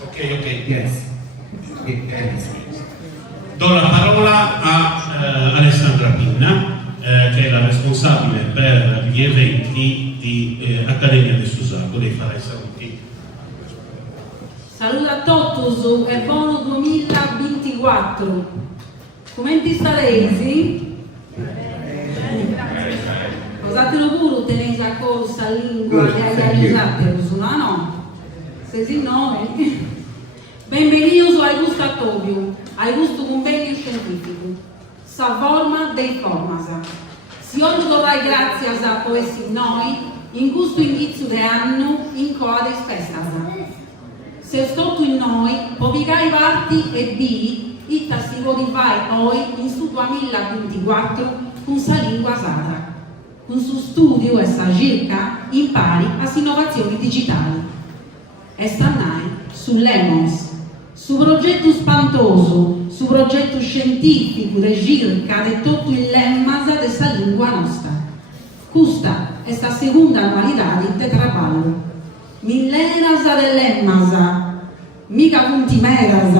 Ok. Yes. Do la parola a Alessandra Pinna, che è la responsabile per gli eventi di Accademia del Susago. Lei farà i saluti. Saluto a tutti e buon 2024. Come ti starete? Osatelo pure tenete a corsa lingua e aiutatelo, no? Se si no, benvenuti al gusto a Tokyo, al gusto convegno scientifico. Sa forma dei formasa. Si orgogliosa grazie a questi noi in questo inizio di anno in coda spessasa. Se sto in noi, povigai parti e di, itta si vai poi in su 2024 con sa lingua sacra. Con suo studio e sa circa impari a innovazioni digitali. E stanai su Lemons, su progetto spantoso, su progetto scientifico de circa di tutto il lemmas de sa lingua nostra. Questa è sta seconda annualità di traballo. Millenas de lemmas, mica puntimeras,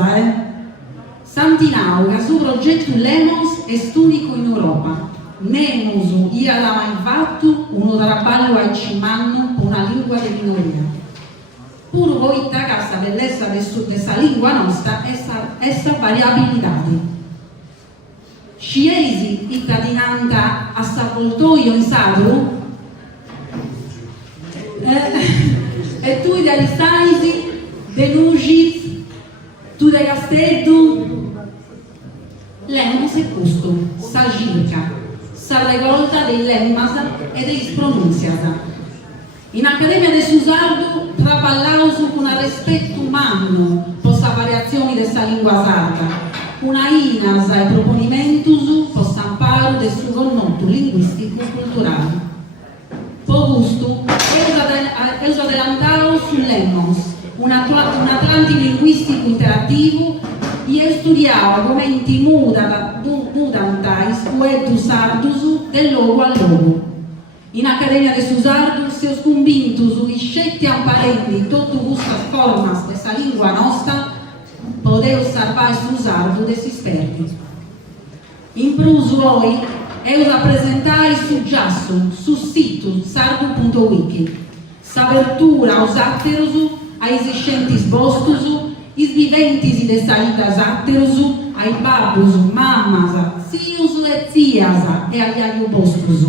Santinau, che su progetto Lemons è l'unico in Europa. Nemus ia la mai fatto uno traballo a cimanno con una lingua di minoria. Pur voi da casa bellezza di questa lingua nostra essa variabilità. Sciesi ittadinanta a Sapoltoio in Sadru e tu di Alistaisi, de Nugis, tu de Castello, Lemons è questo, sa circa. Sa revolta dei lemmas e dei pronunzias. In Accademia de Susardu traballausu con rispetto umano per sa variazioni dessa lingua sarda, una inas e proponimentus per s'amparo del suo connotto linguistico culturale. Po gusto, eus adelantau su Lemons, un Atlantico linguistico interattivo e studiava argomenti mudantais e sardus del luogo al luogo. In Accademia de Susardu si è convinto di scetti amparenti tutte queste forme della lingua nostra poteu salvare Susardu degli esperti. In plus voi eus a presentare su Giasso, su sito sardu.wiki, s'apertura aos atterus, ai esistenti vostus, is viventes de saídas atterus, ai babus, mammas, zius e zias e agli aiubostus.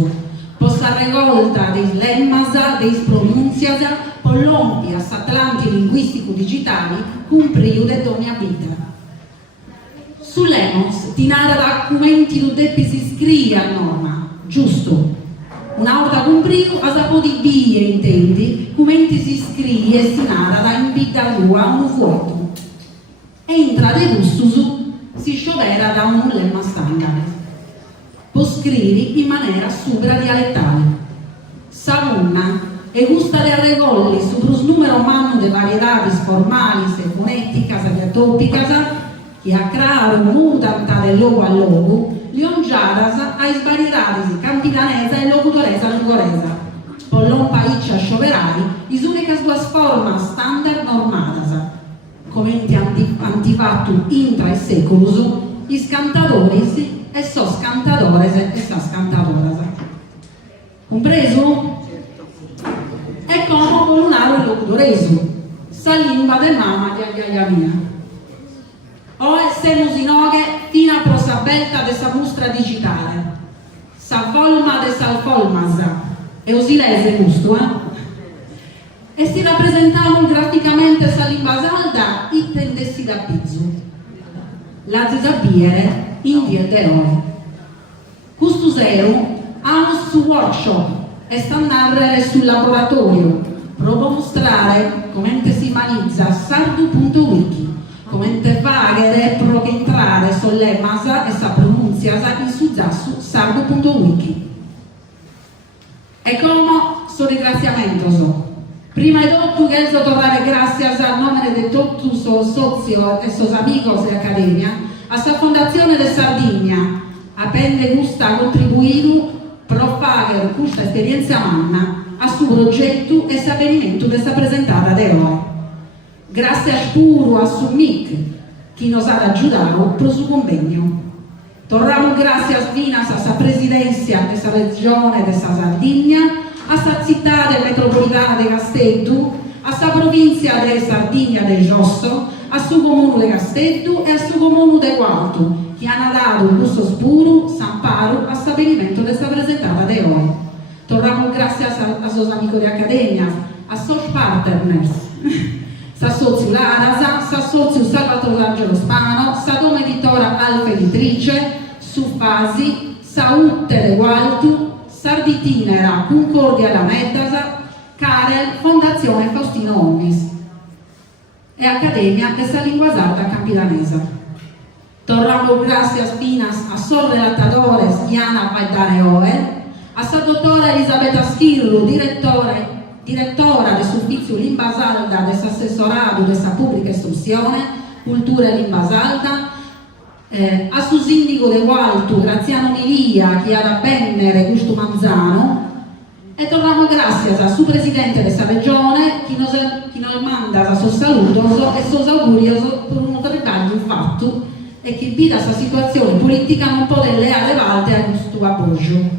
Possa revolta dei lemmas, dei pronunzias, polompias atlanti linguistico digitali, cumpriu de ogni vita. Su Lemons ti narra documenti do deppi si scrive a norma, giusto. Una volta cumpriu, a sapo di vie intendi, come si scrive e si narra da in vita tua un vuoto. Entra de gustus si sciovera da un lemma standard. Può scrivere in maniera supradialettale. Savunna e gusta de regolli su un numero manno de variedades formali e foneticas e atopicas che a creare mutanta de logo a logo liongiadas a variedades campidanesa e locutoresa lugoresa. Pollon paiccia scioverai is unicas duas formas standard normadas. Commenti antifatto intra e seculus, i scantadoris e so scantadores e sa scantadoras. Compreso? E come polunaro il locutoreso, sa lingua de mamma di agliaia mia. O essemos in oghe fino a prosabelta de sa mustra digitale, sa forma de sa formas, e usilese gusto, e si rappresentavano graficamente sa lingua salda intendessi da pizzo. La disabiere in die de ore. Questo zero ha un suo workshop e sta a narrare sul laboratorio, proprio mostrare come si manizza sardu.wiki, come vaghere pro che entrare sollemasa e sa pronunzia in su sardu.wiki. E come suo ringraziamento so. Prima di tutto quiero tornare grazie a nome di tutti i suoi soci e suoi amici dell'Accademia a sa Fondazione de Sardegna, appende gusta contribuire per fare questa esperienza manna a suo progetto e sapimento che sta presentata da ora. Gracias puro a su MIC, que nos ha ayudado por su convenio. Torramos gracias vinas a esa presidencia de esa regione de esa Sardegna, a esa ciudad metropolitana de Castello, a esa provincia de Sardegna de Giosso, a su comune de Castello e a su comune de Gualto, que han dado un gusto puro, amparo, a stabilimento de esta presentada de hoy. Torramos gracias a sus amigos de academia, a sus partners, sa socio Larasa, sa socio Salvatore Angelo Spano, sa doma editora Alfa Editrice, su Fasi, sa Utte de Gualtu, Sarditinera, Concordia la Metasa, Carel, Fondazione Faustino Omnis e Accademia de sa Lingua Sarda Campidanesa. Torramo gracias finas a sos relatadores Diana Paidare Oel, a sa dottora Elisabetta Schirru, direttora del Servizio Lingua Sarda, dell'assessorato della pubblica istruzione, cultura e lingua sarda, a suo sindaco de Gualtu, Graziano Milia, che ha da Bennere, Gusto Manzano, e torniamo grazie a suo presidente della regione, che nos manda sul saluto e sus auguri per un trabalho fatto e che vita questa situazione politica non può leare valte a questo appoggio.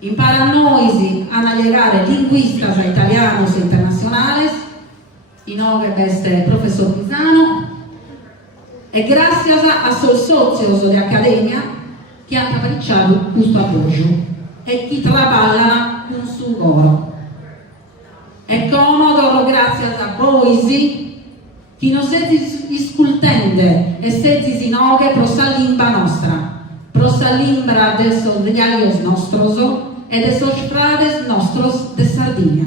Impara a noi a legare linguistas italianos e internazionales, in nome del professor Pisano, e grazie a sus socios de Accademia che hanno capricciato questo appoggio e che lavorano con su loro. È comodo grazie a voi che non siete iscultende e siete sinoghe pro sa limba nostra, pro sa limba de sos realios nostros e de sos frades nostros de Sardegna.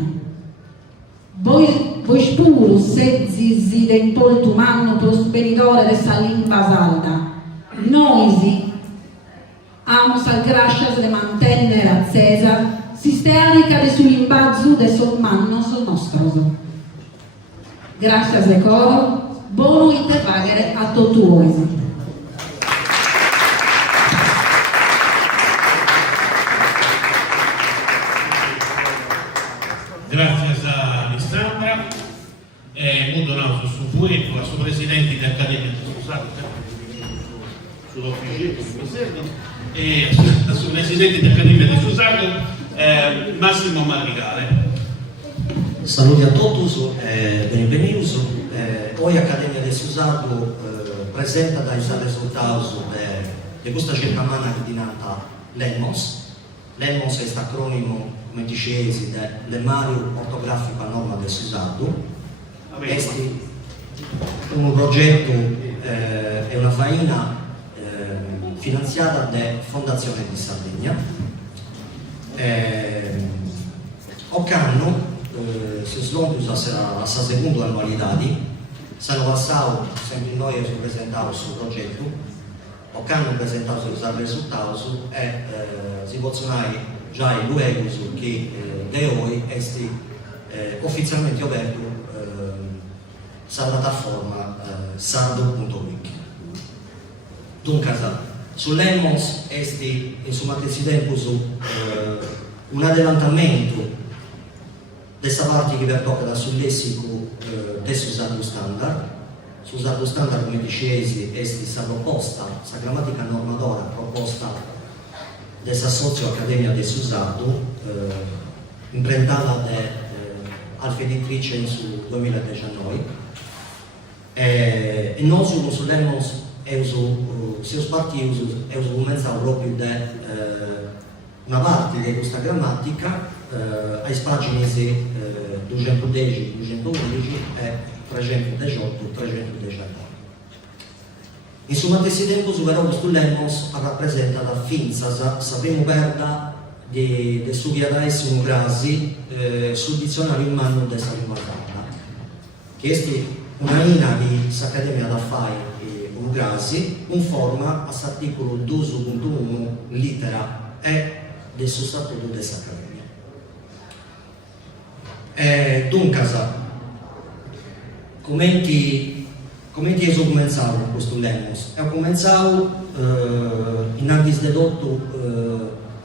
Voi spuru sezzi de impoltu manno prosperidore de sa limba sarda. Noi amos al gracias de mantenere accesa sisterica de su limbazzu de sos mannos nostros. Gracias de coro, buono intervagere a totuosi. Grazie a Alessandra, molto nato su Fuego, a suo presidente dell'Accademia, e a suo presidente dell'Accademia di Susato, Massimo Marrigale. Saluti a tutti e benvenuti. Oggi Accademia di Susato presenta dai risultati di questa settimana di nata LEMOS. LEMOS è questo acronimo, come dicesi, del Lemmario Ortografico a norma del Susato. Questo è un progetto e una faina finanziata da Fondazione di Sardegna. Occanno si svolge la seconda annualità. L'anno passato sempre noi abbiamo presentato il progetto, occanno presentato i risultati e si possono già i luoghi che da oggi è ufficialmente aperto la piattaforma sardo.wiki. Dunque, su LEMOS è insomma tempo un adelantamento questa parte che vi tocca sul lessico del Susato Standard. Susato Standard, come dicesi, è questa proposta, questa grammatica normativa proposta della Socio Accademia del Susato, imprentata da Alfa Editrice nel 2019. E noi su LEMOS siamo partiti e abbiamo cominciato proprio da una parte di questa grammatica ai pagine 210, 211 e 318, 319. Insomma, questo tempo però questo LEMOS rappresenta la finza, sappiamo perda di studiare un grasi sul dizionario in mano della lingua sarda. Questa è una linea di Accademia da fare un grasi, un forma a articolo 12.1 lettera E del suo statuto dell'Accademia. Dunque, come ho cominciato con questo LEMOS? Ho cominciato in anni dedotto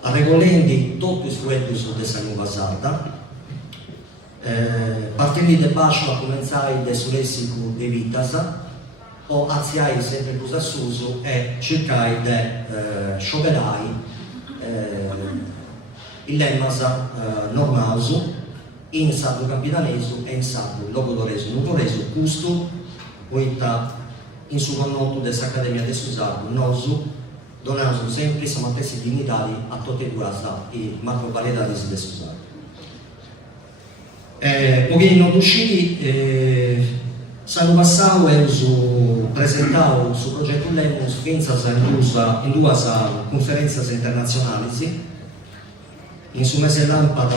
a regolare tutti i strumenti della lingua sarda partendo de baixo a cominciare del lessico de vitas, o aziai sempre più assuso e cercare di scioperare il lemmas normauso in sardo campitaneso e in sardo logodoreso nucoreso, questo poeta in suo connoto dell'Accademia del Susardo, nosu donato sempre siamo attesi dignitari a tutte e due i macrovarietà del Susardo. Pochino usciti Sanno passato e ho presentato sul progetto Lemmus in due conferenze internazionali. In su mese lampada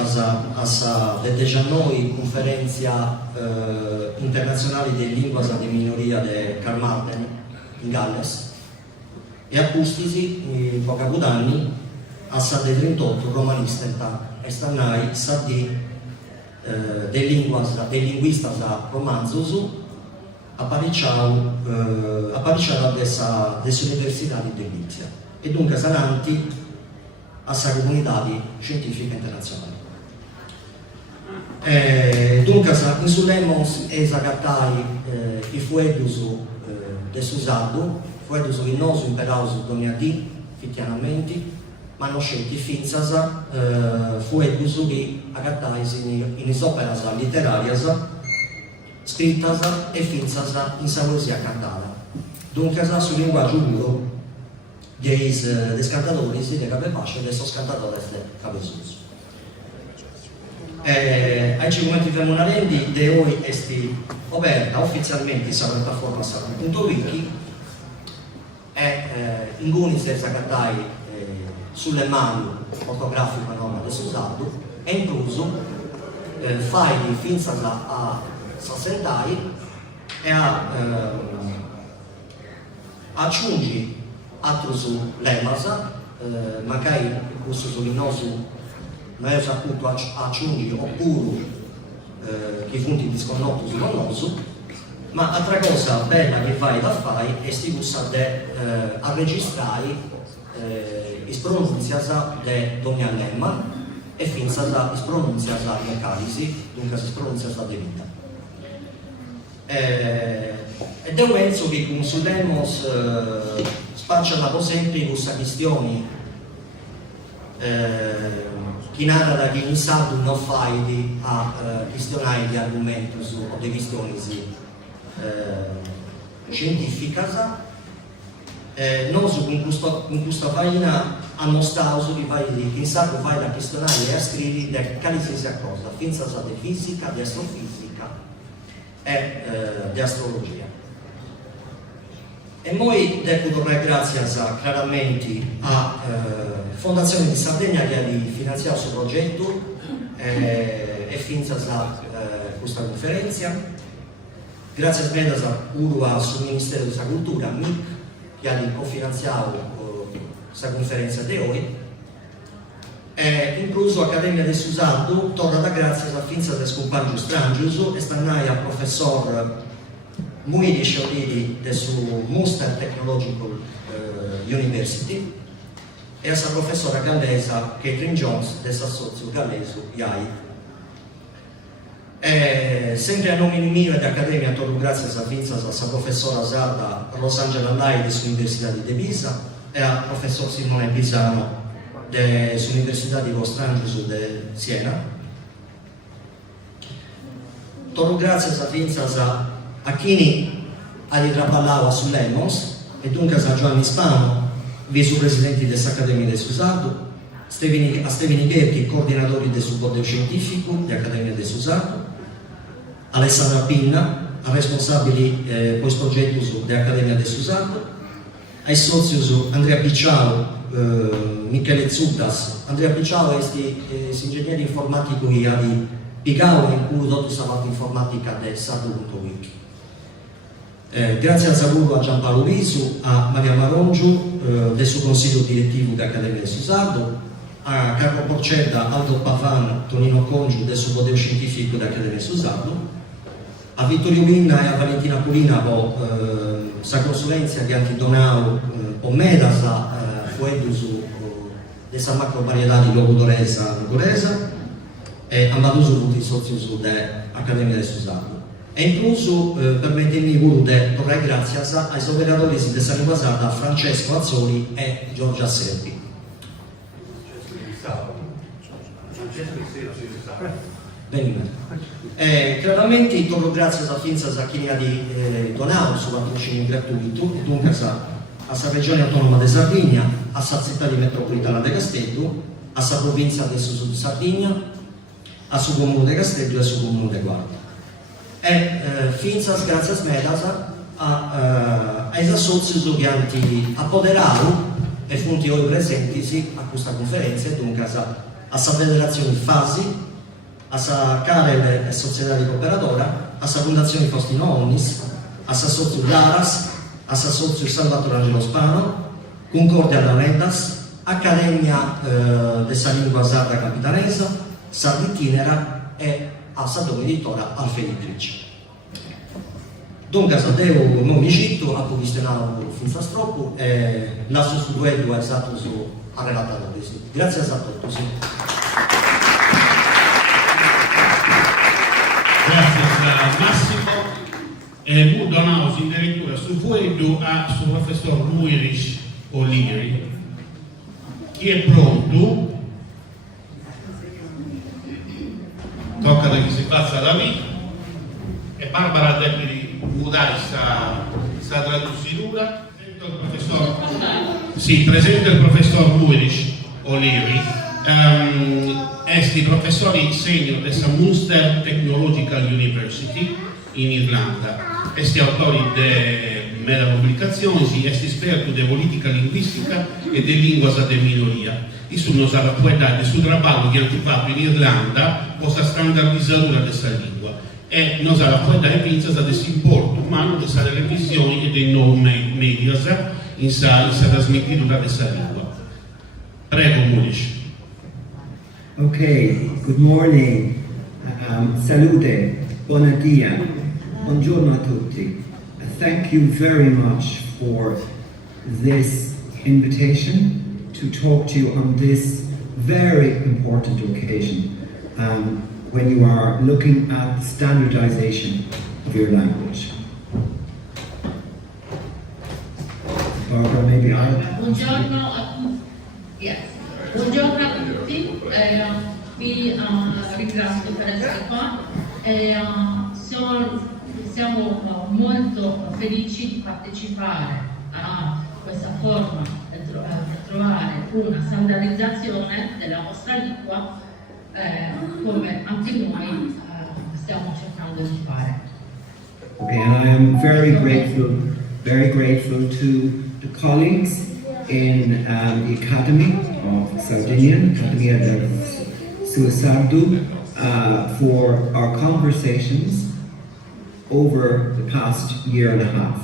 a 19 conferenza internazionale di lingua di minoria di Carmarthen in Galles e a Custisi in pochi anni a 38 romanista e stannai sa di linguista romanzoso apparicciato delle università di Delizia e dunque saranti a comunità scientifica internazionale. Dunque, in su Lemmons è zagattai i fuedus del Susardo, fuedus che non sono imperato domani fittianamenti, ma non scelti finzas, fuedus che agattai in opere letterarie, scrittas e finzas in sa poesia cantata. Dunque, sul linguaggio puro dei cantatori dei capepasce e dei cantatori dei capesus. Ai documenti permanenti di oggi è aperta ufficialmente sulla piattaforma Sarum.wiki e in cui si cantai sulle mani fotografiche norma del Susardo e incluso file finza a sassentai e aggiungi altri su lemmas, magari questo sul nostro non è saputo aggiungere oppure che punti disconnotti sul nostro, ma altra cosa bella che vai da fare è a registrare le pronunce di ogni lemma e finza le pronunce di calisi, dunque le pronunce di vita. Ed io penso che con su Lemmos spacciano sempre questa questione chi narra da chi in salto non fai a questioni di argomenti o di questioni scientifiche. Noi con questa faina hanno stato che in salto fai da questionare e a scrivere qualsiasi cosa, finza di fisica, di astrofisica e di astrologia. E noi devo dare grazie chiaramente a Fondazione di Sardegna che ha finanziato questo progetto e finanziato questa conferenza. Grazie a Smedas sul Ministero della Cultura, MIC, che ha cofinanziato questa conferenza di oggi. E incluso l'Accademia del Susardo torna da grazie a finanza del compagno Strangiuso e stannai al professor Muidi Sciolidi del Munster Technological University e a sa professora gallesa Catherine Jones del Sassozio Galleso IAI. Sempre a nome mio e dell'Accademia torno grazie a Vinza, a sa professora sarda Rosangela Lai dell'Università di De Pisa e al professor Simone Pisano dell'Università di Costrangiuso di Siena. Torno grazie a Vinza a chi ha ritraballato su Lemmons e dunque a Giovanni Spano, vicepresidente dell'Accademia del Susardo, a Steveni Cherchi, coordinatori del supporto scientifico dell'Accademia del Susardo, Alessandra Pinna, responsabili di questo progetto dell'Accademia del Susardo, ai soci Andrea Picciao, Michele Zuddas. Andrea Picciao è ingegnere informatico che ha di Picao in cui tutto stava informatica del Sardo.wiki. Grazie al saluto a Giampaolo Visu, a Maria Marongio del suo consiglio direttivo dell'Accademia del Susardo, a Carlo Porcetta, Aldo Pavan, Tonino Congiu del suo potere scientifico dell'Accademia del Susardo, a Vittorio Vinna e a Valentina Pulina per la consulenza che hanno donato o medas fuedus della macrovarietà di Logudoresa e ambatuso tutti i soci dell'Accademia del Susato. E incluso, permettetemi, voluto porre grazie ai operatori della lingua sarda Francesco Azzoli e Giorgia Serpi. Benissimo. Chiaramente torno grazie a Finza Zacchinia di Donau su patrocinio gratuito, dunque a Regione Autonoma di Sardegna, a città di metropolitana di Castello, a provincia di Sud Sardegna, a su comune di Castello e su comune di Guardia. E Finza grazie a Smedasa ai associ che hanno appoderato e funti oggi presenti a questa conferenza e dunque a federazione Fasi, a Carel e Società di Cooperadora, a Fondazione Faustino Onnis, a Sozio Daras, a Sozio Salvatore Angelo Spano, Concordia da Rentas, Accademia della Lingua Sarda Capitanesa, Sarda Itinera e a Sadome Editora Alfenitrice. Dunque, devo non mi cito, a cui questionavo finza troppo, e lascio su quello esatto su a relatore. Grazie a tutti. Grazie Massimo. Nu donamos in direttura su quello sul professor Luiris O'Leary, che è pronto. Tocca da chi si passa da lì e Barbara deve mudare questa traduzione. Presenta il professor Luiris O'Leary, è professore senior della Munster Technological University in Irlanda, è autore di mera pubblicazioni, è esperto di politica linguistica e di lingua de minoria. E sono sarà sul lavoro che hanno fatto in Irlanda questa standardizzatura della lingua e non sarà poi da pensa da importo umano della televisione e dei nuovi media in sa trasmettitura della lingua. Prego, Mulish. Okay, good morning, salute, buona dia, buongiorno a tutti. Thank you very much for this invitation to talk to you on this very important occasion when you are looking at standardization of your language. Barbara, maybe Buongiorno a tutti. Yes. Buongiorno a tutti, vi ringrazio per essere qua. Siamo molto felici di partecipare a questa forma per trovare una standardizzazione della vostra lingua come anche noi stiamo cercando di fare. Okay, and I am very grateful to the colleagues in the Academy of Sardinian, Accademia del Sussardu, for our conversations over the past year and a half.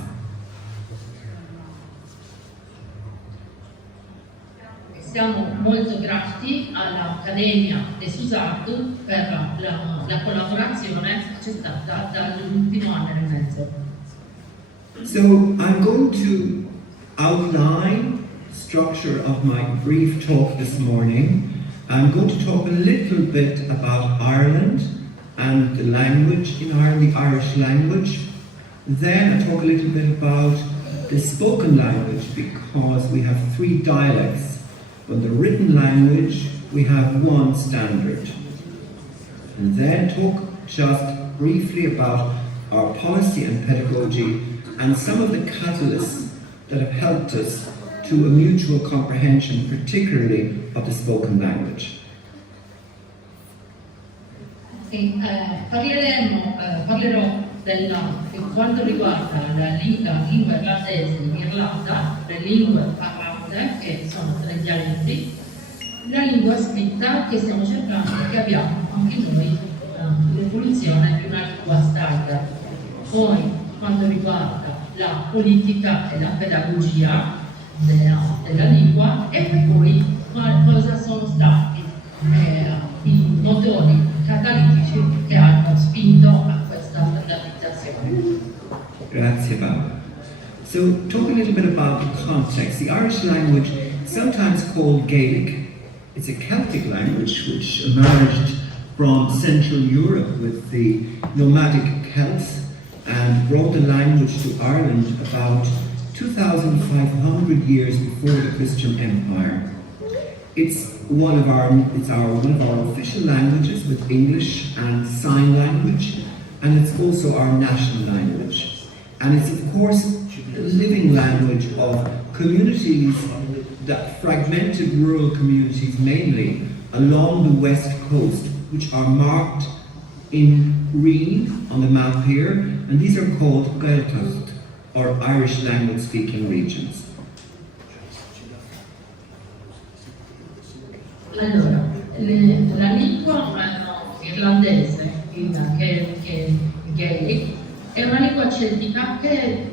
Siamo molto grati all'Accademia del Sussardu per la collaborazione accettata dall'ultimo anno e mezzo. So I'm going to outline the structure of my brief talk this morning. I'm going to talk a little bit about Ireland and the language in Ireland, the Irish language. Then I talk a little bit about the spoken language because we have 3 dialects. From the written language, we have 1 standard. And then talk just briefly about our policy and pedagogy and some of the catalysts that have helped us to a mutual comprehension, particularly of the spoken language. Parlerò per quanto riguarda la lingua irlandese in Irlanda, le lingue parlate, che sono 3 dialetti, la lingua scritta che stiamo cercando, che abbiamo anche noi, l'evoluzione di una lingua standard. Poi, quanto riguarda la politica e la pedagogia della lingua, e poi cosa sono stati i motori catalitici che hanno spinto a questa standardizzazione. Grazie, Barbara. So, talk a little bit about the context. The Irish language, sometimes called Gaelic, it's a Celtic language which emerged from Central Europe with the nomadic Celts and brought the language to Ireland about 2,500 years before the Christian Empire. It's one of our official languages with English and sign language, and it's also our national language. And it's of course a living language of communities, that fragmented rural communities mainly along the west coast, which are marked in green on the map here, and these are called Gaeltacht, or Irish language speaking regions. Allora, la lingua irlandese, che è Gaelic, è una lingua celtica che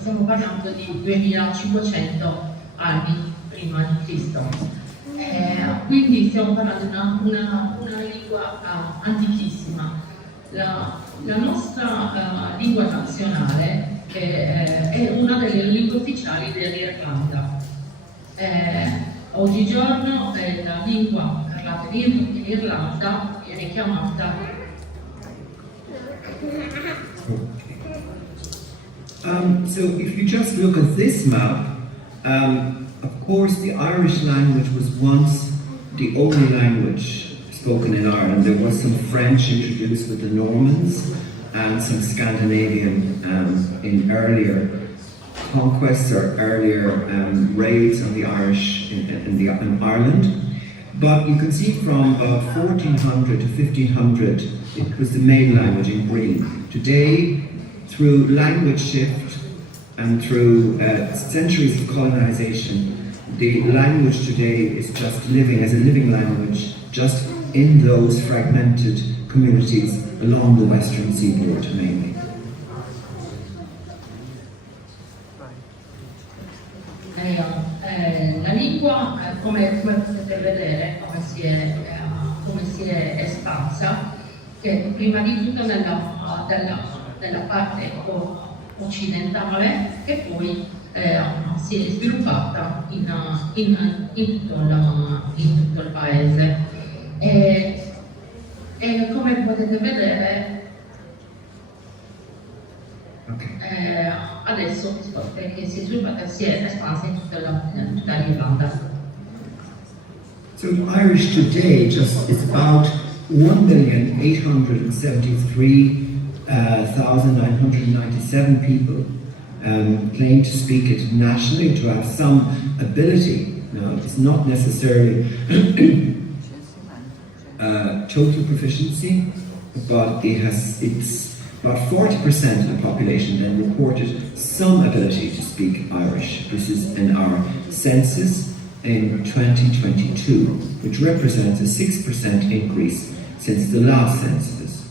stiamo parlando di 2500 anni prima di Cristo. Quindi stiamo parlando di una lingua antichissima. La nostra lingua nazionale è una delle lingue ufficiali dell'Irlanda. Oggigiorno la lingua parlata in Irlanda viene chiamata So if you just look at this map, of course the Irish language was once the only language spoken in Ireland. There was some French introduced with the Normans and some Scandinavian in earlier conquests or earlier raids on the Irish in Ireland. But you can see from about 1400 to 1500 it was the main language in green. Today, through language shift and through centuries of colonization, the language today is just living as a living language just in those fragmented communities along the western seaboard mainly. La lingua, come potete vedere, come si è espansa, che prima di tutto nella parte occidentale e poi si è sviluppata in tutto il paese. E come potete vedere adesso che si è sviluppata, si è espansa in tutta l'Irlanda. So Irish today just is about 1,873,997 people claim to speak it nationally, to have some ability. Now, it's not necessarily total proficiency, but it's about 40% of the population then reported some ability to speak Irish. This is in our census in 2022, which represents a 6% increase since the last census.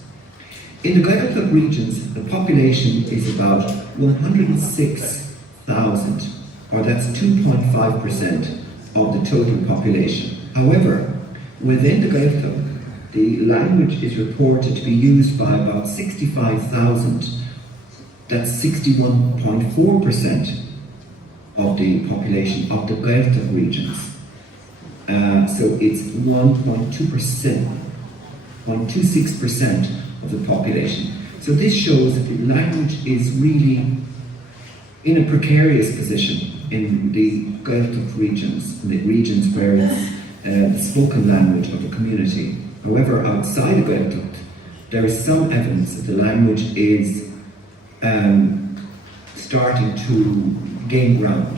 In the Gaeltacht regions, the population is about 106,000, or that's 2.5% of the total population. However, within the Gaeltacht, the language is reported to be used by about 65,000. That's 61.4% of the population of the Gaeltacht regions. So it's 1.26% of the population. So this shows that the language is really in a precarious position in the Gaeltacht regions, in the regions where it's the spoken language of the community. However, outside of Gaeltacht, there is some evidence that the language is starting to gain ground.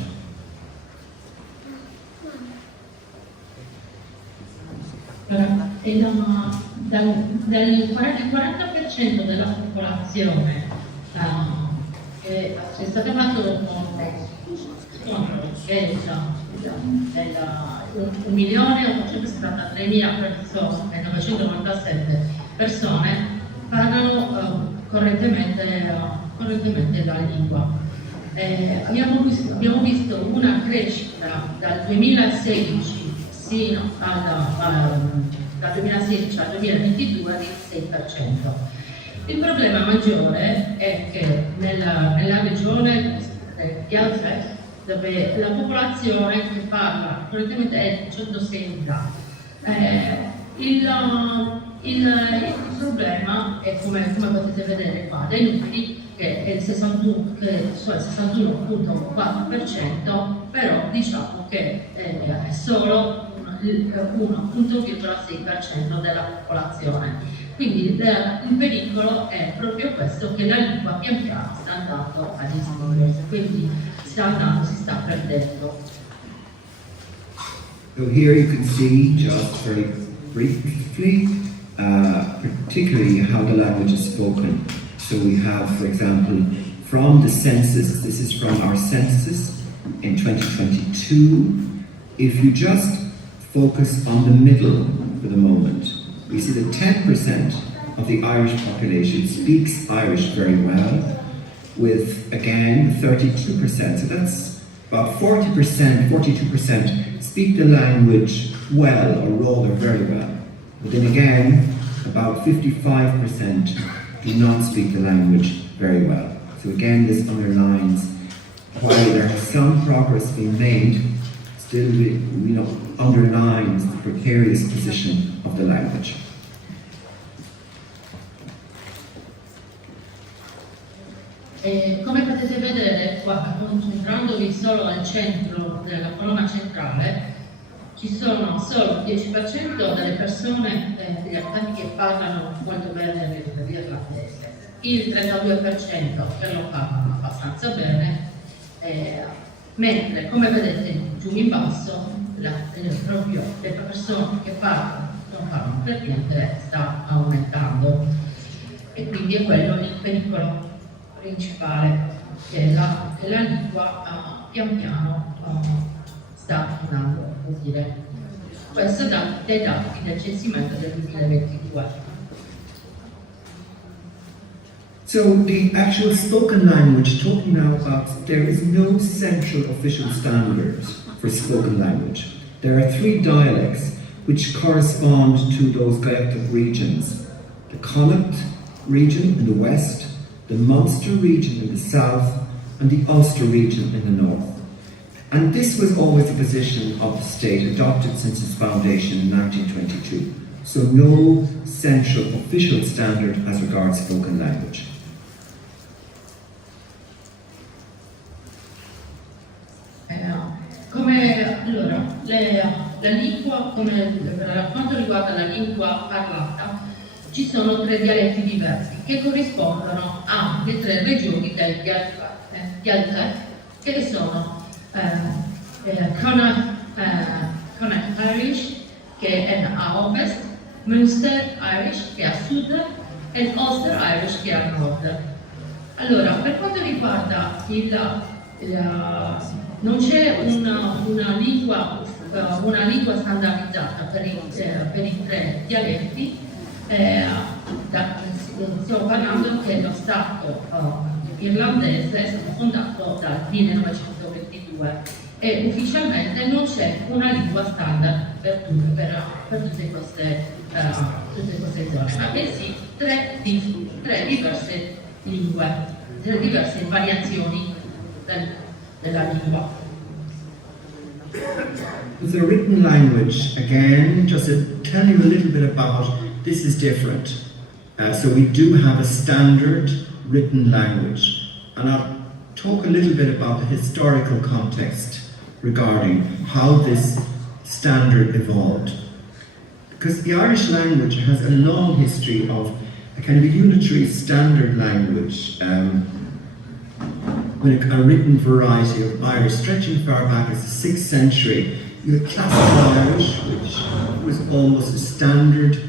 Del 40% della popolazione c'è stato fatto un 1.873.997 persone parlano correntemente la lingua. Abbiamo visto una crescita dal 2016 fino dal 2016 al 2022 di 6%. Il problema maggiore è che nella regione di Gaeltacht, dove la popolazione che parla correntemente è 106 unità, Il problema è, come potete vedere qua, dei numeri, che è il 61,4%, però diciamo che è solo l'1,6% della popolazione. Quindi il pericolo è proprio questo, che la lingua pian piano sta andando a estinguersi, quindi si sta perdendo. So here you can see, just very briefly, particularly how the language is spoken. So we have, for example, from the census, this is from our census in 2022. If you just focus on the middle for the moment, we see that 10% of the Irish population speaks Irish very well, with, again, 32%. So that's about 40%, 42% speak the language well, or rather very well. But then again, about 55% do not speak the language very well. So again, this underlines, while there has some progress being made, still underlines the precarious position of the language. Come potete vedere qua, concentrandovi solo al centro della colonna centrale, ci sono solo il 10% delle persone, degli abitanti, che parlano molto bene l'irlandese, il 32% che lo parlano abbastanza bene, mentre, come vedete giù in basso, proprio le persone che non parlano per niente sta aumentando, e quindi è quello il pericolo principale, che la lingua pian piano sta andando a dire. Questo dai dati del censimento del 2022. So the actual spoken language, talking now about, there is no central official standard for spoken language. There are 3 dialects which correspond to those Gaelic regions: the Connacht region in the west, the Munster region in the south, and the Ulster region in the north. And this was always the position of the state, adopted since its foundation in 1922. So no central official standard as regards spoken language. La lingua, per quanto riguarda la lingua parlata, ci sono 3 dialetti diversi che corrispondono alle 3 regioni del Gaelic, che sono Connacht Irish, che è a ovest, Munster Irish, che è a sud, e Ulster Irish, che è a nord. Allora, per quanto riguarda non c'è una lingua standardizzata per i 3 dialetti. Stiamo parlando che lo Stato irlandese è stato fondato dal 1922 e ufficialmente non c'è una lingua standard per tutte queste zone, ma bensì 3 diverse lingue, 3 diverse variazioni della lingua. With the written language, again, just to tell you a little bit about, this is different. So we do have a standard written language, and I'll talk a little bit about the historical context regarding how this standard evolved. Because the Irish language has a long history of a kind of a unitary standard language, with a written variety of Irish stretching far back as the 6th century. You had classical Irish, which was almost a standard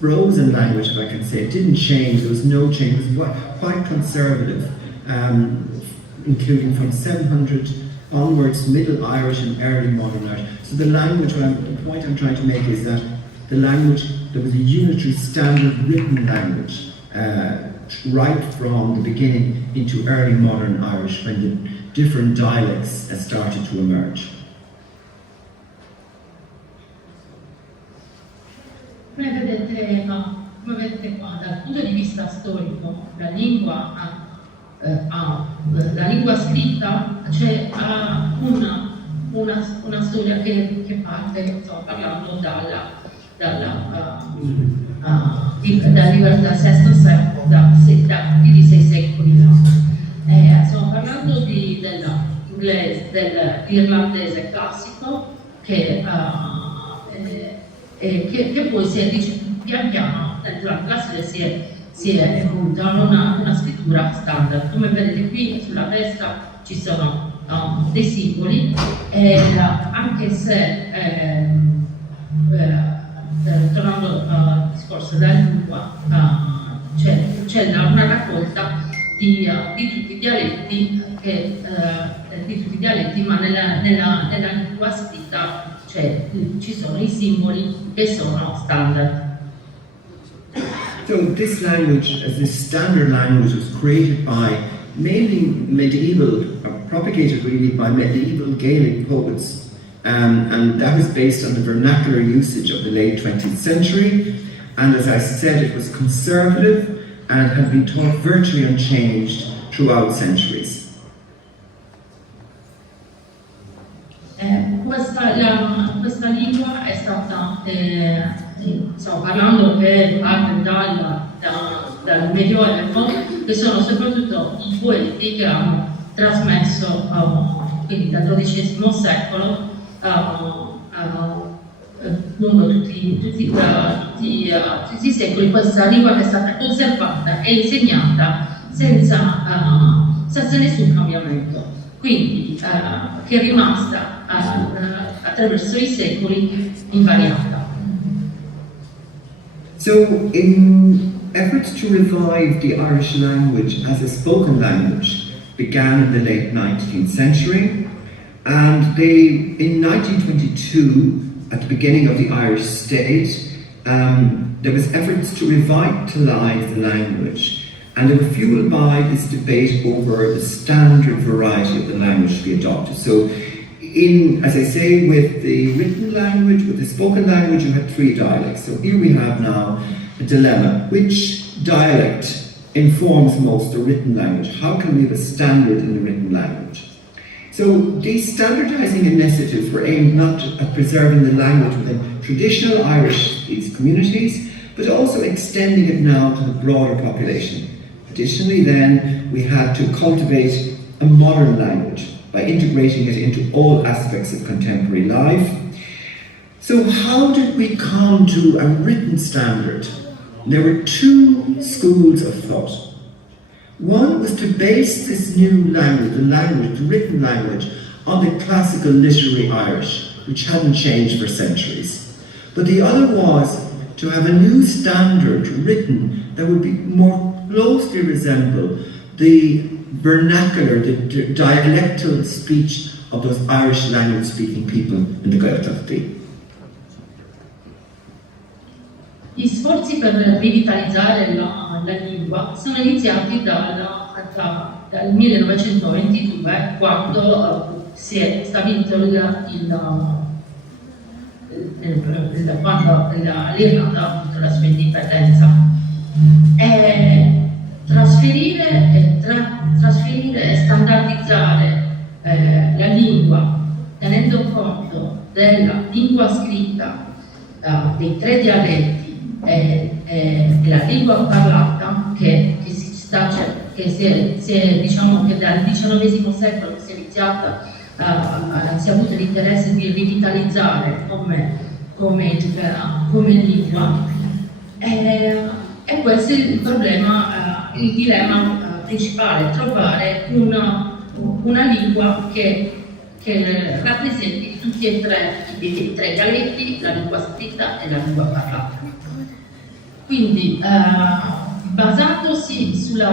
Rosen language, if I can say. It didn't change, there was no change, it was quite conservative, including from 700 onwards, Middle Irish and early Modern Irish. So the language, the point I'm trying to make is that the language, there was a unitary standard written language, right from the beginning into early Modern Irish, when the different dialects started to emerge. Come vedete qua, dal punto di vista storico, la lingua scritta ha una storia che parte, sto parlando, dal VI secolo, da più di 6 secoli fa. Stiamo parlando dell'irlandese classico che poi si è pian piano durante la storia si è evoluta una scrittura standard. Come vedete qui sulla destra ci sono dei simboli, anche se tornando al discorso della lingua, c'è una raccolta di tutti i dialetti, ma nella lingua scritta ci sono i simboli che sono standard. So this language, as this standard language, was created by mainly medieval, propagated really by medieval Gaelic poets, and that was based on the vernacular usage of the late 20th century. And as I said, it was conservative and had been taught virtually unchanged throughout centuries. Questa lingua è stata, stiamo parlando che parte dal Medioevo, che sono soprattutto i poeti che hanno trasmesso, quindi dal XII secolo, lungo tutti i secoli, questa lingua che è stata conservata e insegnata senza nessun cambiamento. Quindi che è rimasta attraverso i secoli invariata. So in efforts to revive the Irish language as a spoken language began in the late 19th century, and in 1922, at the beginning of the Irish state, there was efforts to revitalize the language. And they were fueled by this debate over the standard variety of the language to be adopted. So, as I say, with the written language, with the spoken language, you had 3 dialects. So here we have now a dilemma. Which dialect informs most the written language? How can we have a standard in the written language? So these standardizing initiatives were aimed not at preserving the language within traditional Irish communities, but also extending it now to the broader population. Additionally, then, we had to cultivate a modern language by integrating it into all aspects of contemporary life. So how did we come to a written standard? There were 2 schools of thought. One was to base this new language, the written language, on the classical literary Irish, which hadn't changed for centuries. But the other was to have a new standard written that would be more closely resemble the vernacular, the dialectal speech of those Irish language-speaking people in the Gaeltacht. Gli sforzi per rivitalizzare la lingua sono iniziati dal 1922, quando si è stabilito quando l'Irlanda ha avuto la sua indipendenza. Trasferire e standardizzare la lingua tenendo conto della lingua scritta, dei 3 dialetti e la lingua parlata diciamo che dal XIX secolo si è iniziata, si è avuto l'interesse di rivitalizzare come lingua. E questo è il problema, il dilemma principale, trovare una lingua che rappresenti tutti e 3 i 3 dialetti, la lingua scritta e la lingua parlata. Quindi, basandosi sulle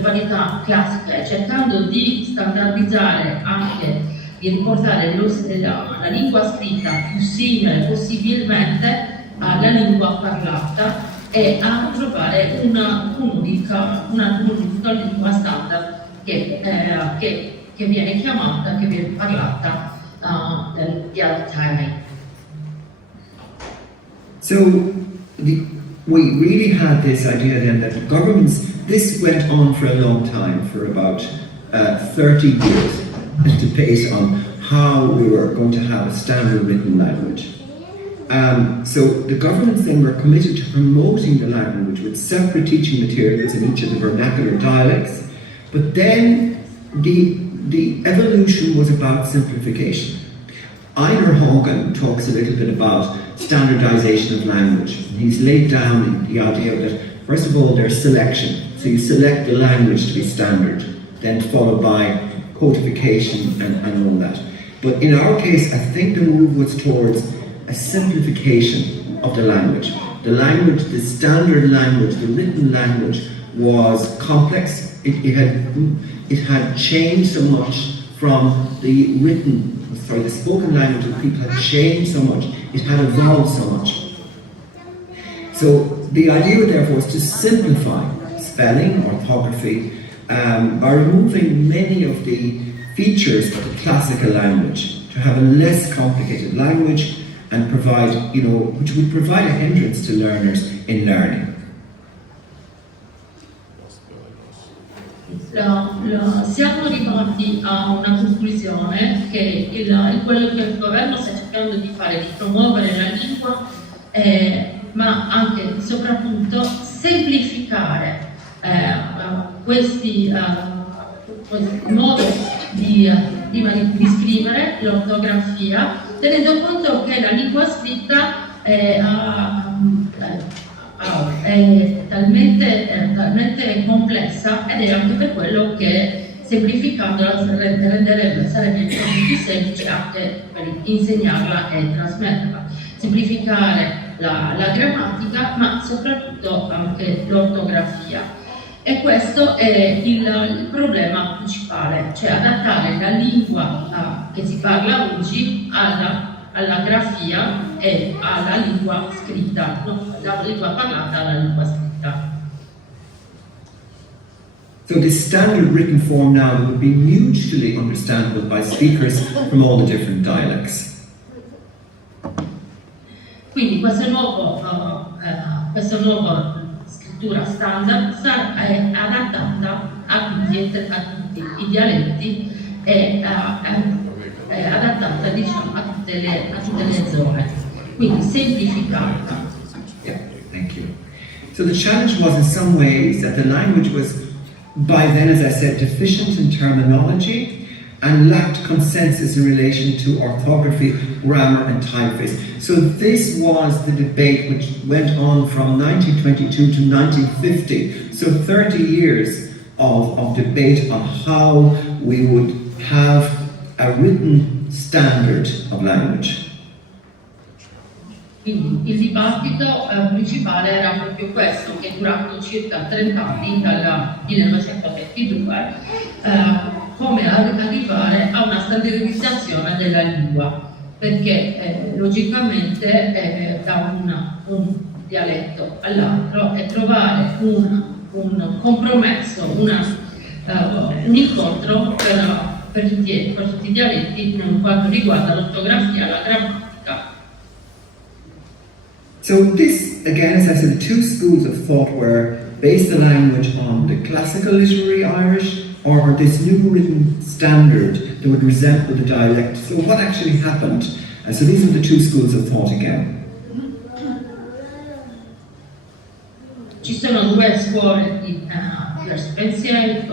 varietà classiche, cercando di standardizzare anche, di riportare la lingua scritta più simile possibilmente alla lingua parlata e a trovare un'unica lingua standard che viene parlata dal dialetto. So we really had this idea then that the governments, this went on for a long time, for about 30 years, a debate on how we were going to have a standard written language. So the governments then were committed to promoting the language with separate teaching materials in each of the vernacular dialects, but then the evolution was about simplification. Einar Hogan talks a little bit about standardization of language. He's laid down the idea that, first of all, there's selection. So you select the language to be standard, then followed by codification and all that. But in our case, I think the move was towards a simplification of the language. The language, the standard language, the written language was complex. It had changed so much from the the spoken language of people had changed so much. It had evolved so much. So the idea therefore was to simplify spelling, orthography, by removing many of the features of the classical language, to have a less complicated language and provide, which would provide a hindrance to learners in learning. Siamo arrivati a una conclusione che quello che il governo sta cercando di fare, di promuovere la lingua, ma anche e soprattutto semplificare questi modo di scrivere, l'ortografia, tenendo conto che la lingua scritta è talmente complessa, ed è anche per quello che semplificandola sarebbe più semplice anche per insegnarla e trasmetterla. Semplificare la grammatica, ma soprattutto anche l'ortografia. E questo è il problema principale, cioè adattare la lingua che si parla oggi alla grafia e alla lingua scritta, dalla lingua parlata alla lingua scritta. So this standard written form now would be mutually understandable by speakers from all the different dialects. Quindi questa nuova scrittura standard è adattata a tutti i dialetti e è adattata, diciamo, a tutte le zone, quindi semplificata. Yeah, thank you. So the challenge was in some ways that the language was by then, as I said, deficient in terminology and lacked consensus in relation to orthography, grammar and typeface. So this was the debate which went on from 1922 to 1950. So 30 years of debate on how we would have a written standard of language. Quindi il dibattito principale era proprio questo, che è durato circa 30 anni, dal 1922, come arrivare a una standardizzazione della lingua, perché logicamente da un dialetto all'altro e trovare un compromesso, un incontro per tutti i dialetti per quanto riguarda l'ortografia, la grammatica. So this, again, as I said, two schools of thought were based the language on the classical literary Irish or this new written standard that would resemble the dialect. So what actually happened? So these are the two schools of thought again. Ci sono due scuole di diversi pensieri,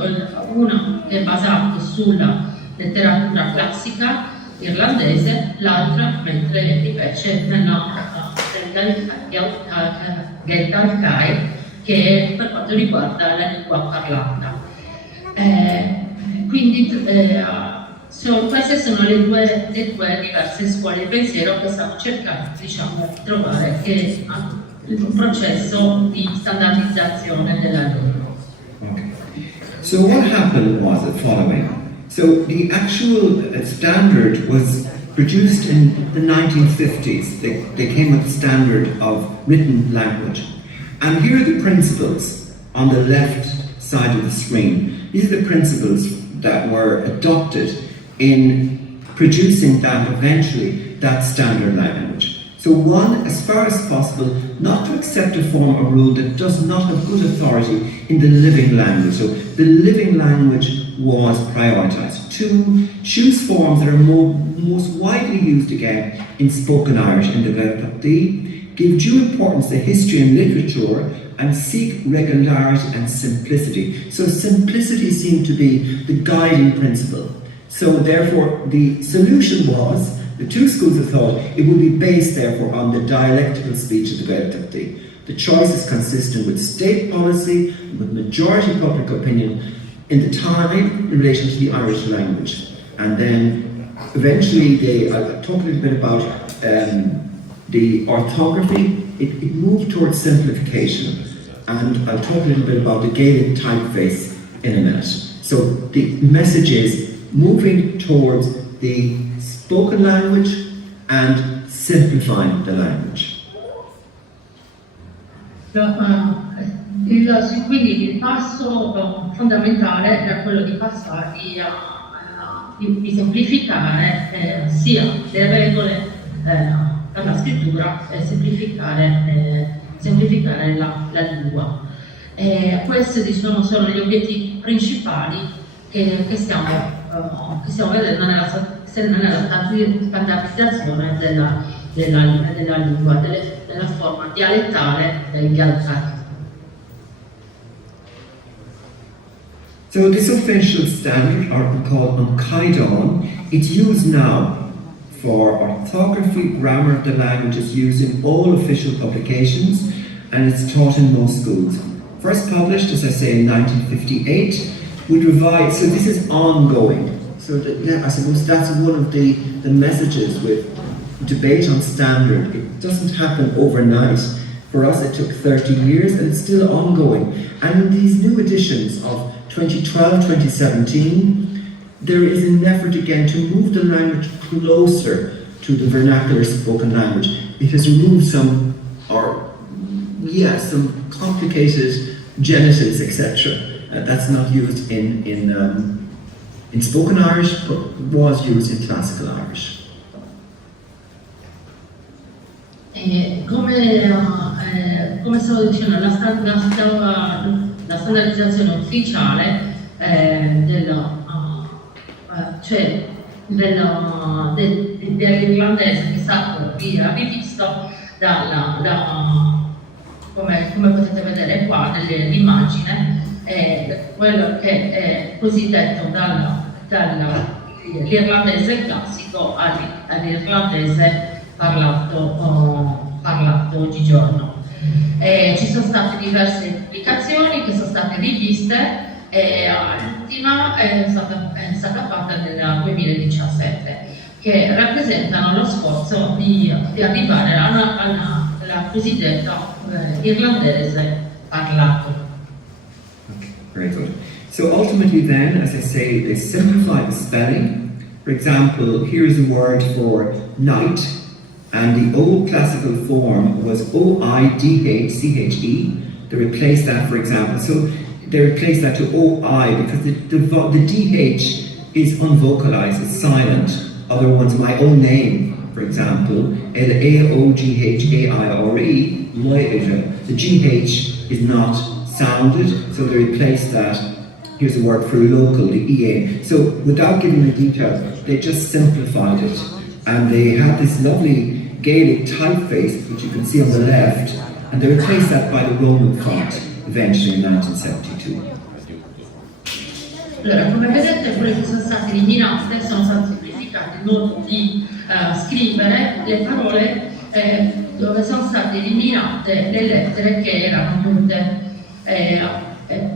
una è basata sulla letteratura classica irlandese, l'altra mentre invece nella Gaeltacht, che è per quanto riguarda la lingua parlata. Quindi queste sono le due diverse scuole di pensiero che stanno cercando, diciamo, di trovare un processo di standardizzazione della lingua. Okay. So what happened was the following. So the actual standard was produced in the 1950s. They came with the standard of written language. And here are the principles on the left side of the screen. These are the principles that were adopted in producing that standard language. So one, as far as possible, not to accept a form or rule that does not have good authority in the living language. So the living language was prioritised. Two, choose forms that are most widely used again in spoken Irish in the Gaeltacht. Give due importance to history and literature and seek regularity and simplicity. So simplicity seemed to be the guiding principle. So therefore the solution was, the two schools of thought, it would be based therefore on the dialectical speech of the Gaeltacht. The choice is consistent with state policy, with majority public opinion in the time in relation to the Irish language. And then eventually I'll talk a little bit about the orthography. It moved towards simplification. And I'll talk a little bit about the Gaelic typeface in a minute. So the message is moving towards the spoken language and simplifying the language. Quindi il passo fondamentale era quello di passare di semplificare sia le regole per la scrittura e semplificare la lingua. Questi sono gli obiettivi principali che stiamo vedendo nella standardizzazione della lingua, della forma dialettale del Gaeltacht. So this official standard, or called An Caighdeán, it's used now for orthography, grammar of the language. Is used in all official publications and it's taught in most schools. First published, as I say, in 1958, with revised, so this is ongoing. So I suppose that's one of the messages with debate on standard. It doesn't happen overnight. For us it took 30 years and it's still ongoing. And in these new editions of 2012, 2017, there is an effort again to move the language closer to the vernacular spoken language. It has removed some complicated genitives, etc. That's not used in spoken Irish, but was used in classical Irish. Come stavo dicendo, la standardizzazione ufficiale dell'irlandese che è stato rivisto come potete vedere qua nell'immagine, quello che è cosiddetto dall'irlandese classico all'irlandese parlato oggigiorno. Ci sono state diverse applicazioni che sono state riviste e l'ultima è stata fatta nel 2017, che rappresentano lo sforzo di arrivare alla cosiddetta irlandese parlato. Okay, very good. So ultimately then, as I say, they simplify the spelling. For example, here's a word for night, and the old classical form was O-I-D-H-C-H-E. They replaced that, for example, so they replaced that to O-I because the D-H is unvocalized, it's silent. Other ones, my own name, for example, L-A-O-G-H-A-I-R-E, the G-H is not sounded, so they replaced that. Here's a word for local, the EA. So without giving the details, they just simplified it. And they had this lovely Gaelic typeface, which you can see on the left, and they replaced that by the Roman font, eventually in 1972. Allora, come vedete, quelle che sono state eliminate sono state semplificate il modo di scrivere le parole dove sono state eliminate le lettere che erano mute.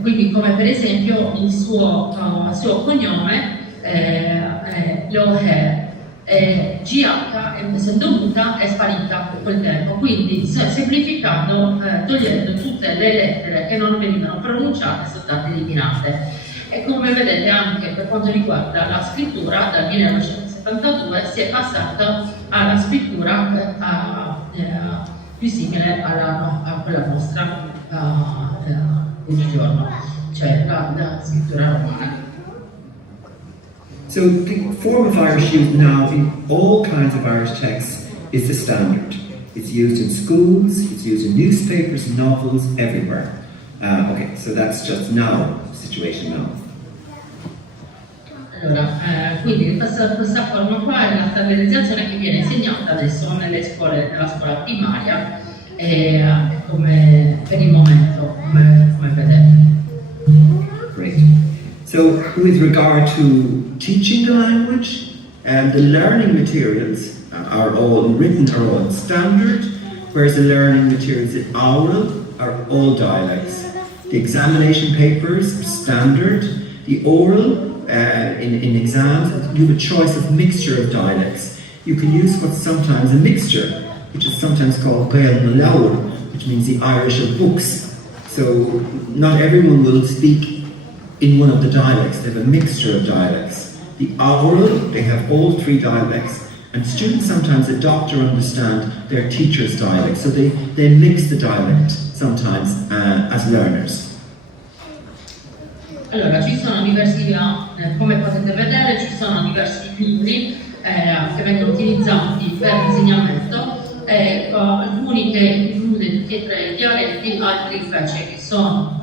Quindi come per esempio il suo cognome Loher, GH essendo muta è sparita per quel tempo, quindi semplificando, togliendo tutte le lettere che non venivano pronunciate sono state eliminate. E come vedete anche per quanto riguarda la scrittura, dal 1972 si è passato alla scrittura più simile a quella nostra oggigiorno, cioè la scrittura romana. So the form of Irish used now in all kinds of Irish texts is the standard. It's used in schools, it's used in newspapers, novels, everywhere. Okay, so that's just now, the situation now. Allora, quindi questa forma qua è la standardizzazione che viene insegnata adesso nelle scuole, nella scuola primaria, come per il momento, come vedete. Great. So, with regard to teaching the language, the learning materials are all written, are all standard, whereas the learning materials in oral are all dialects. The examination papers are standard. The oral, in exams, you have a choice of mixture of dialects. You can use what's sometimes a mixture, which is sometimes called Gael Malawi, which means the Irish of books. So not everyone will speak in one of the dialects. They have a mixture of dialects. The oral, they have all three dialects, and students sometimes adopt or understand their teacher's dialect, so they mix the dialect sometimes as learners. Allora, ci sono diversi, come potete vedere, ci sono diversi libri che vengono utilizzati per l'insegnamento, alcuni che includono tutti e tre i dialetti, altri invece che sono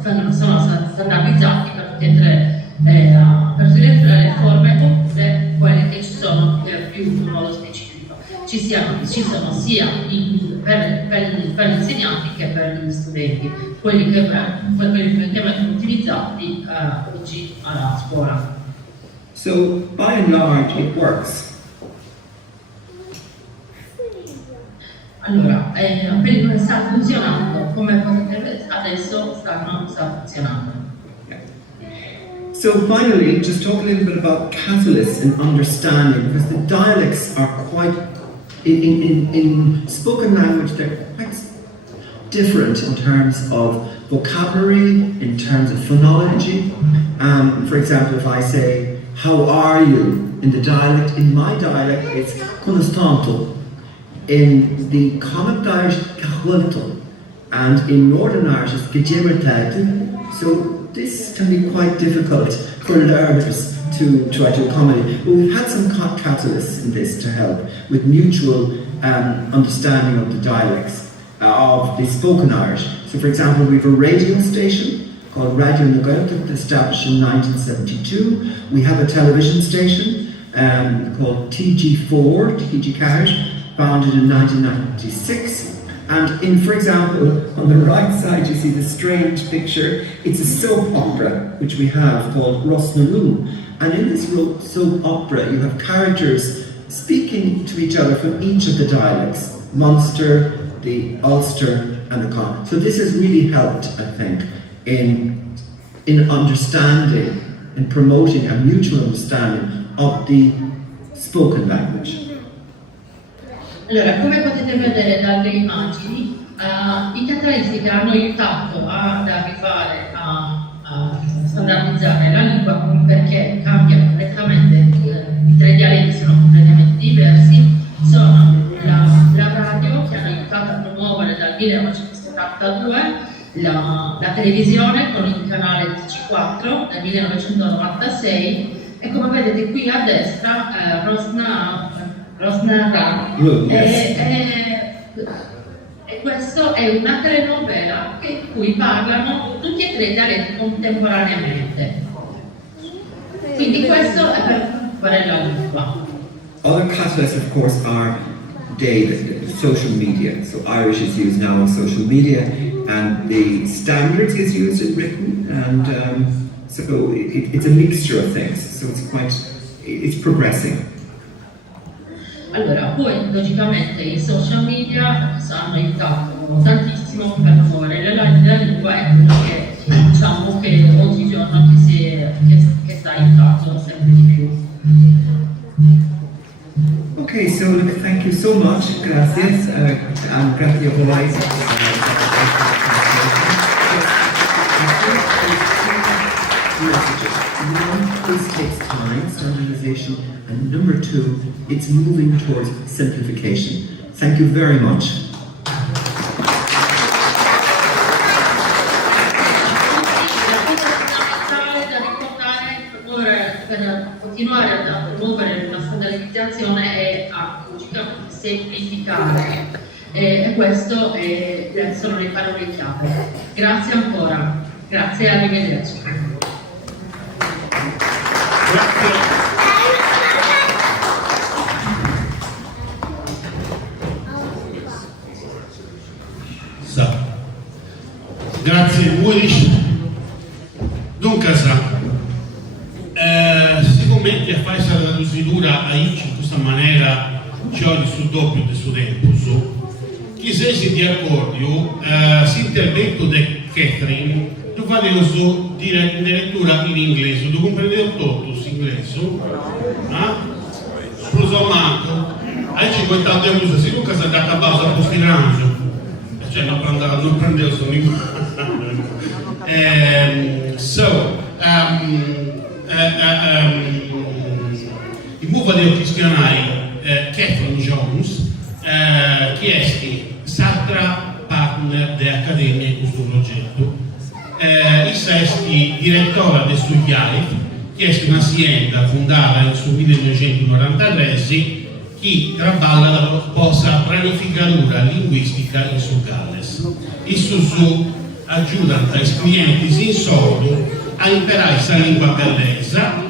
standardizzati per tutte e tre le forme, oppure quelle che ci sono più in modo specifico. Ci sono sia per gli insegnanti che per gli studenti, quelli che vengono utilizzati oggi alla scuola. So, by and large, it works. Allora, sta funzionando, come potete vedere adesso sta funzionando. So finally, just talk a little bit about catalysts and understanding, because the dialects are quite, in spoken language, they're quite different in terms of vocabulary, in terms of phonology. For example, if I say, how are you? In the dialect, in my dialect, it's conostanto. In the common Irish, cahwalto. And in Northern Irish, it's gejemertagdu. So this can be quite difficult for learners to try to accommodate. But we've had some catalysts in this to help with mutual understanding of the dialects of the spoken Irish. So for example, we have a radio station called Radio Nagaeltacht, established in 1972. We have a television station called TG4, TG Carriage, founded in 1996. And in, for example, on the right side you see the strange picture. It's a soap opera which we have called Rosnaroon. And in this soap opera you have characters speaking to each other from each of the dialects, Munster, the Ulster and the Con. So this has really helped, I think, in understanding and promoting a mutual understanding of the spoken language. Allora, come potete vedere dalle immagini, i catalysti che hanno aiutato ad arrivare a standardizzare la lingua, perché cambia completamente, i tre dialetti sono completamente diversi, sono la radio che hanno aiutato a promuovere dal 1972, la televisione con il canale TG4 nel 1996 e come vedete qui a destra Rosnara e questo è una telenovela in cui parlano tutti e tre i dialetti contemporaneamente. Quindi questo è per fare la lingua. Other catalysts, of course, are the social media. So Irish is used now on social media, and the standards is used in written, and so it's a mixture of things. So it's progressing. Allora, poi logicamente i social media hanno aiutato tantissimo per promuovere la lingua, è quello che diciamo che oggigiorno che sta aiutando sempre di più. Okay, so look, thank you so much. Gracias. Gracias por la this takes time, standardization, and number two, it's moving towards simplification. Thank you very much. Per continuare a promuovere la standardizzazione e a logicamente semplificare. E questo sono le parole chiave. Grazie ancora, grazie e arrivederci. Grazie Murish. Dunque, sicuramente a fare la lucidura a in questa maniera ci ho su doppio del suo tempo. Chi sei di accordo, si intervento di Catherine, tu fai uso di lettura in inglese, tu comprendi tutto in inglese? Scusa Marco, hai 50 euro, se tu casa da cabausa a posti grandi, cioè non prendevo solo in il move di questionai Catherine Jones, che è Satra partner dell'Accademia in questo progetto, il sesti direttore del Studiare, che è un'azienda fondata nel 1993 che lavora la posa pianificatura linguistica in Su Galles. Isso aiuta i clienti in sordo a imparare la lingua gallesa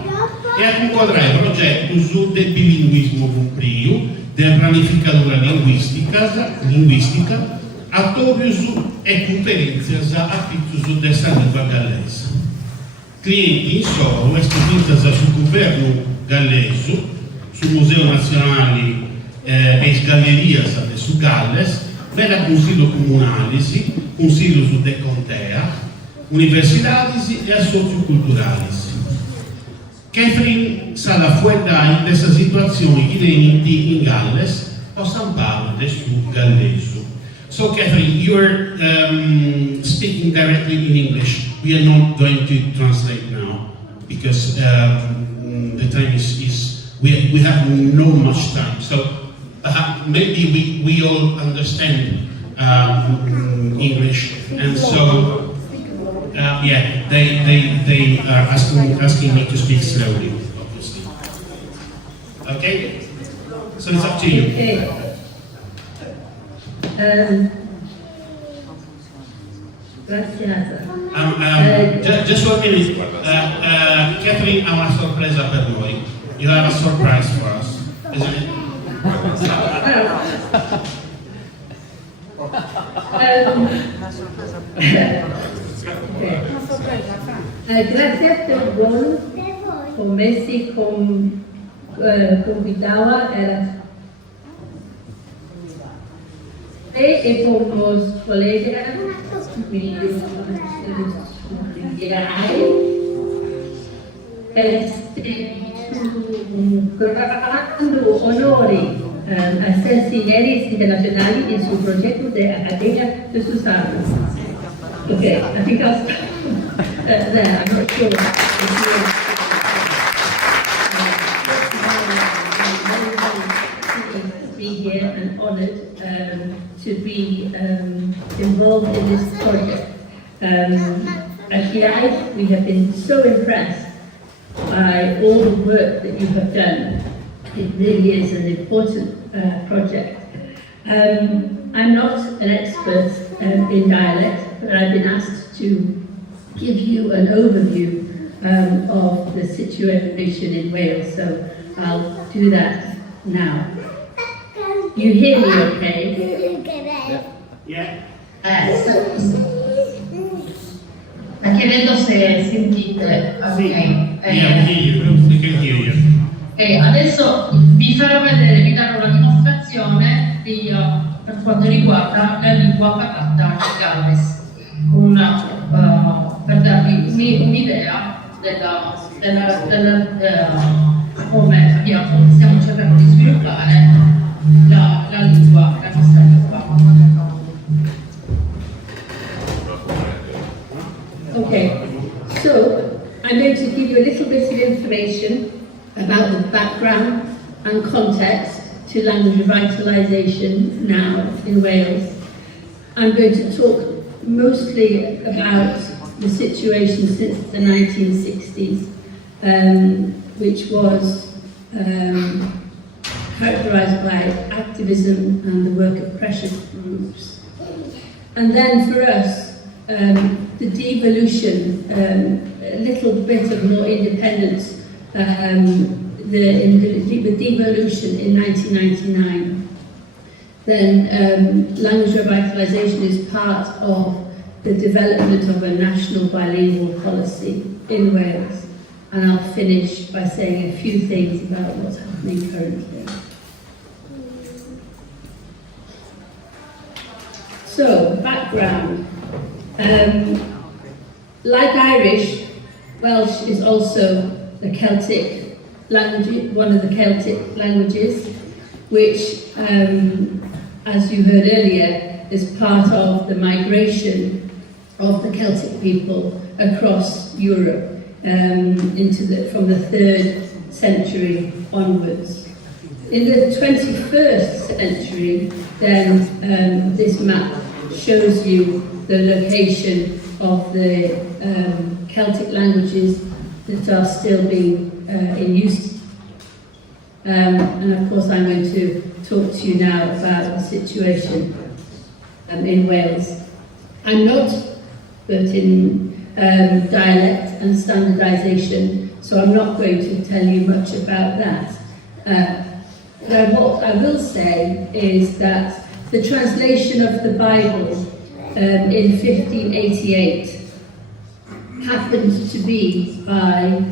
e a inquadrare progetti del bilinguismo compriso, della pianificatura linguistica, attorno e conferenze a titolo della lingua gallese. Clienti in sordo e studenti sul governo gallese, sul Museo Nazionale e Gallerie su Galles, per il Consiglio Comunale, Consiglio de Contea, Università e Socioculturali. Catherine sarà fuori in questa situazione inediti in Galles o San Paolo del Sud Gallese. So Catherine, you are speaking directly in English. We are not going to translate now because the time is we have no much time. So maybe we all understand English, and so yeah, they are asking me to speak slowly, obviously. Okay, so it's up to you. Okay. Grazie. Just 1 minute. Catherine ha una sorpresa per noi. You have a surprise for us, isn't it? Grazie per voi, come si convidava era e como os colegas me un grande onore a Sensiglieri Internazionali in sul progetto dell'Accademia di Susano. Okay, I think I'll stop there. I'm not sure. Be here and honoured to be involved in this project. At GI, we have been so impressed by all the work that you have done. It really is an important project. I'm not an expert in dialect, but I've been asked to give you an overview of the situation in Wales, so I'll do that now. You hear me okay? Yeah. Perché vedo se sentite. Yeah, we can hear you. Adesso vi farò vedere, vi darò la dimostrazione per quanto riguarda la lingua parlata a Galles, per darvi un'idea come stiamo cercando di sviluppare la nostra lingua. Okay, so I'm going to give you a little bit of information about the background and context to language revitalisation now in Wales. I'm going to talk mostly about the situation since the 1960s, which was characterized by activism and the work of pressure groups. And then for us, the devolution, a little bit of more independence, the devolution in 1999. Then language revitalisation is part of the development of a national bilingual policy in Wales. And I'll finish by saying a few things about what's happening currently. So, background. Like Irish, Welsh is also the Celtic language, one of the Celtic languages, which, as you heard earlier, is part of the migration of the Celtic people across Europe from the 3rd century onwards. In the 21st century, then this map shows you the location of the Celtic languages that are still being in use. And of course I'm going to talk to you now about the situation in Wales. I'm not expert in dialect and standardisation, so I'm not going to tell you much about that. What I will say is that the translation of the Bible in 1588 happened to be by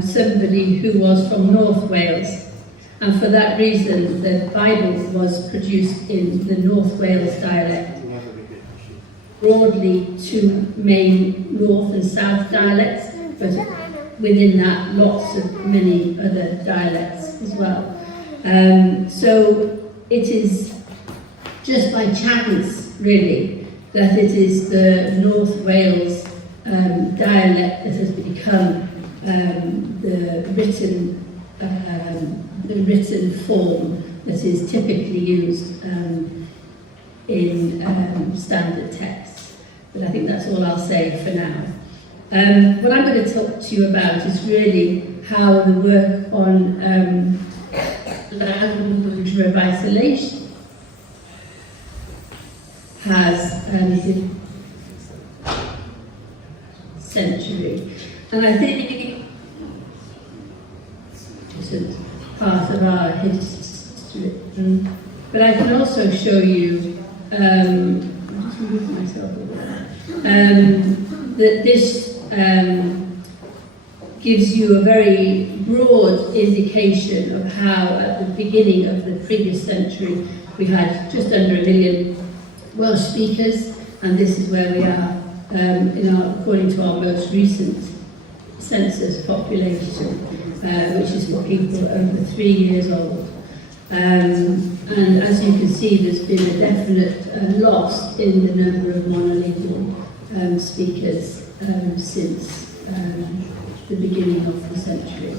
somebody who was from North Wales, and for that reason the Bible was produced in the North Wales dialect. Broadly two main North and South dialects, but within that many other dialects as well. So it is just by chance, really, that it is the North Wales dialect that has become the written form that is typically used in standard text. But I think that's all I'll say for now. What I'm going to talk to you about is really how the work on language revitalisation has century. And I think it's part of our history. But I can also show you, I'm just moving myself a bit, that this gives you a very broad indication of how at the beginning of the previous century we had just under 1 million Welsh speakers, and this is where we are according to our most recent census population, which is for people over 3 years old. And as you can see, there's been a definite loss in the number of monolingual speakers since the beginning of the century.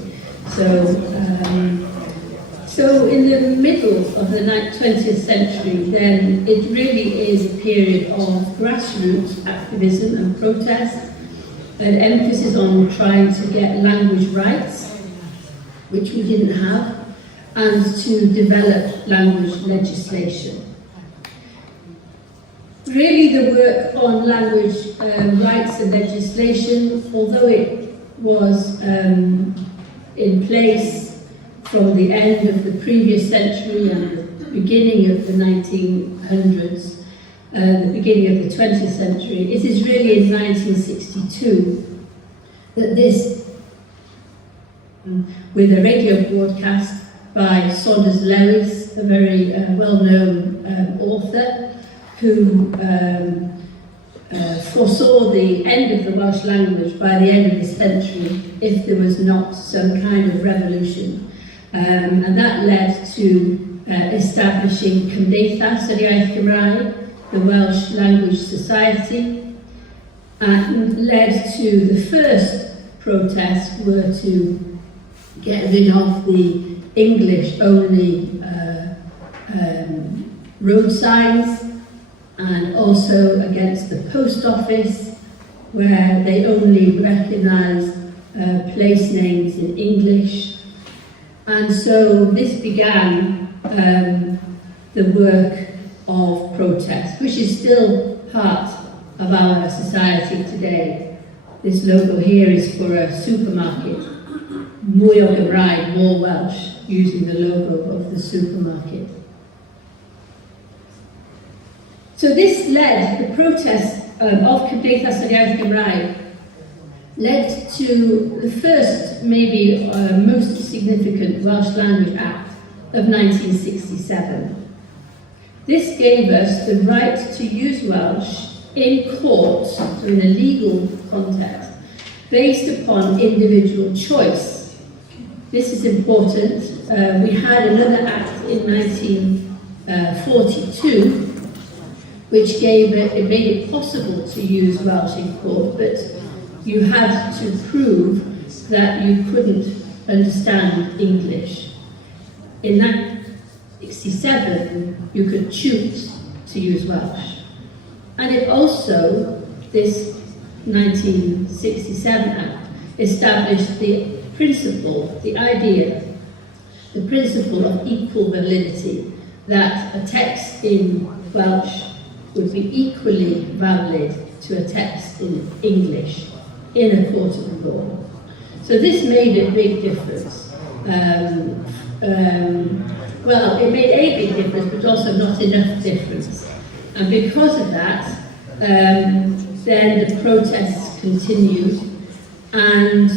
So in the middle of the 20th century, then it really is a period of grassroots activism and protest, an emphasis on trying to get language rights, which we didn't have, and to develop language legislation. Really, the work on language rights and legislation, although it was in place from the end of the previous century and the beginning of the 1900s, the beginning of the 20th century, it is really in 1962 that this, with a radio broadcast by Saunders Lewis, a very well-known author, who foresaw the end of the Welsh language by the end of the century if there was not some kind of revolution. And that led to establishing Cymdeithas yr Iaith Gymraeg, the Welsh Language Society, and led to the first protests were to get rid of the English-only road signs, and also against the post office, where they only recognised place names in English, And so this began the work of protest, which is still part of our society today. This logo here is for a supermarket, Mwy o Gymraeg, more Welsh, using the logo of the supermarket. So this led, the protest of Cymdeithas yr Iaith Gymraeg led to the first, maybe most significant Welsh Language Act of 1967. This gave us the right to use Welsh in court, so in a legal context, based upon individual choice. This is important. We had another act in 1942 which made it possible to use Welsh in court, but you had to prove that you couldn't understand English. In 1967, you could choose to use Welsh. And it also, this 1967 Act, established the principle, the idea, the principle of equal validity, that a text in Welsh would be equally valid to a text in English in a court of law. So this made a big difference. Well, it made a big difference, but also not enough difference. And because of that, then the protests continued, and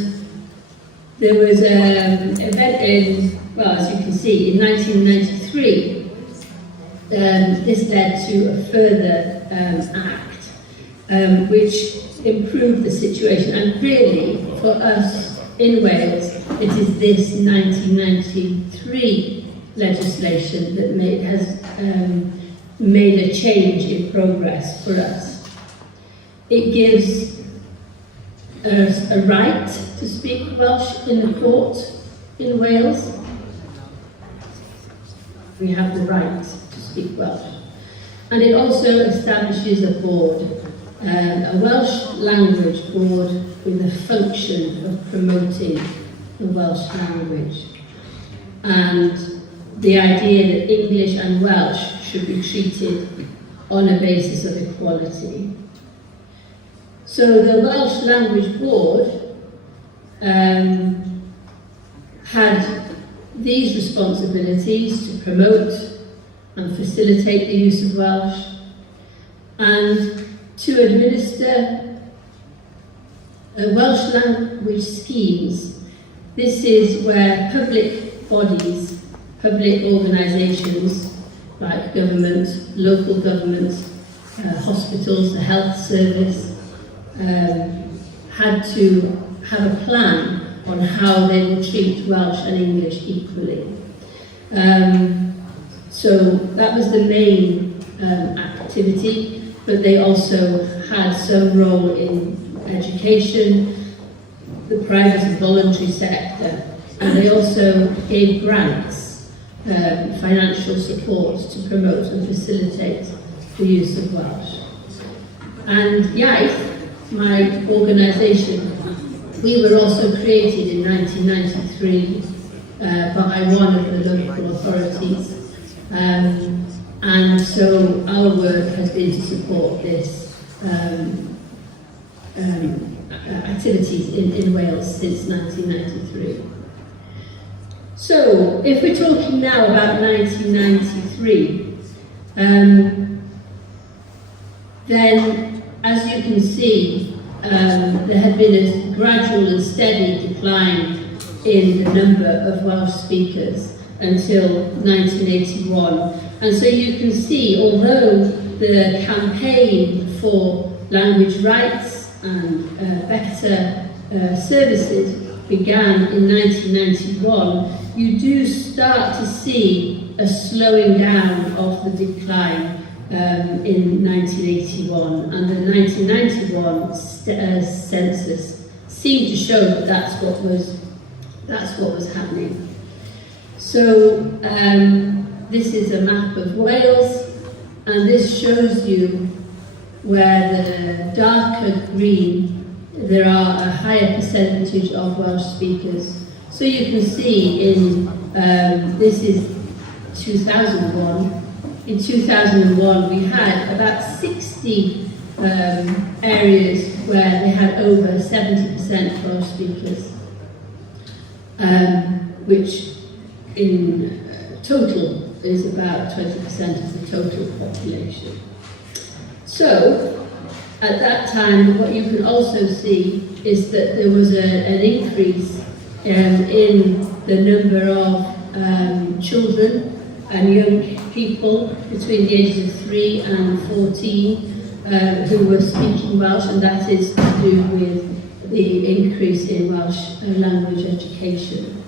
there was an event in, well, as you can see, in 1993, this led to a further act, which improved the situation. And really, for us in Wales, it is this 1993 legislation that has made a change in progress for us. It gives us a right to speak Welsh in the court in Wales. We have the right to speak Welsh. And it also establishes a board, a Welsh language board with the function of promoting the Welsh language. And the idea that English and Welsh should be treated on a basis of equality. So the Welsh Language Board had these responsibilities to promote and facilitate the use of Welsh and to administer Welsh language schemes. This is where public bodies, public organisations like government, local government, hospitals, the health service, had to have a plan on how they would treat Welsh and English equally. So that was the main activity, but they also had some role in education, the private and voluntary sector, and they also gave grants, financial support to promote and facilitate the use of Welsh. And Iaith, my organisation, we were also created in 1993 by one of the local authorities. And so our work has been to support this activities in Wales since 1993. So, if we're talking now about 1993, then, as you can see, there had been a gradual and steady decline in the number of Welsh speakers until 1981. And so you can see, although the campaign for language rights and better services began in 1991, you do start to see a slowing down of the decline in 1981, and the 1991 census seemed to show that that's what was happening. So this is a map of Wales, and this shows you where the darker green there are a higher percentage of Welsh speakers. So you can see in, this is 2001. In 2001 we had about 60 areas where they had over 70% Welsh speakers, which in total is about 20% of the total population. So, at that time, what you can also see is that there was an increase in the number of children and young people between the ages of 3 and 14 who were speaking Welsh, and that is to do with the increase in Welsh language education.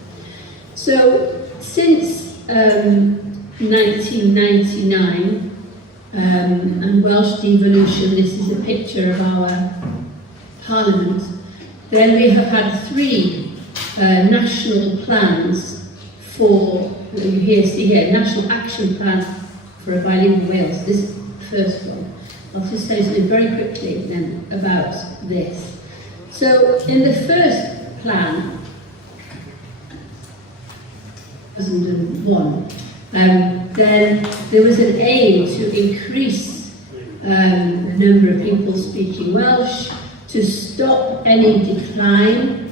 So, since 1999, and Welsh devolution, this is a picture of our Parliament, then we have had 3 national plans for, you see here, National Action Plan for a Bilingual Wales. This is the first one. I'll just say something very quickly then about this. So in the first plan, 2001, then there was an aim to increase the number of people speaking Welsh, to stop any decline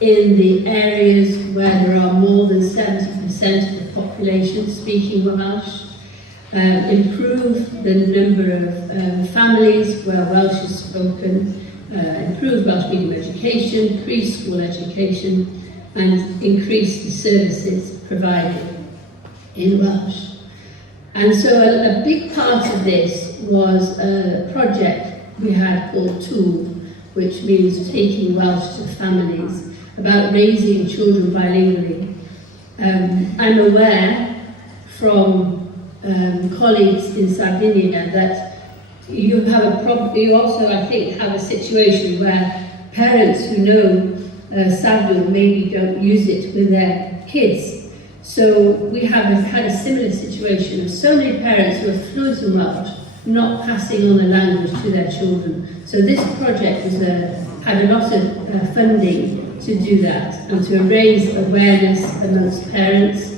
in the areas where there are more than 70% of the population speaking Welsh, improve the number of families where Welsh is spoken, improve Welsh medium education, preschool education, and increase the services provided in Welsh. And so a big part of this was a project we had called TOOL, which means taking Welsh to families, about raising children bilingually. I'm aware from colleagues in Sardinia that you have a problem. You also, I think, have a situation where parents who know Sardu maybe don't use it with their kids. So we have had a similar situation of so many parents who are fluent in Welsh not passing on the language to their children. So this project was, had a lot of funding to do that and to raise awareness amongst parents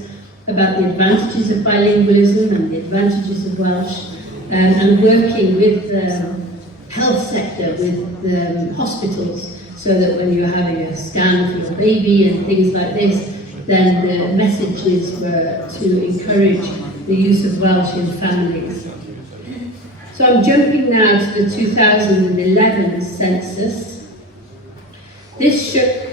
about the advantages of bilingualism and the advantages of Welsh, and working with the health sector, with the hospitals, so that when you're having a scan for your baby and things like this, then the messages were to encourage the use of Welsh in families. So I'm jumping now to the 2011 census. This shows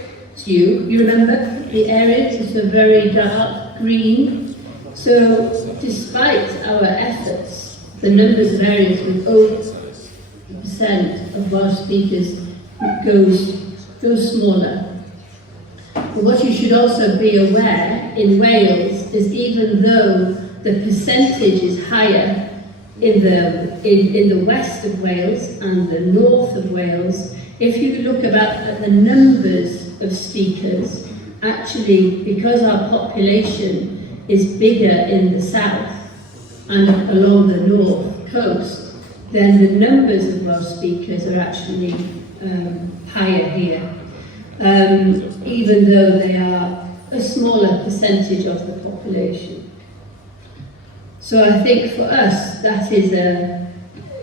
you remember the areas are very dark green. So despite our efforts, the numbers of areas with over 50% of Welsh speakers goes smaller. But what you should also be aware in Wales is, even though the percentage is higher in the west of Wales and the north of Wales, if you look at the numbers of speakers, actually, because our population is bigger in the south and along the north coast, then the numbers of Welsh speakers are actually higher here, even though they are a smaller percentage of the population. So I think for us, that is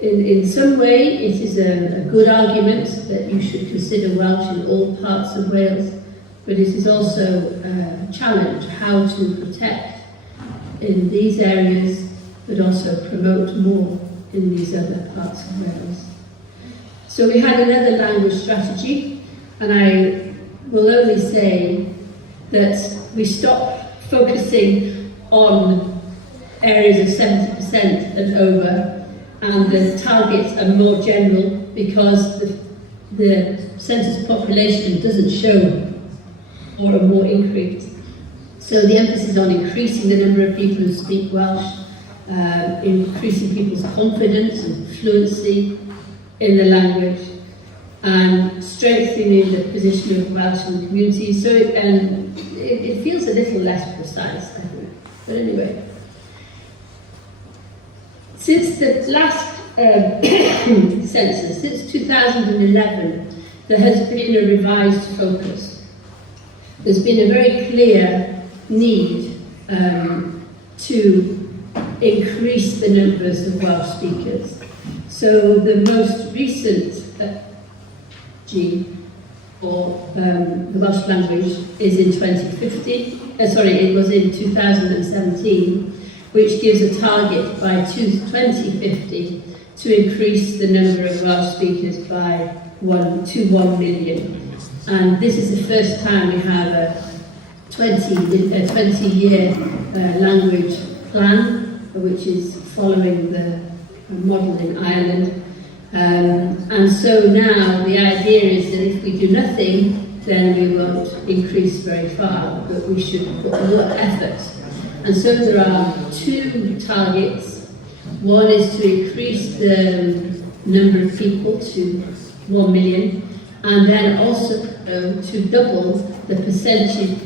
in some way, it is a good argument that you should consider Welsh in all parts of Wales, but it is also a challenge how to protect in these areas, but also promote more in these other parts of Wales. So we had another language strategy, and I will only say that we stopped focusing on areas of 70% and over, and the targets are more general because the census population doesn't show or a more increase. So the emphasis on increasing the number of people who speak Welsh, increasing people's confidence and fluency in the language, and strengthening the position of Welsh in the community. So it feels a little less precise, I think. But anyway, since the last census, since 2011, there has been a revised focus. there's been a very clear need to increase the numbers of Welsh speakers. So the most recent for the Welsh language is in 2017, which gives a target by 2050 to increase the number of Welsh speakers by 1 million. And this is the first time we have a 20-year language plan, which is following the model in Ireland. And so now the idea is that if we do nothing, then we won't increase very far, but we should put more effort. And so there are two targets. One is to increase the number of people to 1 million, and then also to double the percentage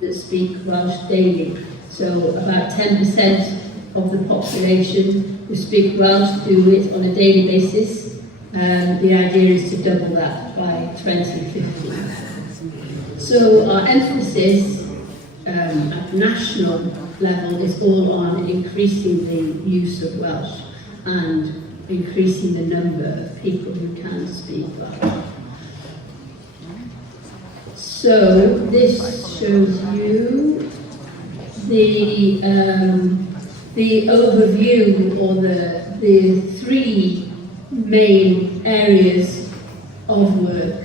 that speak Welsh daily. So about 10% of the population who speak Welsh do it on a daily basis. The idea is to double that by 2050. So our emphasis at national level is all on increasing the use of Welsh and increasing the number of people who can speak Welsh. So this shows you the overview, or the three main areas of work.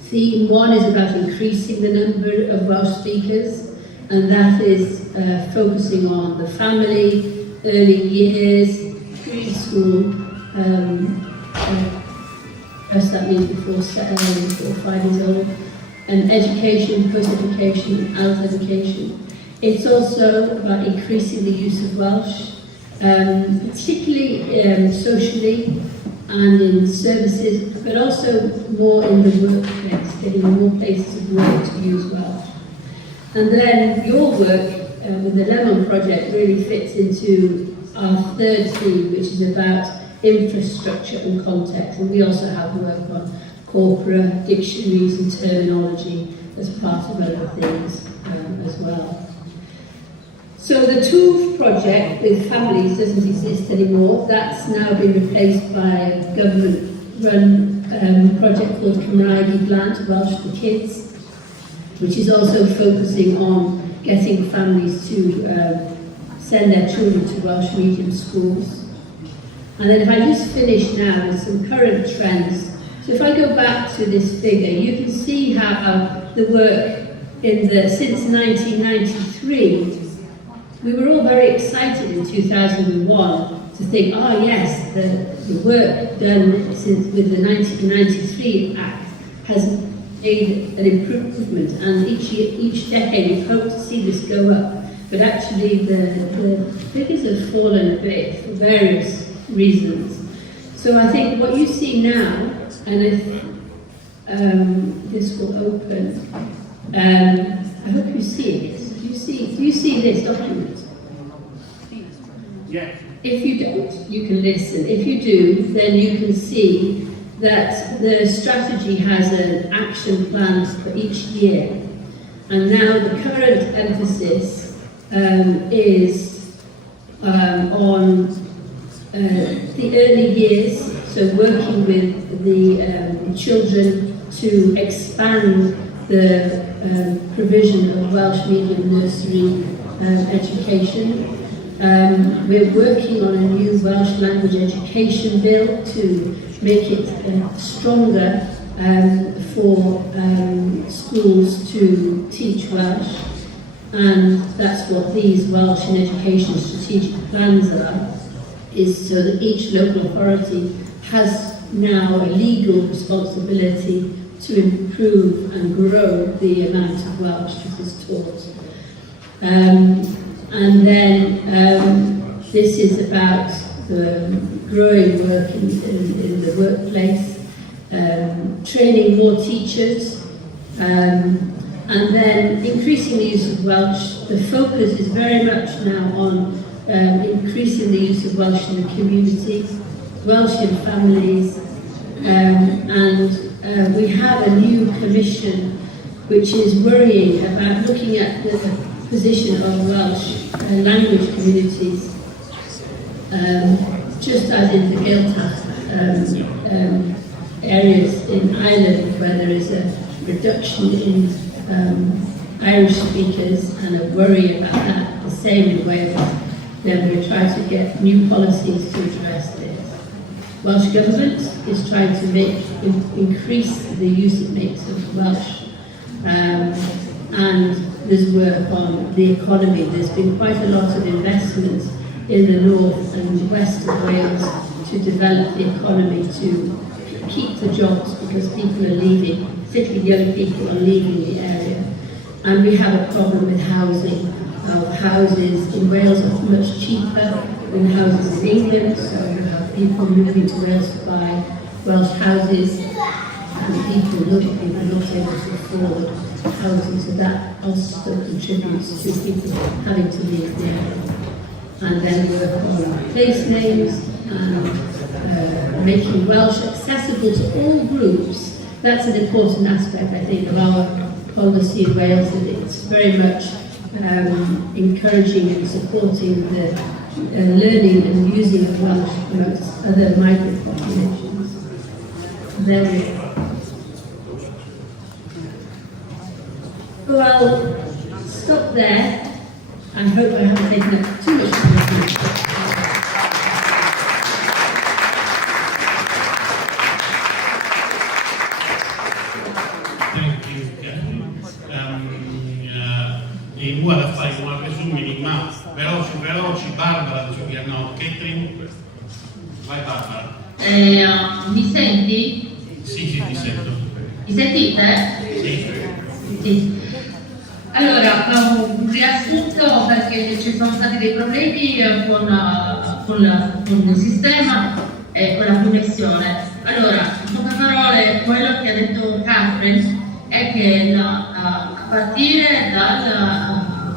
Theme 1 is about increasing the number of Welsh speakers, and that is focusing on the family, early years, preschool, that means before 5 years old, and education, post-education, and adult education. It's also about increasing the use of Welsh, particularly socially and in services, but also more in the workplace, getting more places of work to use Welsh. And then your work with the Lemon Project really fits into our third theme, which is about infrastructure and context. And we also have work on corpora, dictionaries and terminology as part of other things as well. So the Tools project with families doesn't exist anymore. That's now been replaced by a government-run project called Cymraeg i Blant, Welsh for Kids, which is also focusing on getting families to send their children to Welsh medium schools. And then if I just finish now with some current trends. So if I go back to this figure, you can see how the work since 1993, we were all very excited in 2001 to think, oh yes, the work done with the 1993 Act has made an improvement, and each decade we've hoped to see this go up. But actually the figures have fallen a bit for various reasons. So I think what you see now, and if this will open, I hope you see it. Do you see this document? Yeah. If you don't, you can listen. If you do, then you can see that the strategy has an action plan for each year. And now the current emphasis is on the early years, so working with the children to expand the provision of Welsh medium nursery education. We're working on a new Welsh language education bill to make it stronger for schools to teach Welsh, and that's what these Welsh in Education strategic plans are, is so that each local authority has now a legal responsibility to improve and grow the amount of Welsh that is taught. And then this is about the growing work in the workplace, training more teachers, and then increasing the use of Welsh. The focus is very much now on increasing the use of Welsh in the community, Welsh in families, and we have a new commission which is worrying about looking at the position of Welsh language communities, just as in the Gaeltacht areas in Ireland, where there is a reduction in Irish speakers and a worry about that, the same in Wales. Then we're trying to get new policies to address this. Welsh Government is trying to increase the use it makes of Welsh, and there's work on the economy. There's been quite a lot of investment in the north and west of Wales to develop the economy, to keep the jobs, because people are leaving, particularly young people are leaving the area. And we have a problem with housing. Houses in Wales are much cheaper than houses in England, so you have people moving to Wales to buy Welsh houses, and people not able to afford housing, so that also contributes to people having to leave the area. And then work on place names and making Welsh accessible to all groups. That's an important aspect, I think, of our policy in Wales, and it's very much encouraging and supporting the learning and using of Welsh amongst other migrant populations. There we go. Well, I'll stop there. I hope I haven't taken up too much time. Thank you, in modo da fare una resuming, ma veloci, Barbara, no, Catherine, vai Barbara. Mi senti? Sì, ti sento. Mi sentite? Sì. Sì. Allora, un riassunto, perché ci sono stati dei problemi con il sistema e con la connessione. Allora, in poche parole, quello che ha detto Catherine è che a partire dal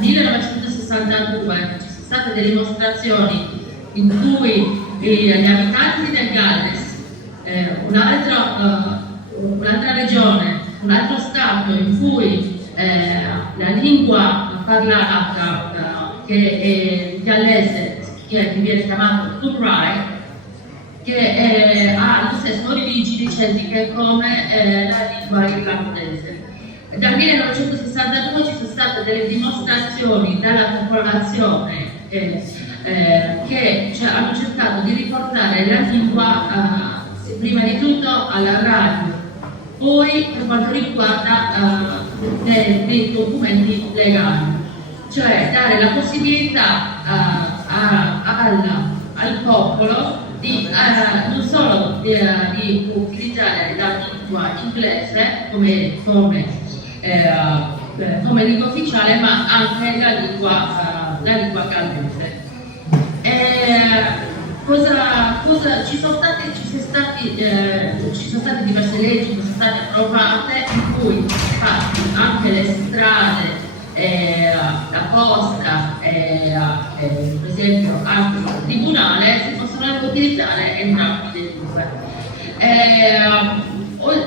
1962 ci sono state delle dimostrazioni in cui gli abitanti del Galles, un'altra regione, un altro stato in cui la lingua parlata che è il gallese, che viene chiamato Cymraeg, che ha le stesse origini celtiche come la lingua irlandese. Dal 1962 ci sono state delle dimostrazioni dalla popolazione che hanno cercato di riportare la lingua prima di tutto alla radio, poi per quanto riguarda dei documenti legali, cioè dare la possibilità al popolo di non solo di utilizzare la lingua inglese come lingua ufficiale, ma anche la lingua gallese. Ci sono state diverse leggi che sono state approvate, in cui infatti anche le strade, la posta, per esempio anche il tribunale, si possono utilizzare entrambi le lingue.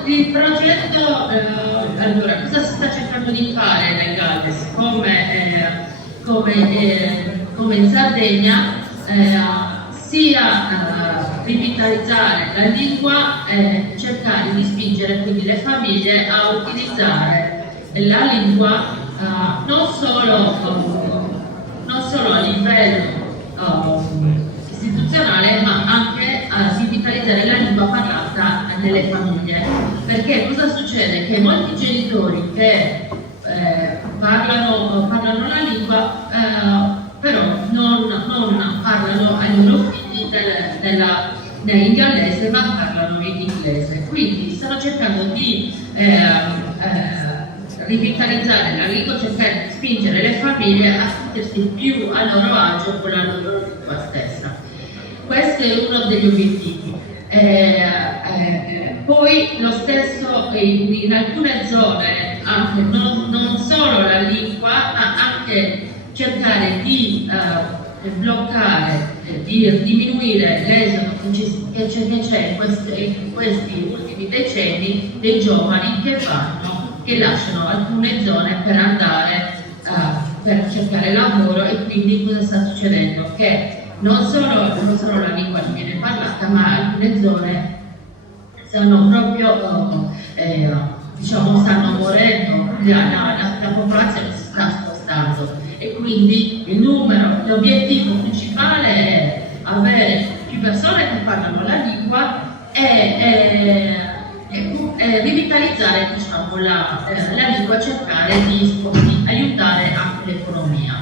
Il progetto, allora, cosa si sta cercando di fare nel Galles? Come in Sardegna, sia rivitalizzare la lingua e cercare di spingere quindi le famiglie a utilizzare la lingua non solo a livello istituzionale, ma anche a rivitalizzare la lingua parlata nelle famiglie. Perché cosa succede? Che molti genitori che parlano la lingua però non parlano ai loro figli in gallese, ma parlano in inglese. Quindi stanno cercando di rivitalizzare la lingua, cercare di spingere le famiglie a sentirsi più a loro agio con la loro lingua stessa. Questo è uno degli obiettivi. Poi lo stesso in alcune zone, anche non solo la lingua, ma anche cercare di bloccare, di diminuire l'esodo che c'è in questi ultimi decenni dei giovani che vanno che lasciano alcune zone per andare per cercare lavoro, e quindi cosa sta succedendo? Che non solo la lingua non viene parlata, ma alcune zone sono proprio, diciamo, stanno morendo, la popolazione si sta spostando, e quindi l'obiettivo principale è avere più persone che parlano la lingua e rivitalizzare, diciamo, la lingua, cercare di aiutare anche l'economia.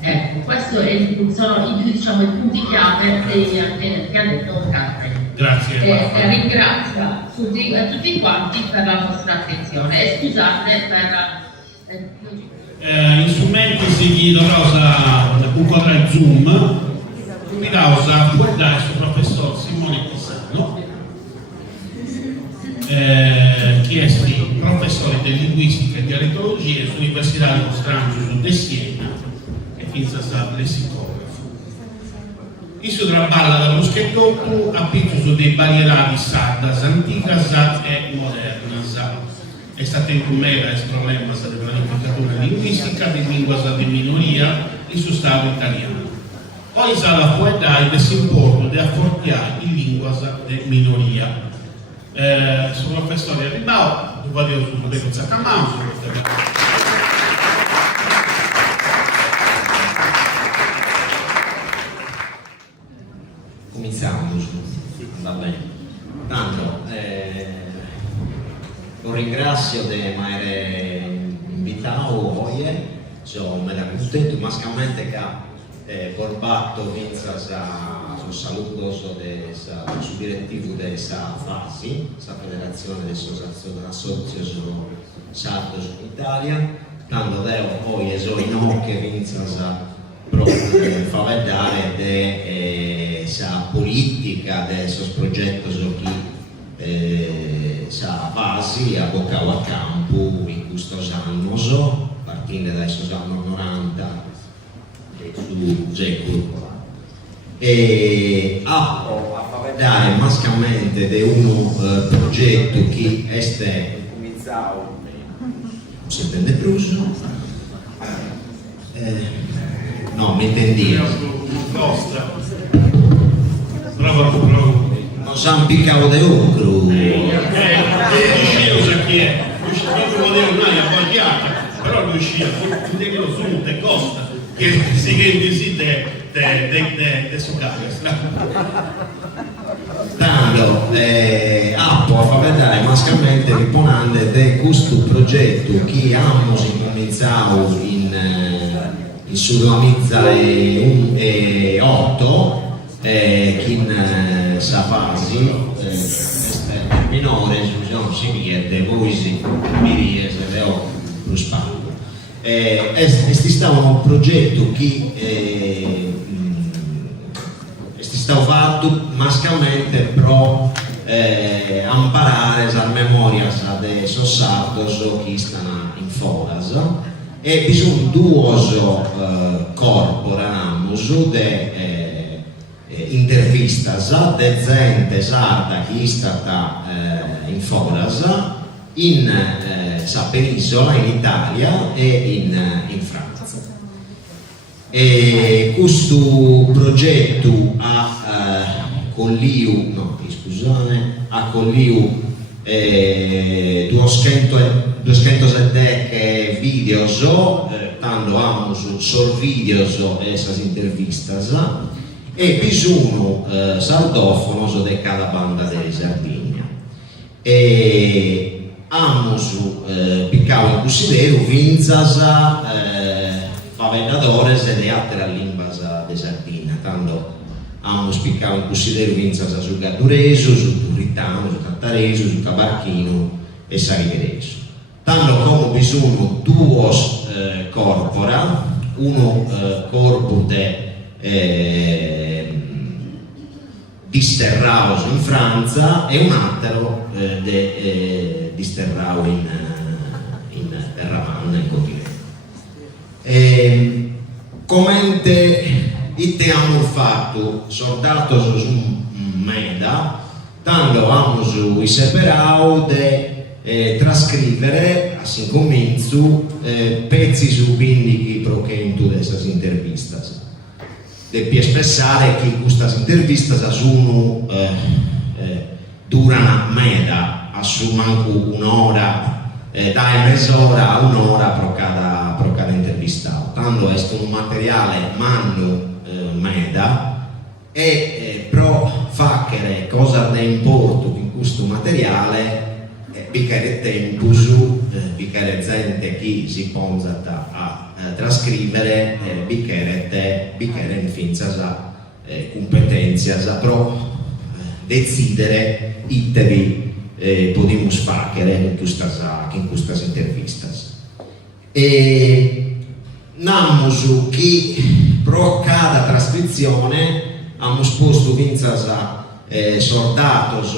Ecco, questi sono diciamo, i punti chiave che ha detto Catherine. Grazie. Ringrazio tutti quanti per la vostra attenzione e scusate per... In strumenti si causa un quadro Zoom, di causa guardare il suo professor Simone Pisano, che è professore di linguistica e dialettologia all'Università di Costanzo di Siena e finza sta lessicografo. Il suo traballa da bruschetto ha pitto dei barierati sardas, anticas e modernas. È stata incumera il problema della pianificazione linguistica di lingua di minoria in suo stato italiano. Poi la poeta si importa di affrontare in lingua di minoria. Sono professore a Ribao, lo vado su Deco Zacamano, Cominciamo, va bene. Tanto, lo ringrazio di aver invitato oggi, sono contento, ma sicuramente che portato sul saluto sul direttivo di questa fase, questa federazione delle associazioni sardos in Italia, tanto devo poi sono in occhio vinza proprio fa vedere della politica del progetto che sa base a bocca a campo in questo anno, partendo dai anni 90 su Geco. E a vedere mascalmente di un progetto che è cominciato, si intende più? No, mi intendi. Costa. Bravo. Non sa piccato di ocro. Riuscito sa chi è. Non lo devo mai appoggiata, però riuscito. Quindi lo sunte Costa, che si rende sì de Socrates. Tanto, Appo a far vedere mascalmente riponendo di questo progetto che abbiamo cominciato in Sulamizza e 8 che in sa fase minore si chiede voi si mi se ho lo spazio è stato un progetto che è stato fatto mascalmente pro imparare la memoria dei sossatos che stanno in foras e bisogna due corporamos de intervistas de gente sarda che è stata in foras in sa penisola, in Italia e in Francia. E questo progetto ha colliu 207 videos, tanto abbiamo solo videos e esas intervistas e bisogno sardofonos de cada banda de Sardegna e abbiamo piccavo in considero vinzas favelladores de altre linguas de Sardegna, tanto abbiamo spiccato in considero vinzas sul gaddureso, sul turritano, sul tattareso, sul cabarchino e sarighereso. Tanto come bisogno due corpora, uno corpo disterraus in Francia e un altro disterrau in Terravanna, in continente. Come abbiamo fatto soldato su Meda, tanto abbiamo separado de trascrivere, assim comincio, pezzi su bindichi prochento dessas intervistas. Devi espressare che queste intervistas sono durano meda, assumanco un'ora, da mezz'ora a un'ora per cada intervistato. Tanto è un materiale manno meda e pro facere cosa da importo in questo materiale bicchiere tempo su bicchiere gente chi si ponza a trascrivere bicchiere infinza sa competenza pro decidere ittevi podiamo facere in queste interviste e namus chi pro cada trascrizione abbiamo sposto vinzasa sordatos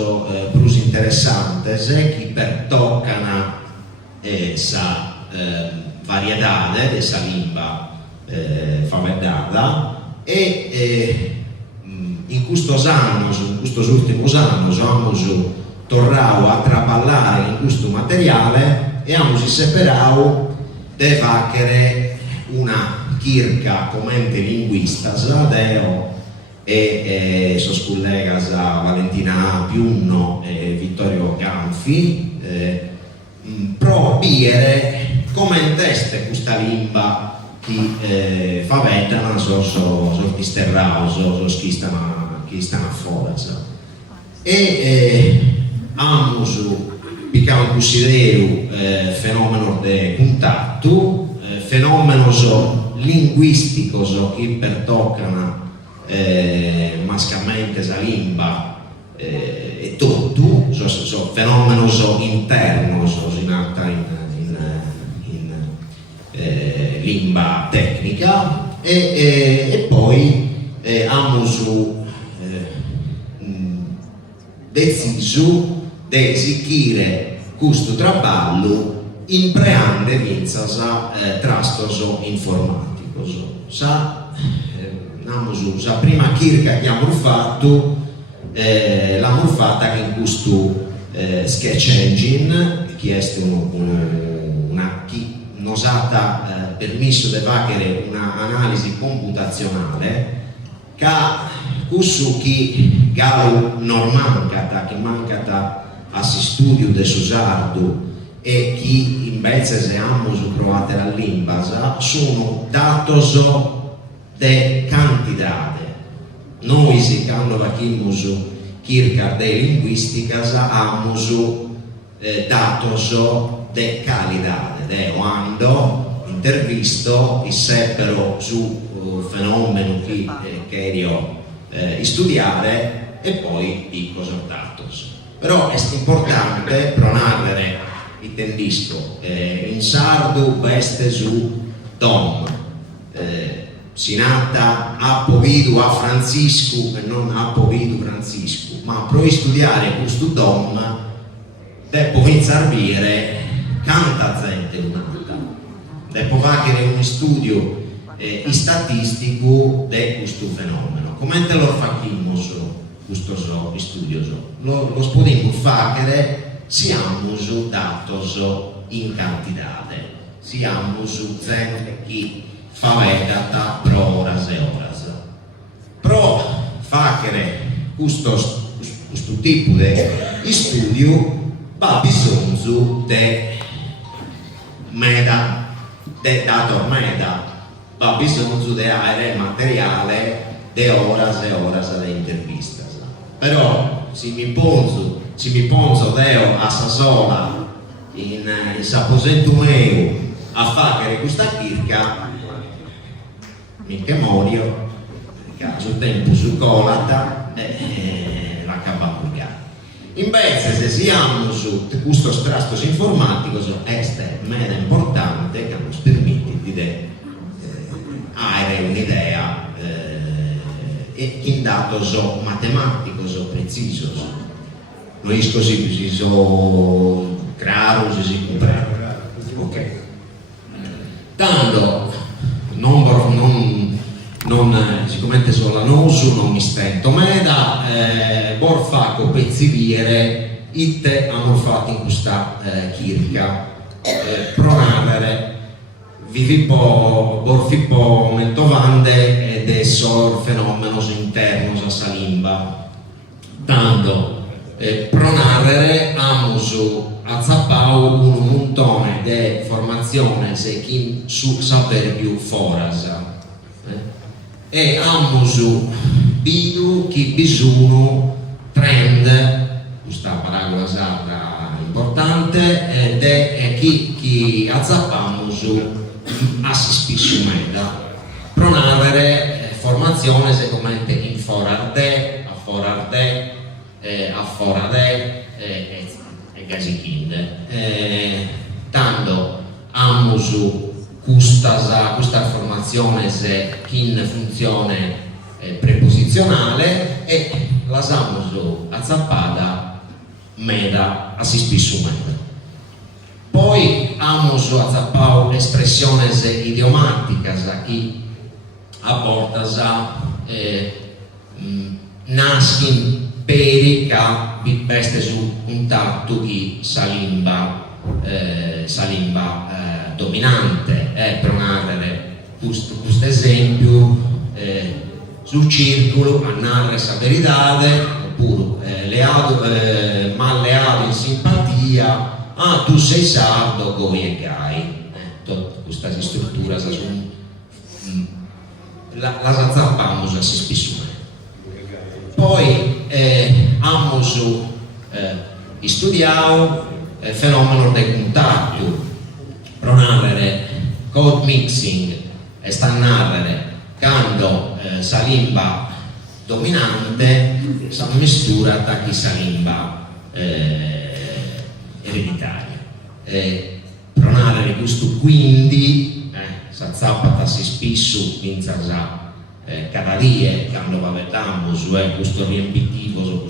plus interessantes che pertoccano sa variedade de sa lingua faveddata e in questi ultimi anni abbiamo tornato a traballare in questo materiale e abbiamo separato di fare una chirca come linguista e sos collegas Valentina Piunno e Vittorio Ganfi pro dire come teste questa lingua che faveddano sos disterraus chi stanno a forza e amo picchiamo considero fenomeno di contatto fenomeno linguistico che pertoccano mascalmente la lingua e tutto, sono fenomeni interni, in lingua tecnica e poi abbiamo deciso di eseguire questo lavoro impreando vinzasa trastos informaticos. La prima chirca che abbiamo fatto l'abbiamo fatta in questo sketch engine che è una nosata permesso di fare un'analisi computazionale che questo che mancata a studio del Susardo e che invece se abbiamo provato la lingua sono datos de cantidade. Noi quando facciamo circa de linguisticas abbiamo datos de qualidade, de quando intervisto e seppero su fenomeno che querio studiare e poi i datos. Però è importante pronare il tendisco in sardo veste su dom Sinata ha povido a Francisco e non ha povido Francisco, ma per studiare questo dom devo iniziare canta gente un'altra, devo fare un studio statistico di questo fenomeno. Come te lo facciamo questo studio? Lo possiamo fare siamo datos in quantità, siamo gente che faveddata pro oras e oras. Pro fare questo tipo di studio va bisogno di dato meda, va bisogno di avere materiale di oras e oras di intervista. Però se mi ponzo deo a Sassola in Saposento meu a fare questa chirca mica morio, caso tempo su colata la capacità. Invece se siamo su questo strasto informatico è meno importante che ci permette di avere un'idea e in datos matematicos precisos. Noi così sono claros e si comprende. Ok. Tanto siccome sono lanoso non mi stento meda vor faccio pezzivire itte hanno fatto in questa chirca pronare borfippo mentovande ed esso fenomeno interno a Salimba tanto pronare amusu a zappau un montone de formazione se chi su saper più forasa e amusu bidu chi bisogno trend questa paragola sarà importante ed è chi azzappamusu a si spissumeda pronare formazione secondo in forarte a forarte a forade e gasikinde tanto amusu questa formazione se in funzione preposizionale e la samusu azzappata meda a si spissumeda. Poi amusu azzappau espressione idiomatica sa chi apporta sa naskin perica veste su un tatto chi salimba dominante pronare questo esempio sul circolo a narre sa veritade oppure malleato in simpatia tu sei sardo goi e gai questa struttura la zappamos a si spissumare poi amusu studiamo fenomeno del contatto pronarre code mixing e sta narrare quando salimba dominante sa mistura da chi salimba ereditaria pronare questo quindi sa zappata si spissu vinza sa cadarie quando va vedendo su questo riempitivo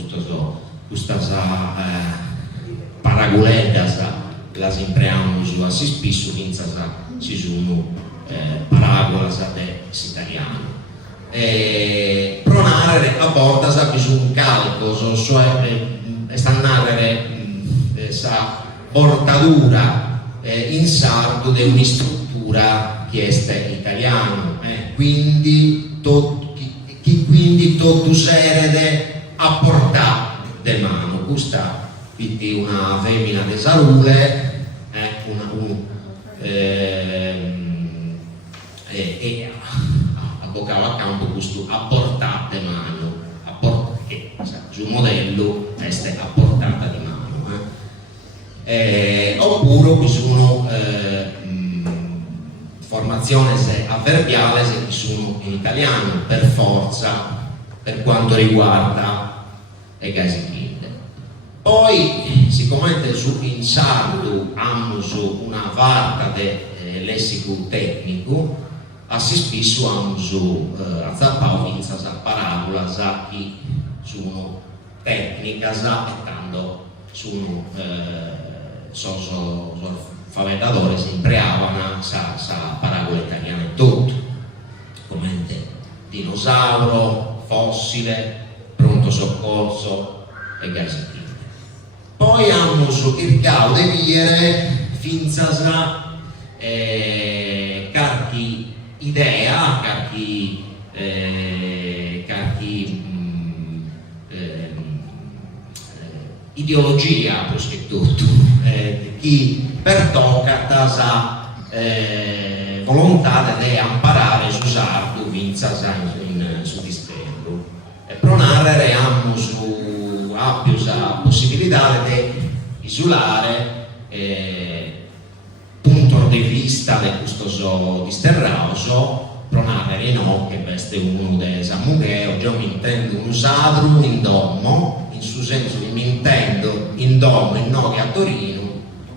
questa paragoletta la impriamo su a si spissu vinza si sono paragola de italiano pronare a borda sa bisogno calco cioè sta narrare sa portatura in sardo di una struttura chiesta in italiano quindi quindi tutto serede a portare de mano questa quindi una femmina de salute a boccava a campo questo a portare de mano che sul modello è a portata di mano oppure bisogna formazione avverbiale se ci sono in italiano per forza per quanto riguarda i gasikinde. Poi siccome in sardo hanno una varta di lessico tecnico si spesso hanno azzappao vinza sa parabola sa chi sono tecnica sa e tanto sono faventatore si impreavano sa paragola italiana e tutto come dinosauro, fossile, pronto soccorso e gasikinde. Poi hanno cercato di dire finza sa carchi idea, carchi ideologia più che tutto chi per tocca sa volontà di imparare su sardo vinza su distrello e pronare hanno ha più la possibilità di isolare punto di vista di questo disterrauso pronare no che veste uno dei samugheo già mi intendo un usadru in domo in suo senso mi intendo in domo in no che a Torino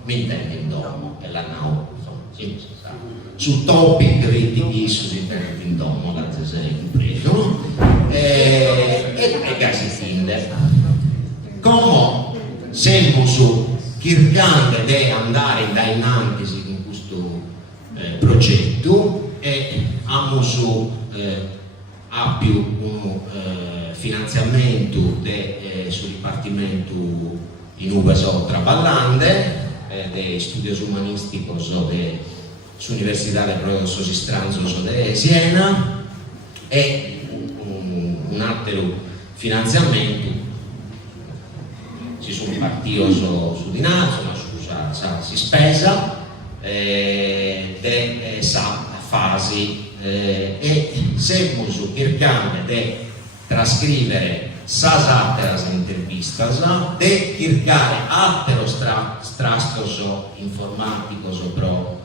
mi intendo in domo e la no su topic critici si intende in domo grazie se compreso e gasikinde come sempre su cercando di andare innanzi con questo progetto e ha più un finanziamento sul dipartimento in uso traballande, de studios humanísticos de Universidade Professor Stranzos de Siena, e un altro finanziamento si sono partiti su di naso, ma si spesa de sa fasi e semus cercando di trascrivere sas atteras intervistas, de cercare atteros strastos informaticos pro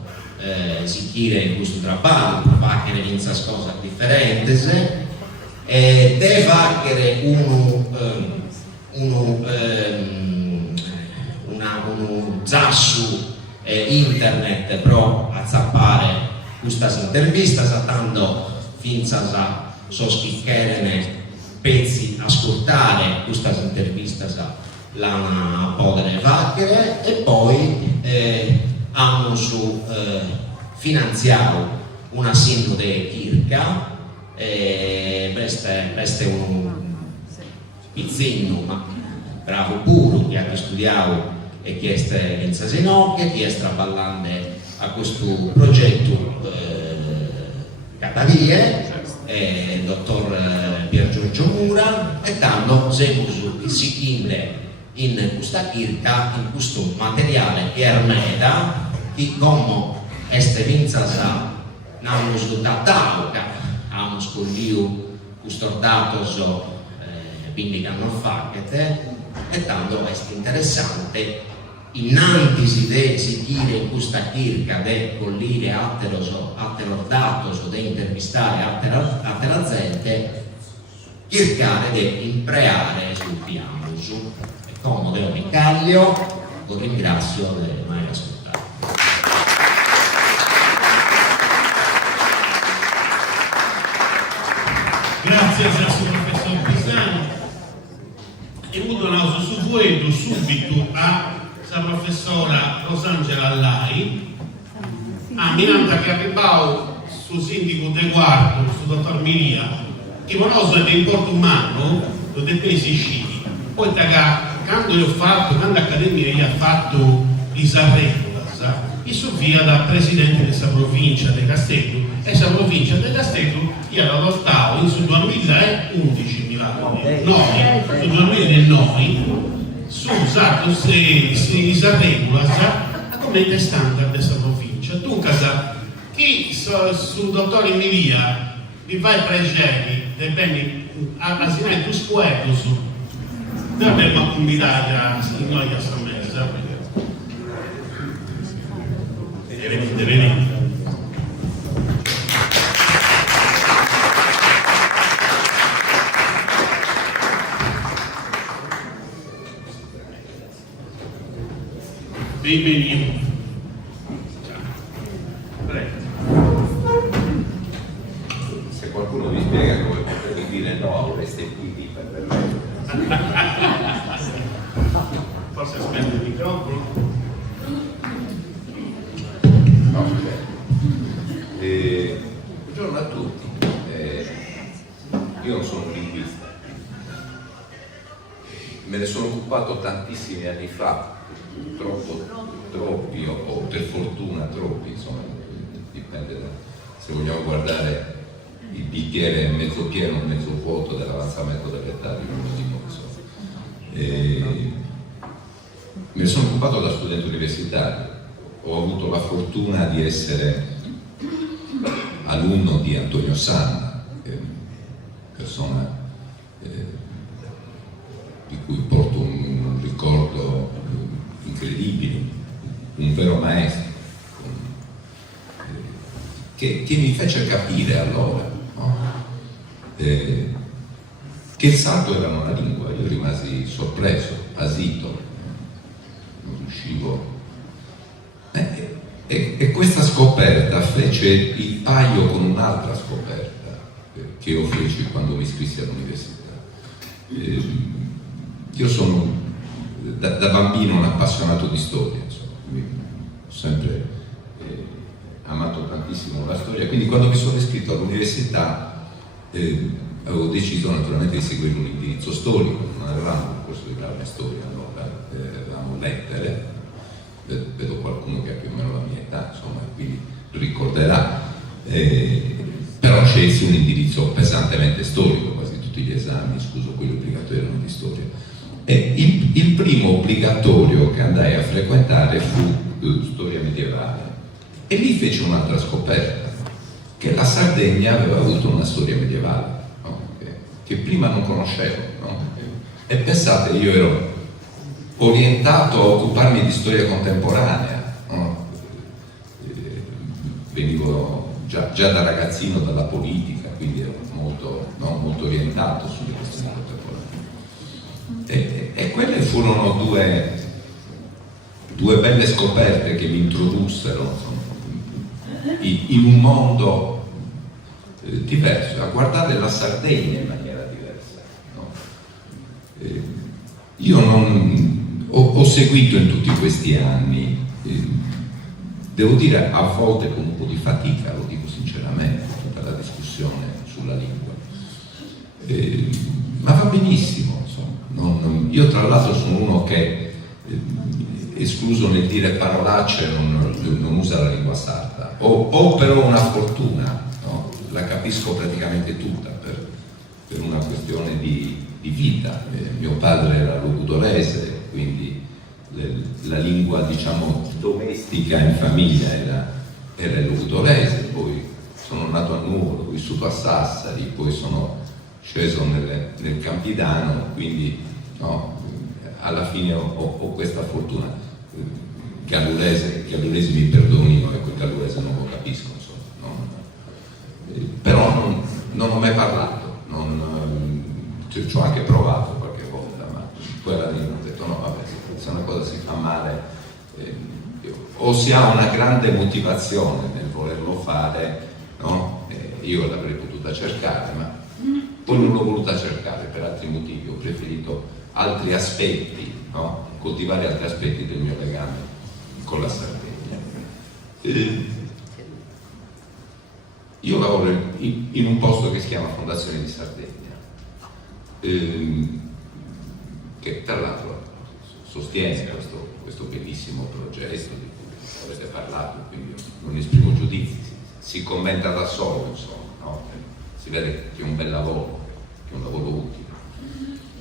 sicire in questo trabalho, per fare vinzas cose differenti, de fare un zassu internet pro azzappare queste interviste, andando finza a soschiccherene pezzi, ascoltare queste interviste la podere fare, e poi hanno finanziato una sinode Kirka, questo è un pizzino ma bravo puro, che ha studiato e che è in Sasenocchia, che è traballando a questo progetto Catavie, dottor Pier Giorgio Mura, e tanto siamo si chinde in questa kirka, in questo materiale che ermeda, che come este vinzas namus datau, abbiamo scoglio questo datos quindi che hanno fatto, e tanto è interessante innanzi di sentire in questa kirka di cogliere atteros datos o di intervistare attera gente, cercare di impreare sul piano. E come Leone Caglio, lo ringrazio di mai ascoltato. Grazie al professor Pisani. E avuto un sussueto subito a la professora Rosangela Allai, a Miranda che arrivò sul sindaco De Guardo, sul dottor Milia, che conosce l'importo umano, lo depesi sciti. Poi quando io ho fatto, quando l'Accademia gli ha fatto i Sarregulas, io sono via da presidente della provincia di Castello, e questa provincia di Castello io l'ho adottato in 2011, mi pare, sul 2009, su usato i Sarregulas come standard della provincia. Dunque, chi sul dottore Emilia vi vai pregeni dei beni asinai tu squerdo su dove ma combinare noi a Samesa venite. Benvenuti. Prego. Se qualcuno mi spiega come potrei dire no a queste PD per lei. Forse aspetta il microfono. No, buongiorno a tutti. Io non sono un linguista. Me ne sono occupato tantissimi anni fa. Troppi o per fortuna troppi, insomma, dipende se vogliamo guardare il bicchiere mezzo pieno o mezzo vuoto dell'avanzamento dell'età di uno, insomma. Me ne sono occupato da studente universitario, ho avuto la fortuna di essere alunno di Antonio Sanna, persona di cui porto un ricordo incredibile, un vero maestro, che mi fece capire allora, no? Che il sardo era una lingua. Io rimasi sorpreso, basito, non riuscivo. E questa scoperta fece il paio con un'altra scoperta che io feci quando mi iscrissi all'università. Io sono da bambino un appassionato di storia, insomma. Ho sempre amato tantissimo la storia, quindi quando mi sono iscritto all'università avevo deciso naturalmente di seguire un indirizzo storico, non avevamo corso di laurea in storia, allora avevamo lettere, vedo qualcuno che ha più o meno la mia età, insomma, quindi ricorderà, però scelse un indirizzo pesantemente storico, quasi tutti gli esami, escluso quelli obbligatori, erano di storia. E il primo obbligatorio che andai a frequentare fu storia medievale, e lì feci un'altra scoperta, che la Sardegna aveva avuto una storia medievale, no? che prima non conoscevo, no? E pensate, io ero orientato a occuparmi di storia contemporanea, no? Venivo già da ragazzino dalla politica, quindi ero molto orientato sulle questioni contemporanee. E quelle furono due belle scoperte che mi introdussero, insomma, in un mondo diverso, a guardare la Sardegna in maniera diversa, no? Io ho seguito in tutti questi anni, devo dire a volte con un po' di fatica, lo dico sinceramente, tutta la discussione sulla lingua, ma va benissimo, insomma. Io tra l'altro sono uno che, escluso nel dire parolacce, non usa la lingua sarda, ho però una fortuna, no? La capisco praticamente tutta per una questione di vita. Mio padre era logudorese, quindi la lingua, diciamo, domestica in famiglia era il logudorese. Poi sono nato a Nuoro, ho vissuto a Sassari, poi sono sceso nel Campidano, quindi no, alla fine ho questa fortuna. Galluresi mi perdonino, ecco, il gallurese non lo capisco, insomma, però non ho mai parlato, ci ho anche provato qualche volta, ma poi alla fine ho detto no, vabbè, se una cosa si fa male, o si ha una grande motivazione nel volerlo fare, no? Io l'avrei potuta cercare, ma poi non l'ho voluta cercare per altri motivi, ho preferito altri aspetti, no? Coltivare altri aspetti del mio legame con la Sardegna. Io lavoro in un posto che si chiama Fondazione di Sardegna, che tra l'altro sostiene questo bellissimo progetto di cui avete parlato, quindi non esprimo giudizi, si commenta da solo, insomma, no? Si vede che è un bel lavoro, che è un lavoro utile.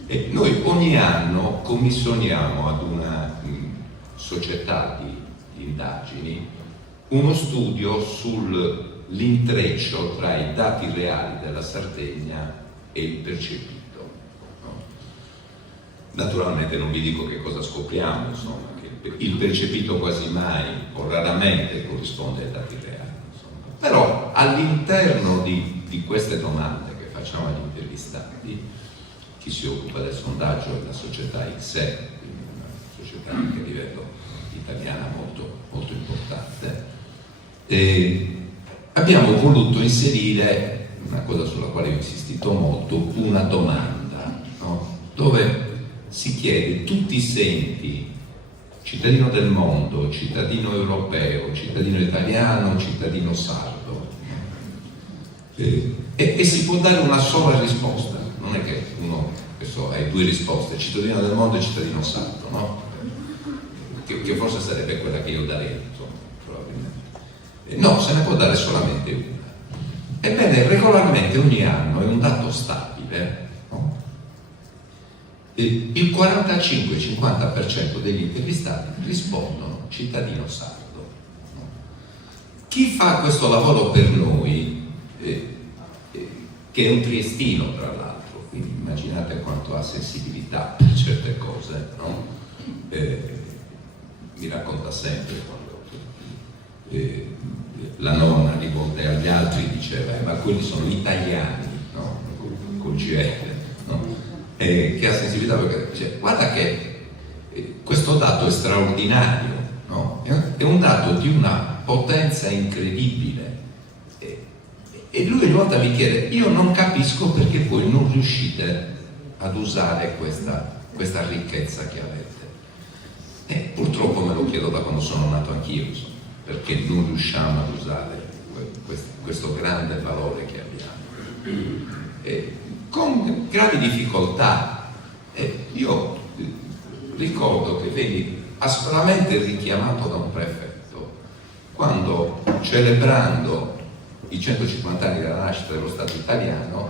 E noi ogni anno commissioniamo ad una società di indagini uno studio sull'intreccio tra i dati reali della Sardegna e il percepito, no? Naturalmente non vi dico che cosa scopriamo, insomma, che il percepito quasi mai o raramente corrisponde ai dati reali, insomma. Però all'interno di queste domande che facciamo agli intervistati, chi si occupa del sondaggio è la società XE, quindi una società anche a livello italiana molto, molto importante, abbiamo voluto inserire una cosa sulla quale ho insistito molto, una domanda, no? Dove si chiede: tu ti senti cittadino del mondo, cittadino europeo, cittadino italiano, cittadino sardo? E si può dare una sola risposta, non è che uno, che so, hai due risposte, cittadino del mondo e cittadino sardo, no? Che forse sarebbe quella che io darei, insomma, probabilmente. No, se ne può dare solamente una. Ebbene, regolarmente ogni anno, è un dato stabile, no? Il 45-50% degli intervistati rispondono cittadino sardo, no? Chi fa questo lavoro per noi, che è un triestino tra l'altro, quindi immaginate quanto ha sensibilità per certe cose, no? Mi racconta sempre quando la nonna rivolta agli altri diceva ma quelli sono gli italiani, no? Col GR, no? Che ha sensibilità, perché dice guarda che questo dato è straordinario, no? È un dato di una potenza incredibile, e lui ogni volta mi chiede: io non capisco perché voi non riuscite ad usare questa ricchezza che avete. E purtroppo me lo chiedo da quando sono nato anch'io, insomma, perché non riusciamo ad usare questo grande valore che abbiamo, con gravi difficoltà. io ricordo che veni aspramente richiamato da un prefetto quando, celebrando i 150 anni della nascita dello Stato italiano,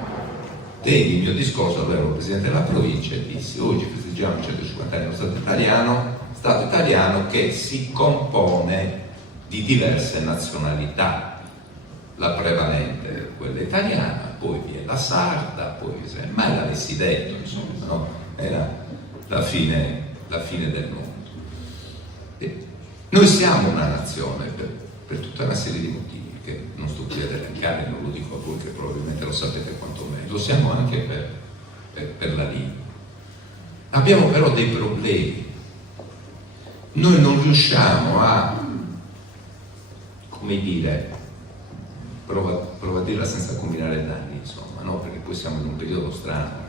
tesi il mio discorso, allora ero presidente della provincia, e dissi: oggi festeggiamo i 150 anni dello Stato italiano che si compone di diverse nazionalità, la prevalente è quella italiana, poi vi è la sarda, poi mai l'avessi detto, insomma, no? Era la fine del mondo. E noi siamo una nazione per tutta una serie di motivi che non sto qui ad elencare, non lo dico a voi che probabilmente lo sapete quanto me, lo siamo anche per la lingua. Abbiamo però dei problemi. Noi non riusciamo a, come dire, provo a dirla senza combinare danni, insomma, no? Perché poi siamo in un periodo strano,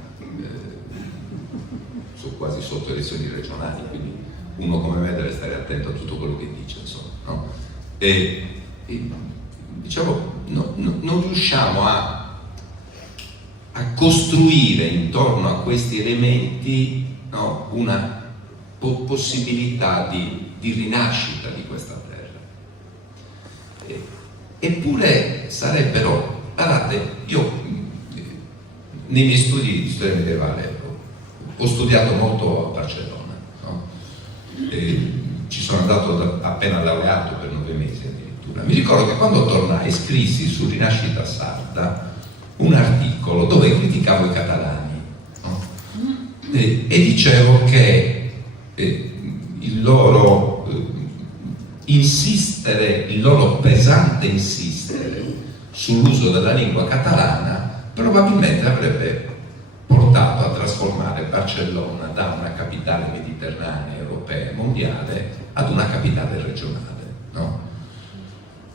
sono quasi sotto elezioni regionali, quindi uno come me deve stare attento a tutto quello che dice, insomma, no? E diciamo, non riusciamo a costruire intorno a questi elementi, no, una possibilità di rinascita di questa terra. Eppure sarebbero, guardate, io nei miei studi di storia medievale ho studiato molto a Barcellona, no? Ci sono andato appena laureato per 9 mesi addirittura. Mi ricordo che quando tornai scrissi su Rinascita Sarda un articolo dove criticavo i catalani, no? E dicevo che il loro insistere, il loro pesante insistere sull'uso della lingua catalana probabilmente avrebbe portato a trasformare Barcellona da una capitale mediterranea, europea e mondiale ad una capitale regionale, no?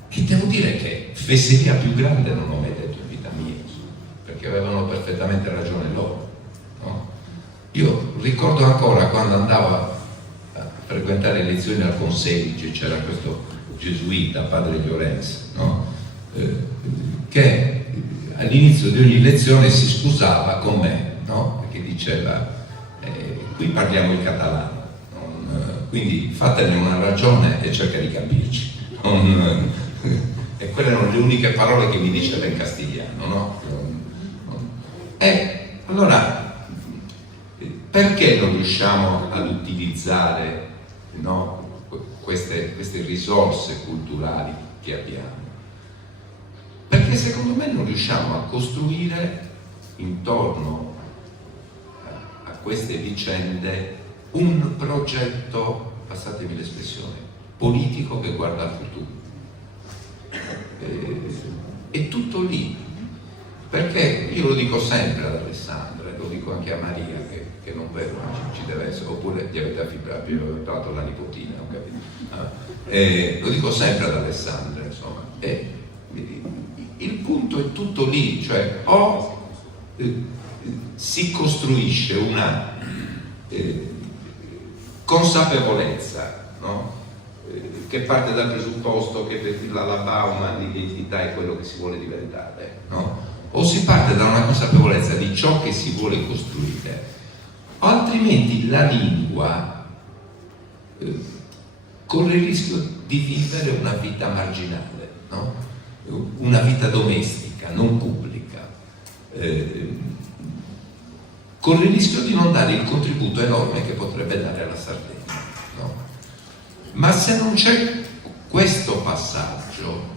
E devo dire che fesseria più grande non ho mai detto in vita mia, perché avevano perfettamente ragione loro, no? Io ricordo ancora quando andavo a frequentare le lezioni al Conselice, c'era questo gesuita, padre Llorenz, no? Che all'inizio di ogni lezione si scusava con me, no? Perché diceva: qui parliamo il catalano, quindi fatene una ragione e cerca di capirci. E quelle erano le uniche parole che mi diceva in castigliano, no? E allora, perché non riusciamo ad utilizzare, no, queste risorse culturali che abbiamo? Perché secondo me non riusciamo a costruire intorno a queste vicende un progetto, passatemi l'espressione, politico che guarda al futuro. È tutto lì, perché io lo dico sempre ad Alessandra, lo dico anche a Maria che non vedo, ma ci deve essere, oppure gli avete affidato la nipotina, non capito? Lo dico sempre ad Alessandra, insomma. Il punto è tutto lì, cioè o si costruisce una consapevolezza, no? Che parte dal presupposto che per l'Alabama l'identità è quello che si vuole diventare, no? O si parte da una consapevolezza di ciò che si vuole costruire, o altrimenti la lingua corre il rischio di vivere una vita marginale, no? Una vita domestica, non pubblica, corre il rischio di non dare il contributo enorme che potrebbe dare alla Sardegna, no? Ma se non c'è questo passaggio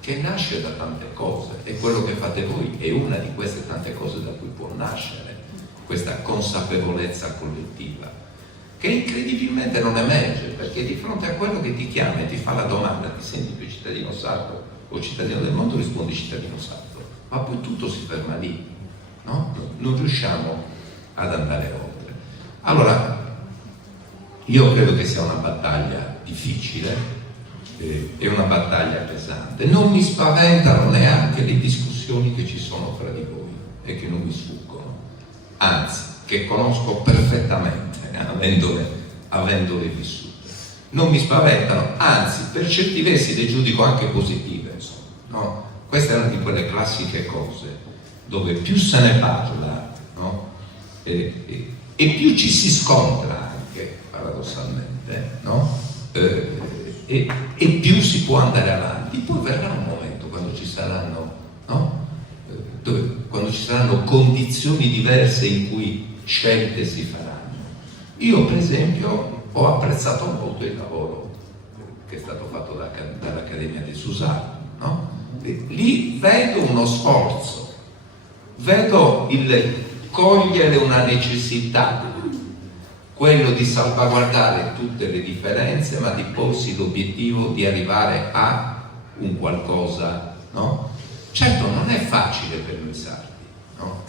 che nasce da tante cose, e quello che fate voi è una di queste tante cose da cui può nascere questa consapevolezza collettiva, che incredibilmente non emerge, perché di fronte a quello che ti chiama e ti fa la domanda: ti senti più cittadino sardo o cittadino del mondo? Rispondi cittadino sardo, ma poi tutto si ferma lì, no? Non riusciamo ad andare oltre. Allora, io credo che sia una battaglia difficile, è una battaglia pesante. Non mi spaventano neanche le discussioni che ci sono fra di voi e che non mi sfuggono, anzi, che conosco perfettamente, avendole vissute. Non mi spaventano, anzi, per certi versi le giudico anche positive, insomma, no? Questa è una di quelle classiche cose dove più se ne parla, no? e più ci si scontra anche, paradossalmente, no? E più si può andare avanti. Poi verrà un momento quando ci saranno, no? Quando ci saranno condizioni diverse in cui scelte si faranno. Io per esempio ho apprezzato molto il lavoro che è stato fatto dall'Accademia di Susanna, no? Lì vedo uno sforzo, vedo il cogliere una necessità, quello di salvaguardare tutte le differenze, ma di porsi l'obiettivo di arrivare a un qualcosa, no? Certo non è facile per noi sardi, no?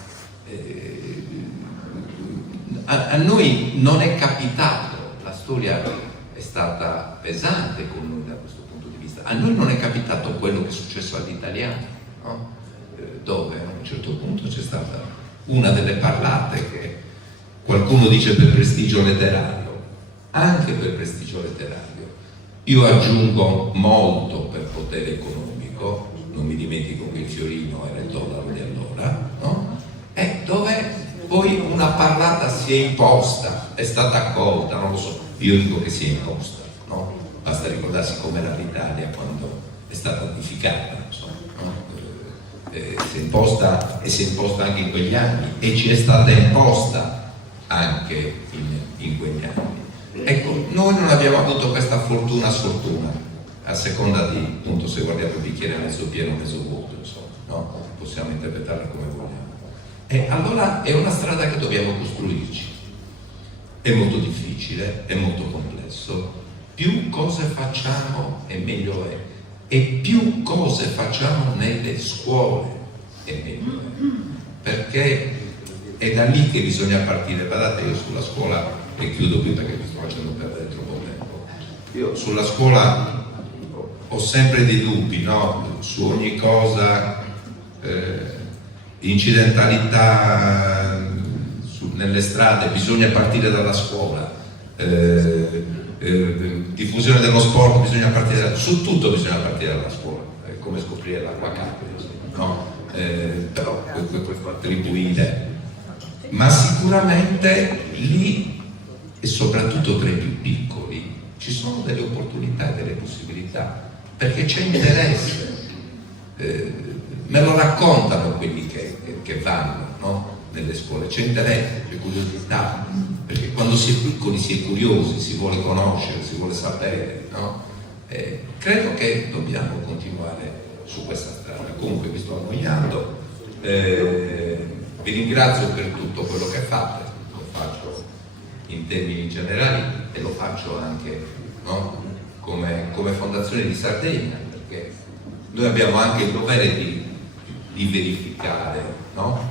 A noi non è capitato, la storia è stata pesante con noi da questo punto di vista, a noi non è capitato quello che è successo agli italiani, no? Dove a un certo punto c'è stata una delle parlate che qualcuno dice per prestigio letterario, anche per prestigio letterario. Io aggiungo molto per potere economico, non mi dimentico che il fiorino era il dollaro di allora, no? Dove poi una parlata si è imposta, è stata accolta, non lo so, io dico che si è imposta, no? Basta ricordarsi com'era l'Italia quando è stata unificata, insomma, no? Si è imposta e si è imposta anche in quegli anni e ci è stata imposta anche in quegli anni. Ecco, noi non abbiamo avuto questa fortuna sfortuna, a seconda di, appunto, se guardiamo il bicchiere mezzo pieno o mezzo vuoto, insomma, no? Possiamo interpretarla come vogliamo. E allora è una strada che dobbiamo costruirci. È molto difficile, è molto complesso. Più cose facciamo e meglio è. E più cose facciamo nelle scuole e meglio è. Perché è da lì che bisogna partire. Guardate, io sulla scuola, e chiudo qui perché mi sto facendo perdere troppo tempo, io sulla scuola ho sempre dei dubbi, no? Su ogni cosa, incidentalità nelle strade, bisogna partire dalla scuola, diffusione dello sport, bisogna partire su tutto bisogna partire dalla scuola, è come scoprire l'acqua calda, no? Però questo attribuire, ma sicuramente lì, e soprattutto per i più piccoli, ci sono delle opportunità e delle possibilità, perché c'è interesse, me lo raccontano quelli che vanno, no? Nelle scuole, c'è interesse, c'è curiosità, perché quando si è piccoli si è curiosi, si vuole conoscere, si vuole sapere, no? Credo che dobbiamo continuare su questa strada. Comunque vi sto annoiando, vi ringrazio per tutto quello che fate, lo faccio in termini generali e lo faccio anche, no? come Fondazione di Sardegna, perché noi abbiamo anche il dovere di verificare, no?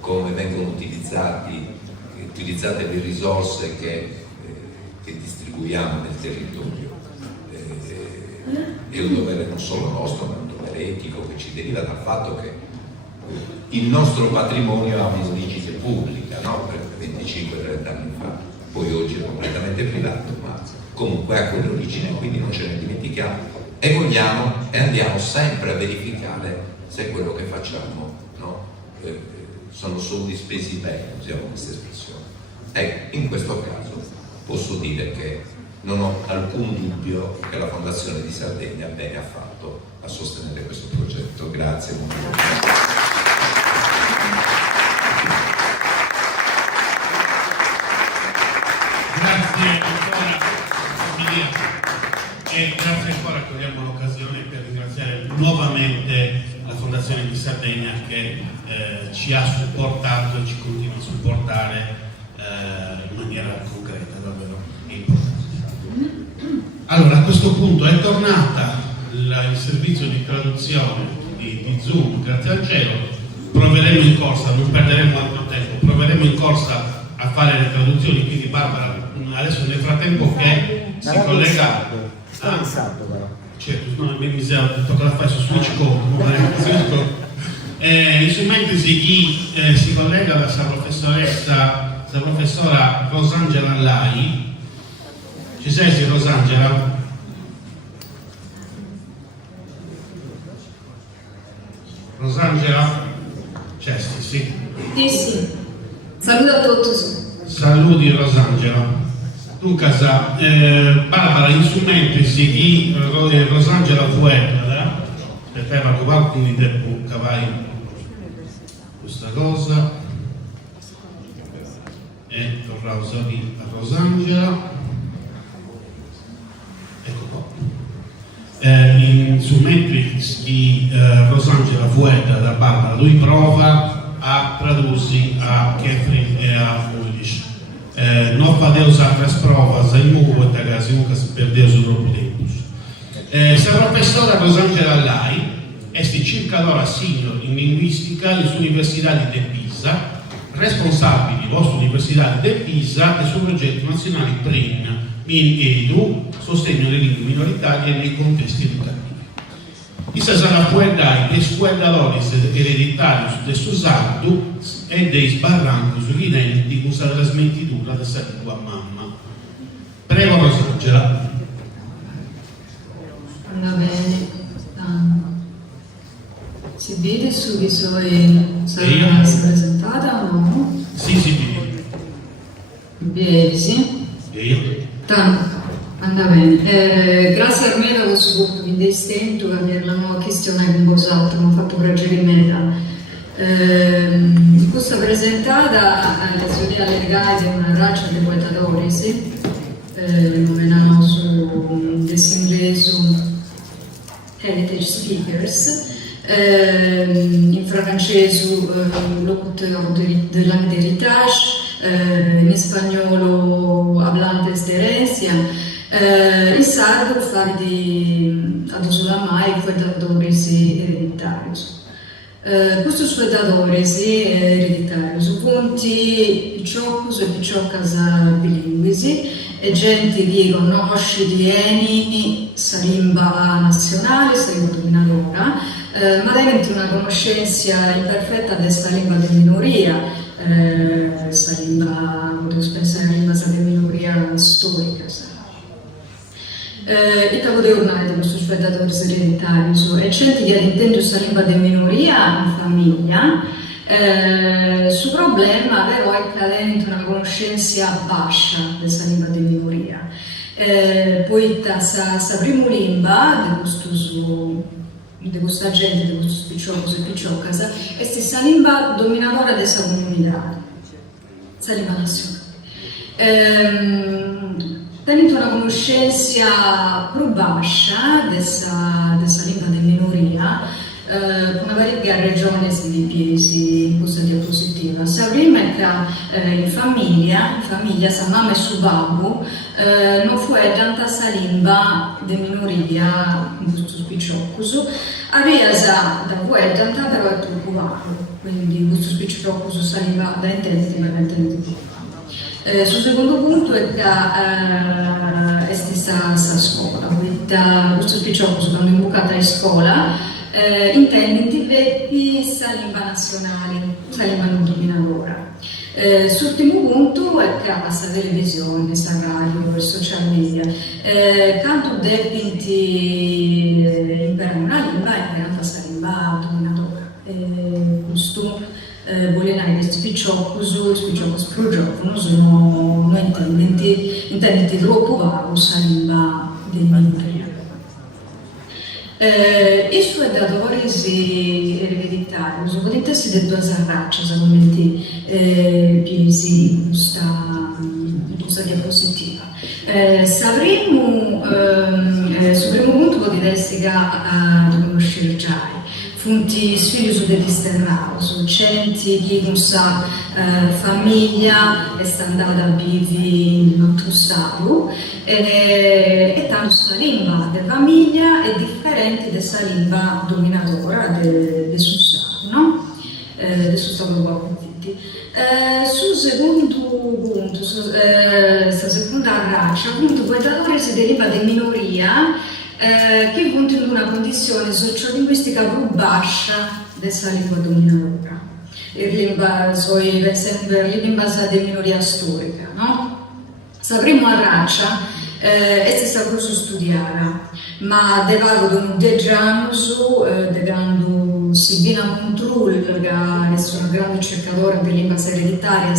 Come vengono utilizzate le risorse che distribuiamo nel territorio. È un dovere non solo nostro, ma un dovere etico che ci deriva dal fatto che il nostro patrimonio ha un'origine pubblica, no? Per 25-30 anni fa, poi oggi è completamente privato, ma comunque ha quell'origine, quindi non ce ne dimentichiamo e vogliamo e andiamo sempre a verificare se quello che facciamo, no? Sono soldi spesi bene, usiamo questa espressione. Ecco, in questo caso posso dire che non ho alcun dubbio che la Fondazione di Sardegna bene ha fatto a sostenere questo progetto. Grazie. Grazie ancora Emilia e grazie ancora, cogliamo l'occasione per ringraziare nuovamente la Fondazione di Sardegna che ci ha supportato e ci continua a supportare in maniera concreta, davvero importante. Allora, a questo punto è tornata il servizio di traduzione di Zoom, grazie al cielo. Proveremo in corsa, non perderemo altro tempo, proveremo in corsa a fare le traduzioni, quindi Barbara, adesso nel frattempo che si collega... Certo, no, mi tocca la fare su Switch Code. In sintesi chi si collega alla sa professora Rosangela Lai. Ci sei, sì, Rosangela? Rosangela? C'è, sì. Sì, sì. Saluto a tutti. Saluti Rosangela. Dunque, Barbara, in su mentesi di Rosangela Fuerza, per te va qualcuno di tempo vai questa cosa e torna a Rosangela. Ecco qua. Su Matrix di Rosangela Fuerza da Barbara, lui prova a tradursi a Catherine e a Ulrich. Non fadeus outras provas em uma nunca se perdeu o troppo tempo. Sa professora Rosangela Lai è circa l'ora senior in linguistica all'Università di Pisa, responsabile dell'Università di Pisa e sul progetto nazionale PRIN, in Edu, sostegno delle lingue minoritarie nei contesti educativi. Issa sarà puerdai dei scuoladores ereditarios de Susandu e dei sbarrancos ridenti con la trasmettitura della lingua mamma. Prego Rosangela. Va bene. Si vede subito e sarà presentata o no? Sì. Bene, sì. Tanto. Anda bene. Grazie Armeda per questo punto di intento che mi hanno chiesto in voce alta, mi ha fatto piacere in questa presentata le sue legate a una razza di poetatori, sì. Nominano su inglese Heritage Speakers, in francese Locuteur de langue d'héritage, in spagnolo Hablantes de herencia, in sardo fare di adosulamai poetatori ereditari. Questi poetatori ereditari su punti picciocos e picciocas bilinguisi e gente che conosce di eni sarimba nazionale, sarimba dominadora, ma diventa una conoscenza imperfetta di questa lingua di minoria, sarimba, potevo pensare a lingua di minoria storica. E devo tornare da questo spettatori ereditari, e gente che intende questa lingua di minoria in famiglia. Sul problema però è che dentro una conoscenza bassa della lingua di minoria. Poi sa prima lingua di questa gente, di questi picciocos e picciocas, è stessa lingua dominadora della comunità, della lingua nazionale. Tenendo una conoscenza più bassa della lingua di minoria, una varia regione di piesi in questa diapositiva. Sapremo che in famiglia sa mamma e suo babbo non fu tanta sa lingua di minoria in questo spicciocco. Aveva da voi tanta però è troppo vago, quindi questo spicciocco saliva da intenti per intenti più. Sul secondo punto è che è stessa scuola, questo spicciocco quando è imbucata in scuola intende di sa lingua nazionale, sa lingua non dominadora. L'ultimo punto è che la televisione, la radio, i social media, quando dipinti imparare una lingua è che la lingua dominadora. Questo vuole dire che spicciocos più giovani sono intendenti troppo vago la lingua di minoria. I suoi datori ereditari sono potenti di due arracce, secondo piesi in questa diapositiva. Sapremo, sul primo punto potete essere a conoscere già. Funti sfili su dei sterraus, centi di questa famiglia è andata a vivere in un altro stato e tanto questa lingua della famiglia è differente dalla lingua dominadora del suo stato, no? Del suo stato conflitti. Sul secondo punto, questa seconda razza, appunto, poetatori di lingua di minoria che contiene una condizione sociolinguistica più bassa della lingua dominadora. Per esempio, la lingua di minoria storica, no? Sapremo a razza, è stata cosa studiata, ma devago di 10 anni, de Silvina Montrul, che è una grande cercatore di lingua ereditaria,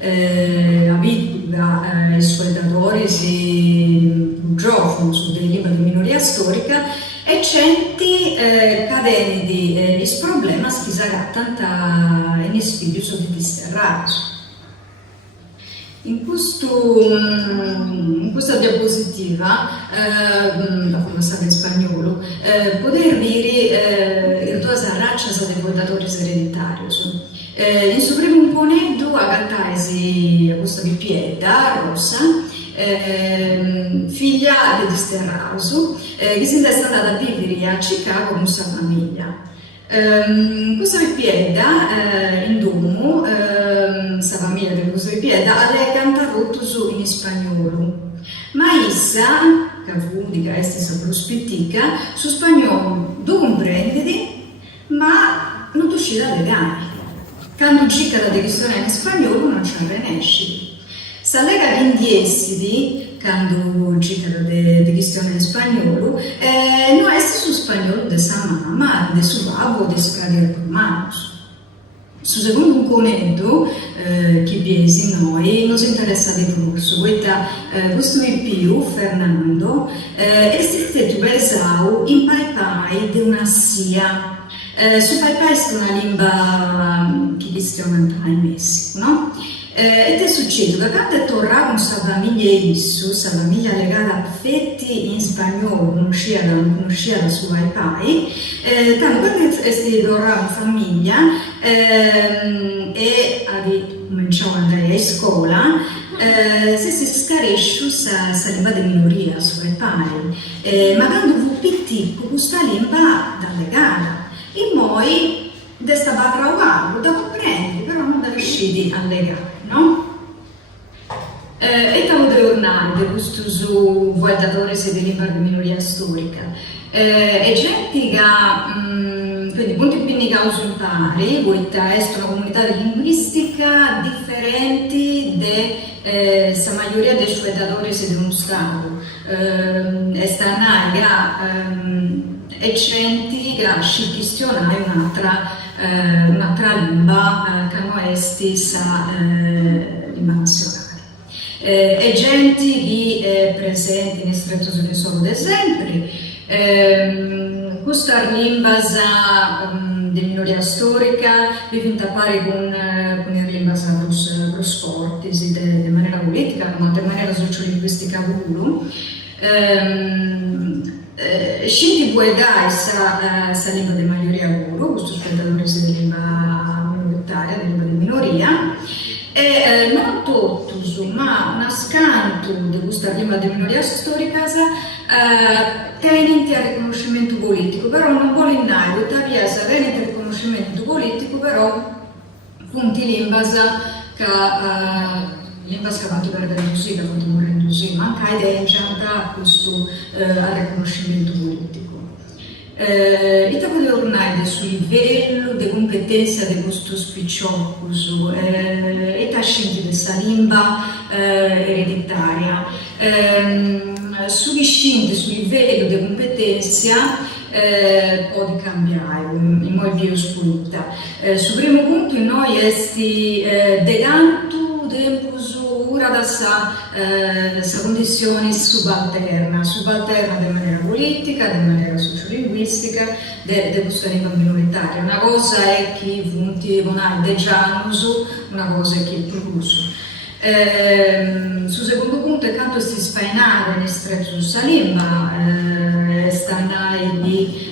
abituda i suoi datori si giocano su delle lingue di minoria storica e centi cadeni di problema si sagattanta in spirito di disterrato. In questa diapositiva, la passata in spagnolo, poter vedere le due razze dei votatori ereditari. In suo primo componente agattaisi questa Pipietta Rosa, figlia di Sterraso, che si è stata a vivere a Chicago con sua famiglia. Questa Pipietta in domo, sa famiglia di questa Pipietta, ha cantato su in spagnolo, ma essa, che fu di questa sa prospettica, su spagnolo tu comprenditi, ma non ti uscì da legare. Quando cica la questione in spagnolo non ci arrenesci. Sa lega che indiesidi, quando cica la questione in spagnolo, non è su spagnolo de sa mamma, de su babbo, de su fratello romanos. Su secondo un commento che piensi noi, non si interessa di corso, questo più Fernando, esiste tu besau in pai di una sia. Su pai è una lingua che questiona in Messico, no? E te succede che quando torna con sua famiglia sua famiglia legata a affetti in spagnolo, conosceva la sua pai, tanto quando torna in famiglia e cominciava ad andare a scuola, si scaresce questa lingua di minoria, sua pai, ma quando fu piccolo questa lingua da legata. E poi stava trovando da comprendere, però non da riuscire a legare, no? E stavo tornando questo su guardatore di lingua di minoria storica. E gente che, quindi punti più causa impari, questa è una comunità linguistica differente della maggioria dei suoi datori di uno Stato. È stata e centi che si questionare un'altra lingua che non è stessa lingua nazionale. E gente che è presente in stretto sul solo di sempre, questa lingua di minoria storica vive a pari con le lingue pro sport, di maniera politica, ma di maniera sociolinguistica pure. Scinti può dare questa lingua di maggioria puro, questo spettatore di lingua minoritaria, di lingua di minoria, e non tutto, ma un scanto di questa lingua di minoria storica tenente a riconoscimento politico, però non vuole innare, tuttavia se tenente a riconoscimento politico, però punti lingua che vanno per così, che vanno morendo così, ma anche a questo riconoscimento politico. Il tempo di ormai sul livello di competenza di questo spicciocco e tascenti di questa lingua ereditaria. Sugli scinti, sul livello di competenza può cambiare, in modo più spulta. Sul primo punto noi esti de tanto tempo ora da questa condizione subalterna di maniera politica, di maniera sociolinguistica, di questa lingua minoritaria. Una cosa è chi punti bonai già uso, una cosa è chi è produso. Sul secondo punto è quanto si spainare nel stretto su lingua, stanai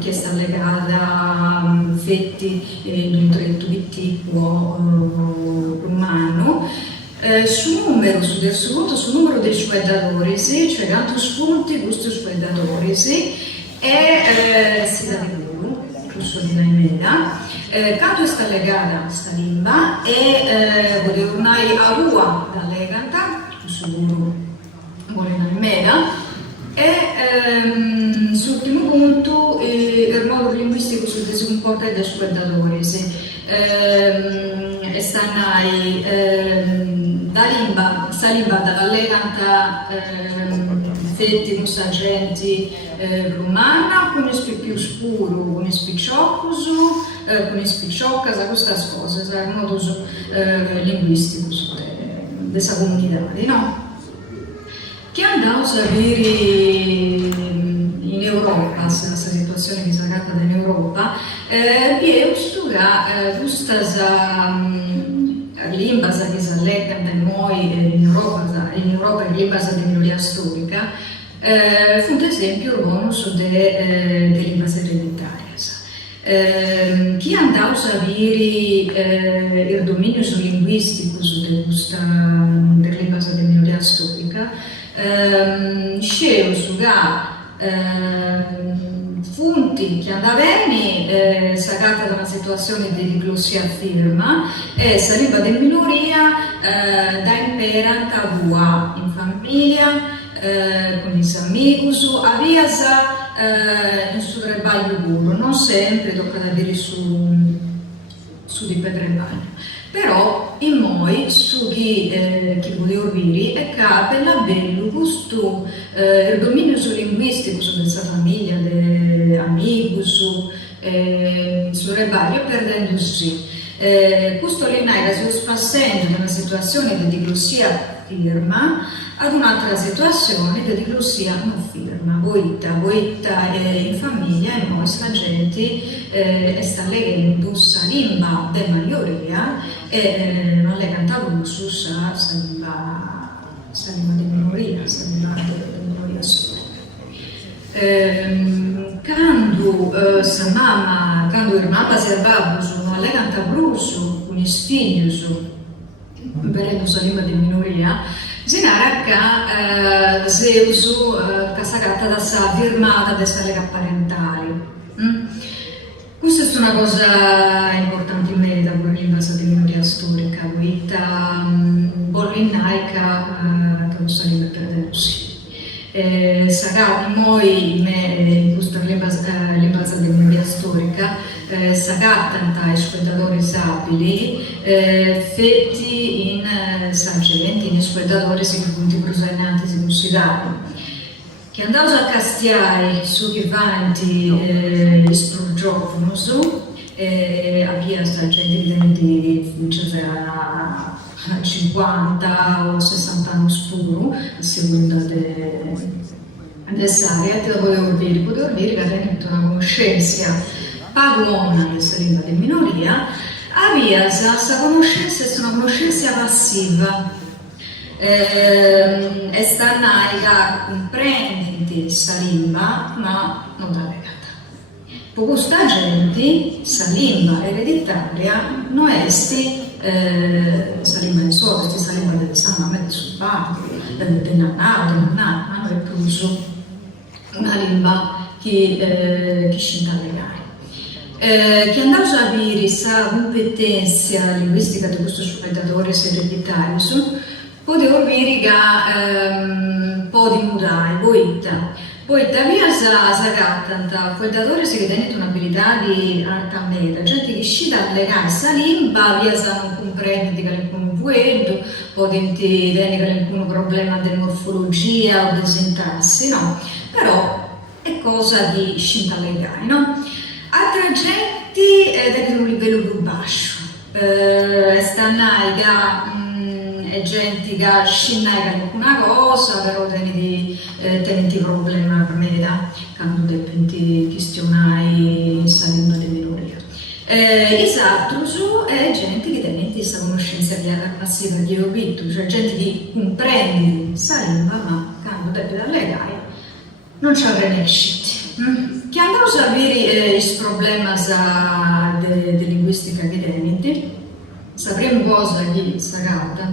che sta legata a fetti di un tretto di tipo umano. Sul numero dei suoi datori, cioè quanto spunti questi suoi datori, e si dà di culo, questo di Naimeda. Quanto sta legata a questa lingua e vuole ormai a rua da legata, questo vuole Naimeda. E sull'ultimo punto il modo linguistico su cui si comporta dai suoi datori. Sta lingua dalla legata fetti con sa gente romana, con più scuro, con spicciocuso, con spicciocca, queste cose, il modo linguistico della comunità, no? Che andavo a avere in Europa, questa situazione che si tratta in Europa, vi è questa lingua che si allega da noi in Europa è lingua di minoria storica, fu ad esempio il bonus delle lingue ereditarie. Chi andava a avere il dominio linguistico delle lingue di minoria storica, sceo su fonti che andavano sagata da una situazione di diglossia firma e saliva di minoria da imperante a vua in famiglia con i amici aveva in suo trabalho duro, non sempre tocca da dire su di per trabalho. Però in noi, su chi vuole dire, è che per bello questo il dominio linguistico su questa famiglia, di amici, su rebaglio, perdendosi. Questo l'Inaida si sta passando da una situazione di diglossia firma ad un'altra situazione di diglossia non firma, boitta in famiglia e noi sta gente sta leggendo sa lingua di maggioria e non le canta l'uso sa lingua di minoria, sa lingua di minoria sola. Quando il mamma servava non le canta l'uso con i figli per la lingua di minoria, Zinara che Zeusu che si tratta da sa firmata delle leggi parentali. Questa è una cosa importante in merito a lingua di minoria storica, questa bollinaica che non sa lingua perdersi. Sarà noi in questa lingua di minoria storica sagattanta spettatori sabili fetti in saggenti, in spettatori si punti prosaianti si considerati che andavano a castiare su che vanti gli sprugiofonos avvia saggenti di a 50 o 60 anni spuro a seconda dell'area te lo potevo dire che aveva una conoscenza padrona della lingua di minoria, aveva questa conoscenza è una conoscenza passiva, è stata comprendente questa lingua, ma non la legata. Per questa gente, questa lingua ereditaria non è questa lingua di sopra, questa lingua del sangue, del suo padre, del nanà, non è più una lingua che scinta legale. Che andava a avere questa competenza linguistica di questo spettatore ereditario, poteva dire che può mudare, poi via sa spettatore si ritiene un'abilità di alta media, gente che scita a legare questa lingua, via sa non comprende che alcun vuelto, può tenere che alcun problema di morfologia o di sintassi, no? Però è cosa di scinta legale, no? Altra gente è di un livello più basso, è gente che scinna alcuna cosa, però tiene problema per me quando devi questionare salendo di minoria. Esatto, è gente che tiene questa conoscenza passiva di obito, cioè gente che comprende questa lingua, ma quando devi legare non ci riesce. Che andavo a avere il problema di linguistica academica, sapremo cosa che sagatta,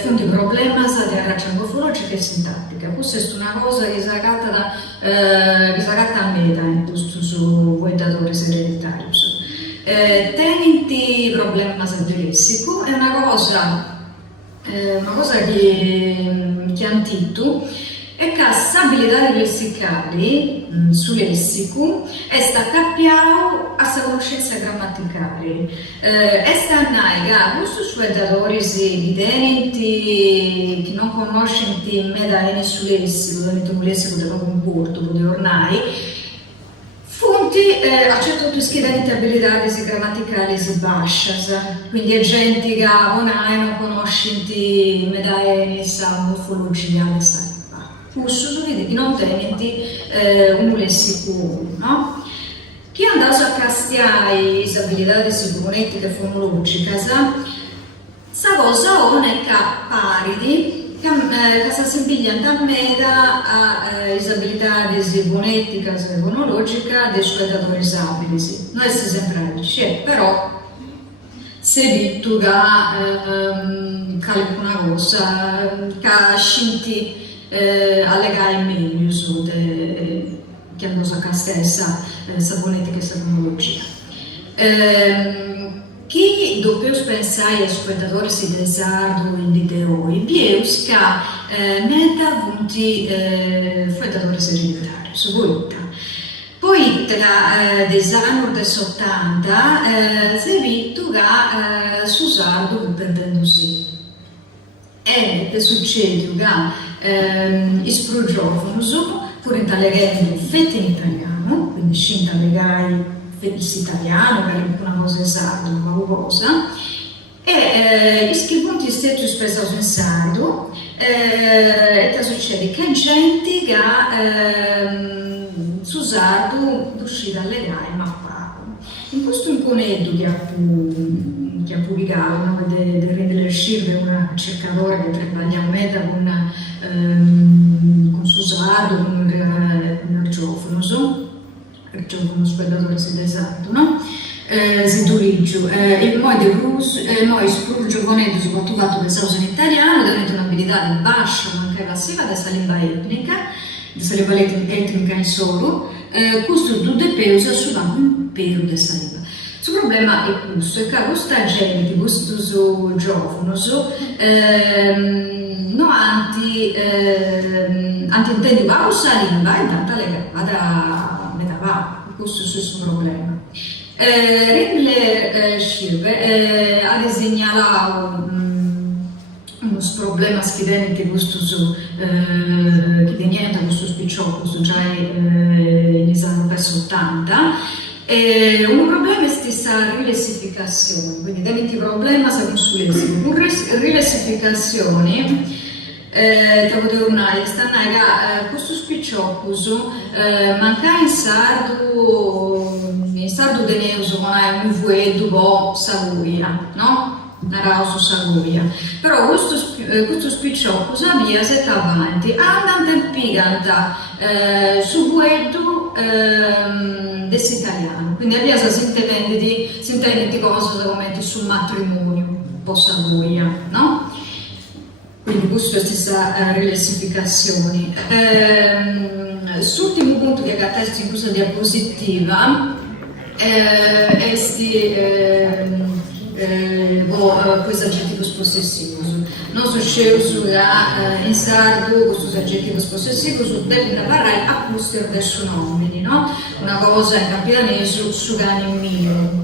fu un problema di arraccia morfologica e sintattica. Questa è una cosa che sagatta a metà in questo su voidatore ereditario. Tenenti problema lessico è una cosa che antitto è che le abilità lessicali sul lessico e sta capiamo a sa conoscenza grammaticale. E sta naiga, questo sfuettatori evidenti che non conoscono me da ene sul lessico, da un lessico da un corto, di ormai, fonti a certo schieramenti abilità grammaticali si bascia, quindi è gente che non conoscono me da ene sa morfologia, questo vede che non tenenti un lessico, no? Chi è andato a castiare le abilità psicofoniche fonologiche, sa cosa non è che paridi, che si assomiglia a meda a abilità psicofoniche e fonologiche dei spettatori abili. Non è sempre così, però se detto che qualcuna cosa che scinti allegare meglio che hanno a stessa fonetica e fonologia. Chi dopo pensare ai spettatori si desardo in ideoi, Bieus che meta punti spettatori ereditari, su volta. Poi tra degli anni del 80 si è visto che si usano perdendo sì. E che succede che i sproggiofoni pur intalegando fette in italiano, quindi scinta legai fette italiano, per una cosa esatta, una cosa, e i scriventi stessi spesati in sardo, e che succede che gente che su sardo uscita legai ma poco. In questo imponendo che ha pubblicato una delle scimmie, una cercatore che treballa un meta con Susardo, con Ergiofono, spettatore si esatto, no? Ziduriccio, il modo noi sprugionetti soprattutto pensato in italiano, davvero un'abilità di bassa, ma anche passiva della lingua etnica, della lingua etnica in solo, questo tutto è peso sul impero della lingua. Il problema è questo, è che questa gente, questo giovane, non anti-intendi va questa lingua e tanto le vada metà, questo è il suo problema. Regle Scive ha segnalato uno problema scrivente questo che niente questo spicciotto, questo già negli anni 80. Un problema è questa rilessificazione, quindi dentro il problema siamo su lessico. Con rilessificazione, devo dire questo spicciotto manca in sardo deneuso non è un vuedo bo saluia, no? Narao su saluia. Però questo spicciotto via se avanti, andante piganta su vuedo dell'italiano, quindi avvia si intende di cose come sul matrimonio, possa vuia, no? Quindi questa è la stessa rilessificazione. L'ultimo punto che attesta in questa diapositiva è questo aggettivo possessivo. Non so se in sardo questo aggettivo possessivo deve parlare a custer del suo nome, no? Una cosa in capitanese su gani mio.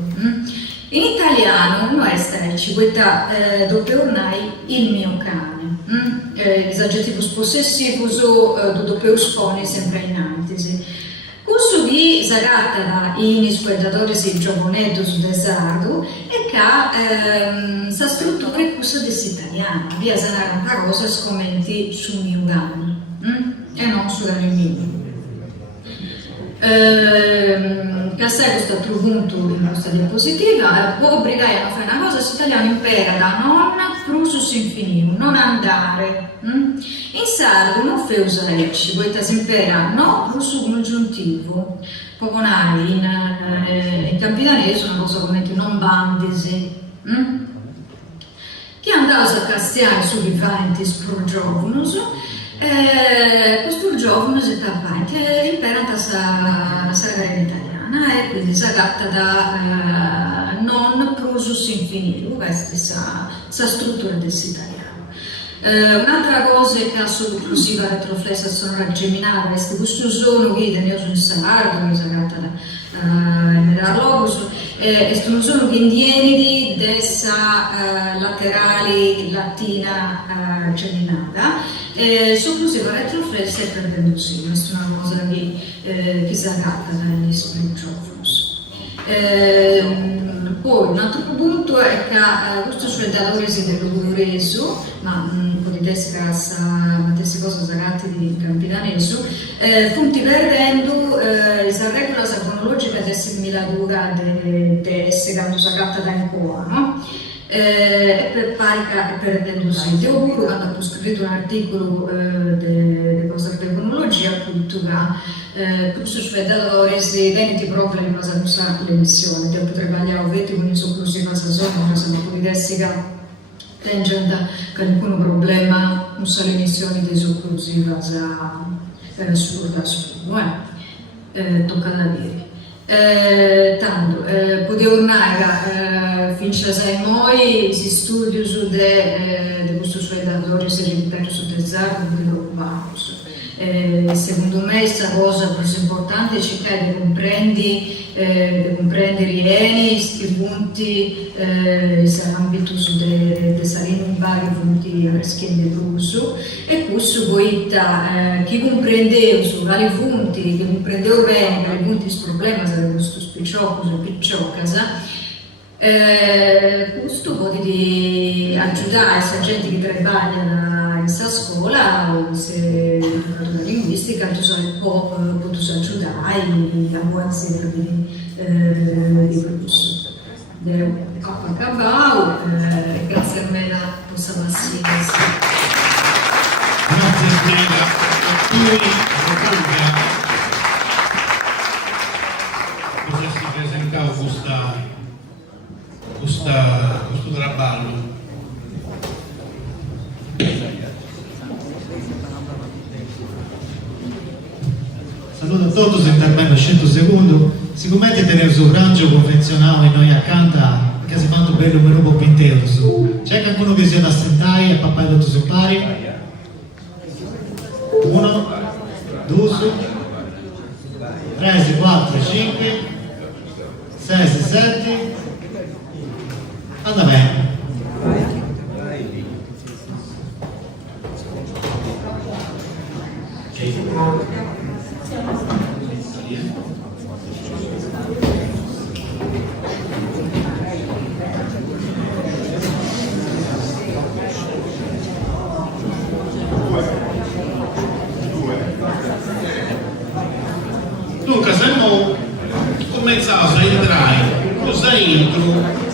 In italiano non è starci, questa doppio ormai il mio cane. L'aggettivo possessivo doppio spone sempre in antisi. Questo che si adatta in spettatori si giovanetto su desardo e che sa struttura è questa dell'italiano, via sanare una cosa scommetti su mio gani e non su gani mio. Che assai questo altro punto in questa diapositiva può obbligare a fare una cosa se l'italiano impera da non prusus infinito, non andare. In sardo non fe usarci, poi si impera no prusus congiuntivo, poconari in capitanese una cosa come che non bandisi. Chi andava a castiare su viventi sproggiovnus, questo giovane si avanti e impara la saga italiana e quindi si adatta da non prusus infinito, questa è la struttura dell'italiano. Un'altra cosa è che sull'inclusiva retroflessazione geminale, questo sono che io sono sardo, mi sono gatta da logos, sono che indieni dessa laterali latina geminata, sull'inclusiva retroflessa è perdendo sì, questa è una cosa che si agatta dagli spirituals. Poi un altro punto è che questo sulle valori del reso, ma un po' di testa ma queste cose sagate di campitaneso, punti perdendo la regola cronologica di similatura di essere quando sagatta da ancora, no? E per parica perdendo sì. Oppure quando ho scritto un articolo di cosa di cronologia, appunto questo sulle valori di problemi ma non sa l'emissione, devo treballare ovviamente con l'inclusiva sazona, ma se non può essere tangente che alcun problema non sa l'emissione di inclusiva da scuola, tocca da dire. Tanto, potevo ormai finché sei noi si studia su di questo suoi datori se ripeto su tezzardo di preoccuparsi. Secondo me questa cosa più importante è cercare di comprendere i eni, questi punti, l'ambito di salire in vari punti a rischiare d'uso e questo poi chi comprende su vari punti, chi comprende bene vari punti il problema sarebbe questo spicciocco, questo può aiutare questa gente che treballa in questa scuola o se la linguistica tu sai può aiutare a buon servire di corso. Grazie a me possiamo essere. Grazie Andrea. Cosa si presentava questo traballo? Saluto a tutti, intervengo 100 secondi. Sicuramente tenere su francio convenzionale noi accanto che si fa bello un po' più intero. C'è qualcuno che sia da sentare e papà da tutti pari? 1, 2, 3, 4, 5, 6, 7. Anda bene. Dunque, siamo cominciati a entrare, cosa entro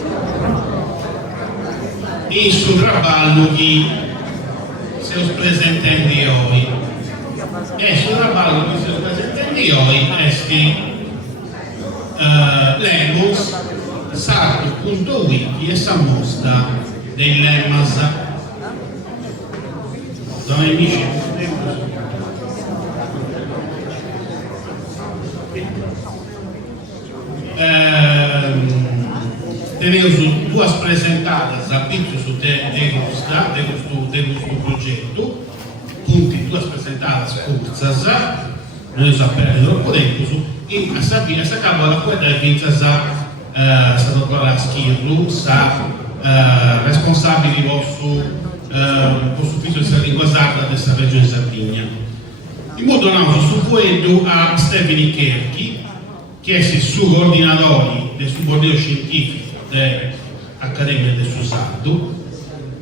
in sul traballo che si presenta oggi. E sul traballo che si presenta oggi è che Lemos, sarto.wiki e sa mostra dei lemmas. Dove amici? Tenemos duas apresentadas a pizzo su questo progetto, punti duas apresentadas cursas, noi sappiamo troppo tempo, e a cavola poi da vinzasa sa dottora Schirlu, sa responsabile vostro ufficio di lingua sarda della regione Sardegna. In modo analogo su quello a Stephanie Kerchi, che è il subordinatore del subordine scientifico dell'Accademia del Sardo,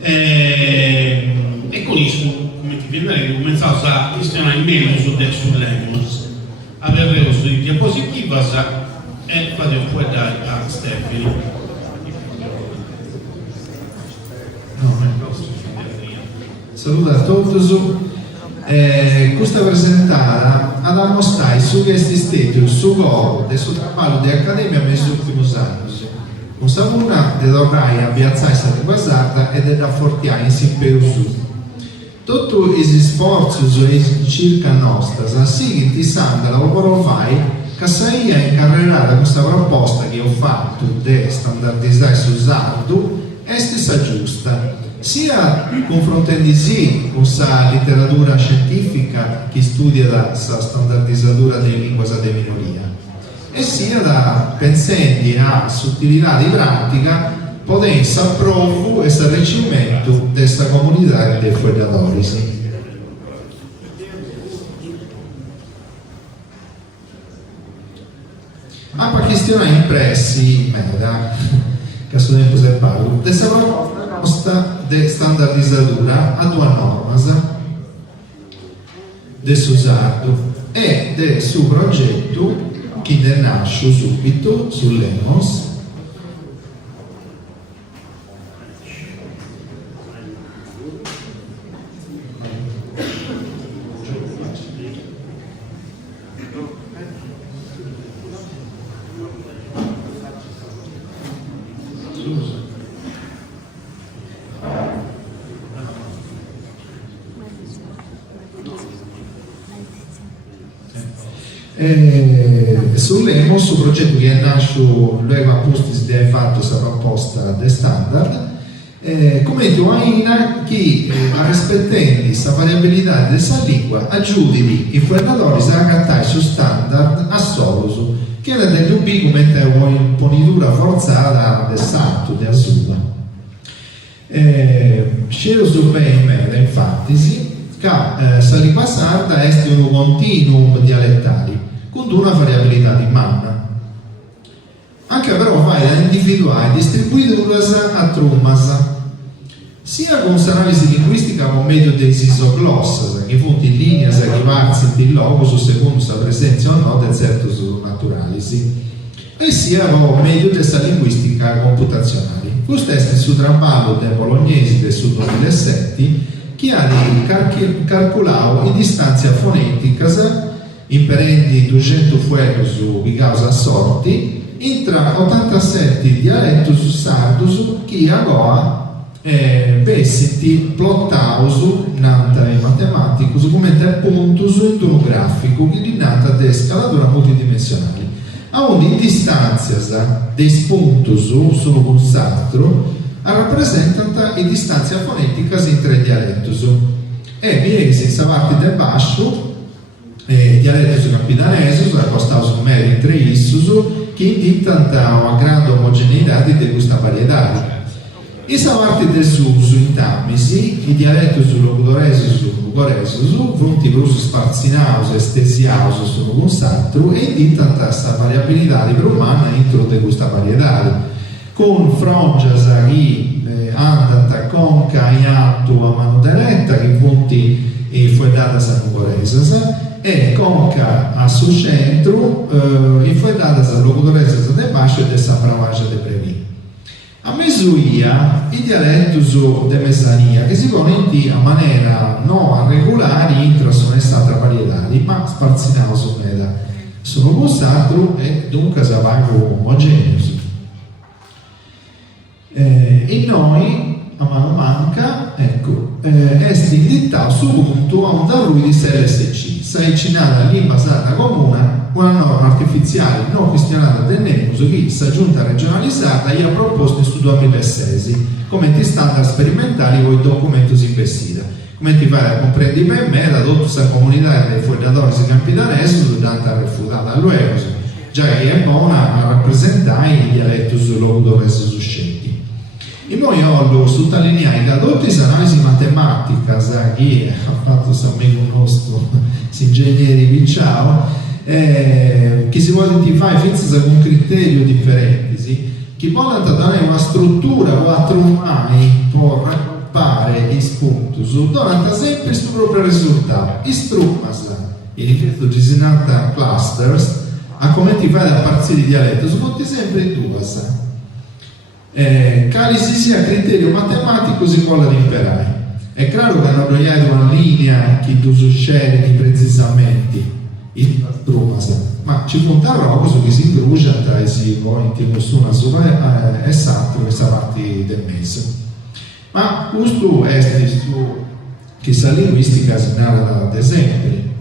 e con questo, come ti viene, cominciamo a questionare meglio sull'Emos. Avremo sulle diapositive e fate poi a Stephanie. Saluto a tutti. Questa presentata ha mostrare su questi stati il suo lavoro del suo trabalho di accademia negli ultimi anni. Un savuna che dovrai abbiazzare la lingua sarda e da fortiare in per su. Tutti gli sforzi circa nostra, la seguente sanda lavoro fai che saia incarrerata questa proposta che ho fatto di standardizzare sul sardo e stessa giusta. sia confrontando con la letteratura scientifica che studia la standardizzatura delle lingue di minoria, e sia da pensando a sutilità di pratica potenza approvo e arricchimento di questa comunità dei formatori. A questione impressi meda che a suo tempo si parla questa proposta di standardizzatura a due norme del suo usato e del suo progetto che ne nasce subito sull'EMOS. Sull'EMO, su progetto che nasce luogo apposta di hai fatto questa proposta di standard, come tu Aina che rispettando questa variabilità della lingua aggiudichi i formatori a adattare su standard assoluto che era degli ubi come un'imponitura forzata del salto di Asula. Scelo su bene infatti che la lingua sarda è un continuum dialettale con una variabilità di manna. Anche però vai a individuare distribuiture a trummas, sia con un'analisi linguistica con medio dei isogloss, che fonti in linea se arrivarsi di logos secondo la presenza o no del certo naturali, e sia con medio della linguistica computazionale. Questo è il suo traballo del bolognese del 2007 che ha calcolato in distanza fonetica imperendi 200 fuegos di causa sorti intra 87 dialetti sardos che agora vestiti plottaus nanta e matematicus come puntus in un grafico che dinanta de scalatura multidimensionale a ogni in distanza dei spuntus sono un sastro rappresentano le distanze fonetiche in tre dialetti e vi senza parte del basso dialetto capitanese accostato su medio in tre issus che indicano una grande omogeneità di questa varietà. E sa parte del su in Tamisi, i dialetti su logudorese su lugorese su punti bruso sparzinaus e stesiaus sono un satro e indicano questa variabilità di romana entro di questa varietà. Con frangias che andano conca in alto a mano diretta che punti fu data a lugorese e conca a suo centro e fu data a logudorese de basso e dessa bravaggia de previ. A mesuia i dialetti de mesania che si pongono a maniera non regolare intra sono stata varietà ma sparzinato su meda sono mostratto e dunque savanno omogeneo. E noi a mano manca ecco è indicato su punto a un darui di SLSC saicinata lingua sarda comune una norma artificiale non questionata del Nemus che la giunta regionale sarda gli ha proposto in 2006 come standard sperimentali con i documenti investiti come ti pare a comprendere per me da tutta questa comunità dei fornitori campidanesi durante la refutata all'UEOS già che è buona a rappresentare i dialetti sull'ogudorese suscetti. E noi ho sottolineato da tutte le analisi matematiche che ha fatto amico nostro, ingegneri Vinciao, che si vuole fare fissa con criteri differenti, che vogliono dare una struttura quattro umani per raggruppare i spunti, donando sempre il suo proprio risultato. I strummas, in effetti designata clusters, a come ti fai da partire di dialetto, sono sempre due. Quale sia criterio matematico si vuole imparare. È chiaro che non abbiamo una linea che tu succede precisamente in strummas, ma ci punta a roba che si incrocia tra i pointi nessuna sopra esatto questa parte del mese. Ma questo è che la linguistica si narra ad esempio.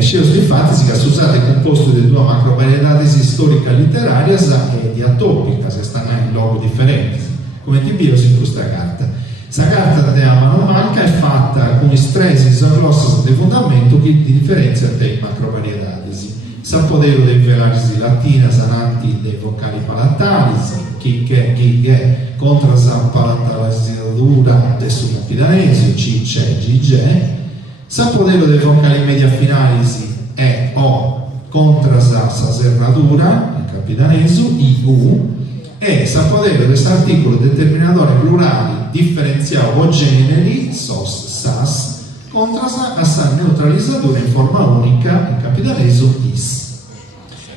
Sceos di fatti si è usato composto di due macro varietà storica letteraria e di atopica, se stanno in logo differenti, come ti bio in questa carta. Questa carta di manomanca è fatta con estresi isoglossas di fondamento che differenzia dai macrovariedades. Sa potere di rivelarsi latina sananti dei vocali palatali, chi che contro la palatalizzatura del suo capitanese, C, C, G, G. Sa potere dei vocali media finali è O contro la serratura, il capitaneso, I, U. E sa potere dell'articolo determinatore plurali differenziali o generi, SOS, SAS, contro la sa neutralizzatura in forma unica, il capitaneso, IS.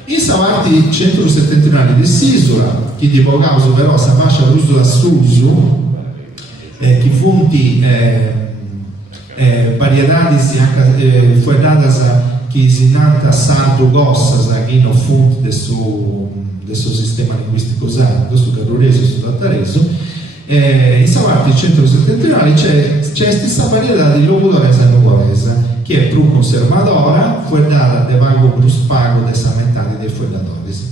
In savarti centro settentrionale di Sisula, chi di Bogauso però sa fascia l'uso da Susu, chi funti variedades fuedadas chi si nanta sardo gossas chi non funti del suo sistema linguistico sardo, su carureso e su tattareso. In savarti centro settentrionale c'è questa varietà di logudoresa e nugoresa, che è più conservadora, fuerdata de vago bruspago de samentari dei fuerdadoris.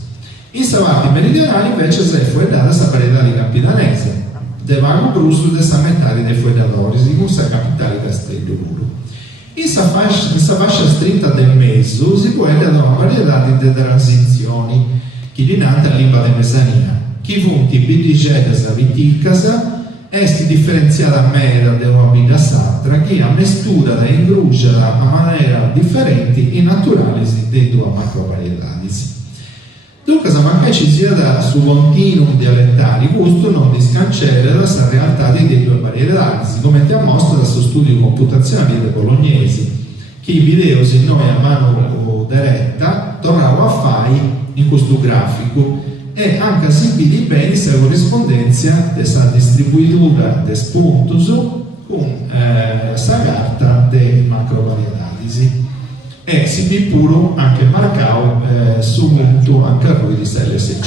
In savarti meridionali invece è fuerdata questa varietà di capitanese, de vago brusu de samentari dei fuerdadoris, in cui sa capitale Castello Luro. In questa fascia stretta del mezzo si può vedere una varietà di transizioni che dinanzi all'imba de mesania. Chi funti bidigedas viticasa est differenziata a mera de una bida satra che ha mistura da ingrugia a maniera differenti in naturalisi dei due macrovarietadis. Dunque, se manca ci sia da su continuum dialettali, questo non discancella la realtà dei due varietadis, come ti ha mostrato dal suo studio computazionale dei bolognesi, che i video se noi a mano diretta tornavo a fare in questo grafico e anche si vede bene la corrispondenza della distribuitura del spuntus con la carta dei macrovarietadis. E si vede pure anche marcato subito anche a lui di LSC.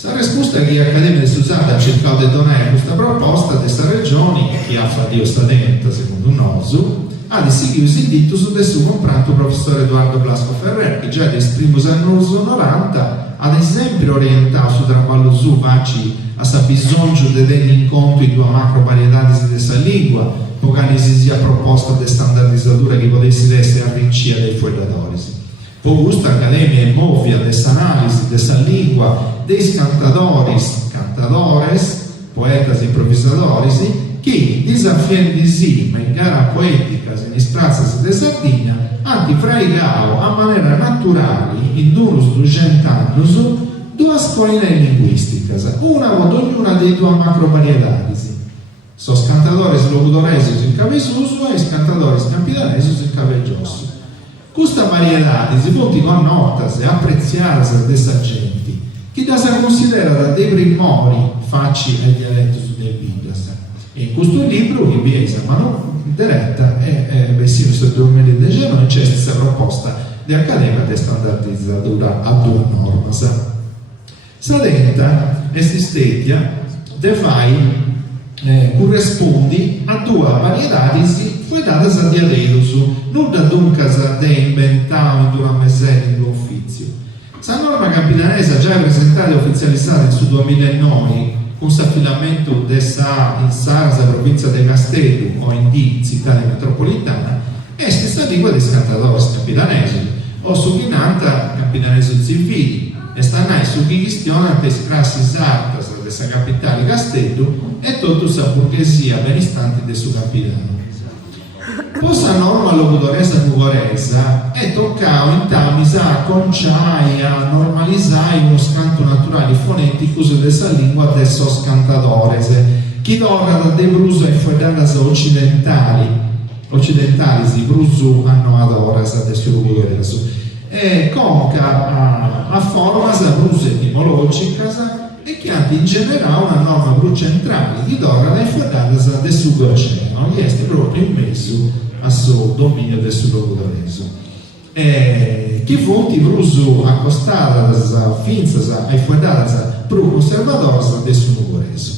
La risposta che l'Accademia di Susata ha cercato di donare questa proposta di questa regione, che ha fatto io sta dentro, secondo un oso, ha deciso il dito su del suo comprato professore Edoardo Blasco Ferrer, che già dai primi anni 90 ad esempio orientato su traballo su facci a sa bisogno di tenere in conto i due macro varietà di questa lingua, poc'anni si sia proposta di standardizzatura che potesse essere arricchita dei fuerdadoris. Poi questa accademia è movia dessa analisi dessa lingua dei cantadores, poetas improvvisadores, che disafiandisi in gara poetica in strazas de Sardegna hanno fraigao a maniera naturale in durus 200 anni due scuole linguisticas, una ad ognuna dei due macro varietadis. Sos cantadores locudoresos in cabezoso e cantadores capitanesos in cabeggioso. Questa varietà si punti con notas e apprezzate dessa gente, che da si considera dei primori facci ai dialetti dei vidas. E in questo libro, che vi è mano diretta, è versione del 2019, c'è questa proposta di Accademia di standardizzatura a due norme. Sadenta e sistetia defai corrispondi a due varietà fuedadas a diadeus, non da dunque da inventare in una mezz'era in un uffizio. Questa norma capitanese già presentata e ufficializzata nel 2009 con l'affidamento dessa in Sarsa, provincia di Castello o in D, città metropolitana, è stessa lingua dei cantadores capitanesi o su chinanta capitanesi civili e stanno su chi questiona le classi sartas dessa capitale Castello e tutta la borghesia benestante del suo capitano. Questa norma logudoresa nugoresa è toccata in tamisa conciaia normalizzare uno scanto naturale fonetico su questa lingua del sos cantadores che dora da de bruso e fuedadas occidentali si bruso hanno adoras del suo logudoreso e conca a formas bruso etimologicas e che hanno in generale una norma bru centrale di dora da fuedadas del suo oceano e è proprio in mezzo al suo dominio del suo logudoreso. Che fonti bruso accostadas finzas ai fuedadas pro conservadoras del suo logudoreso.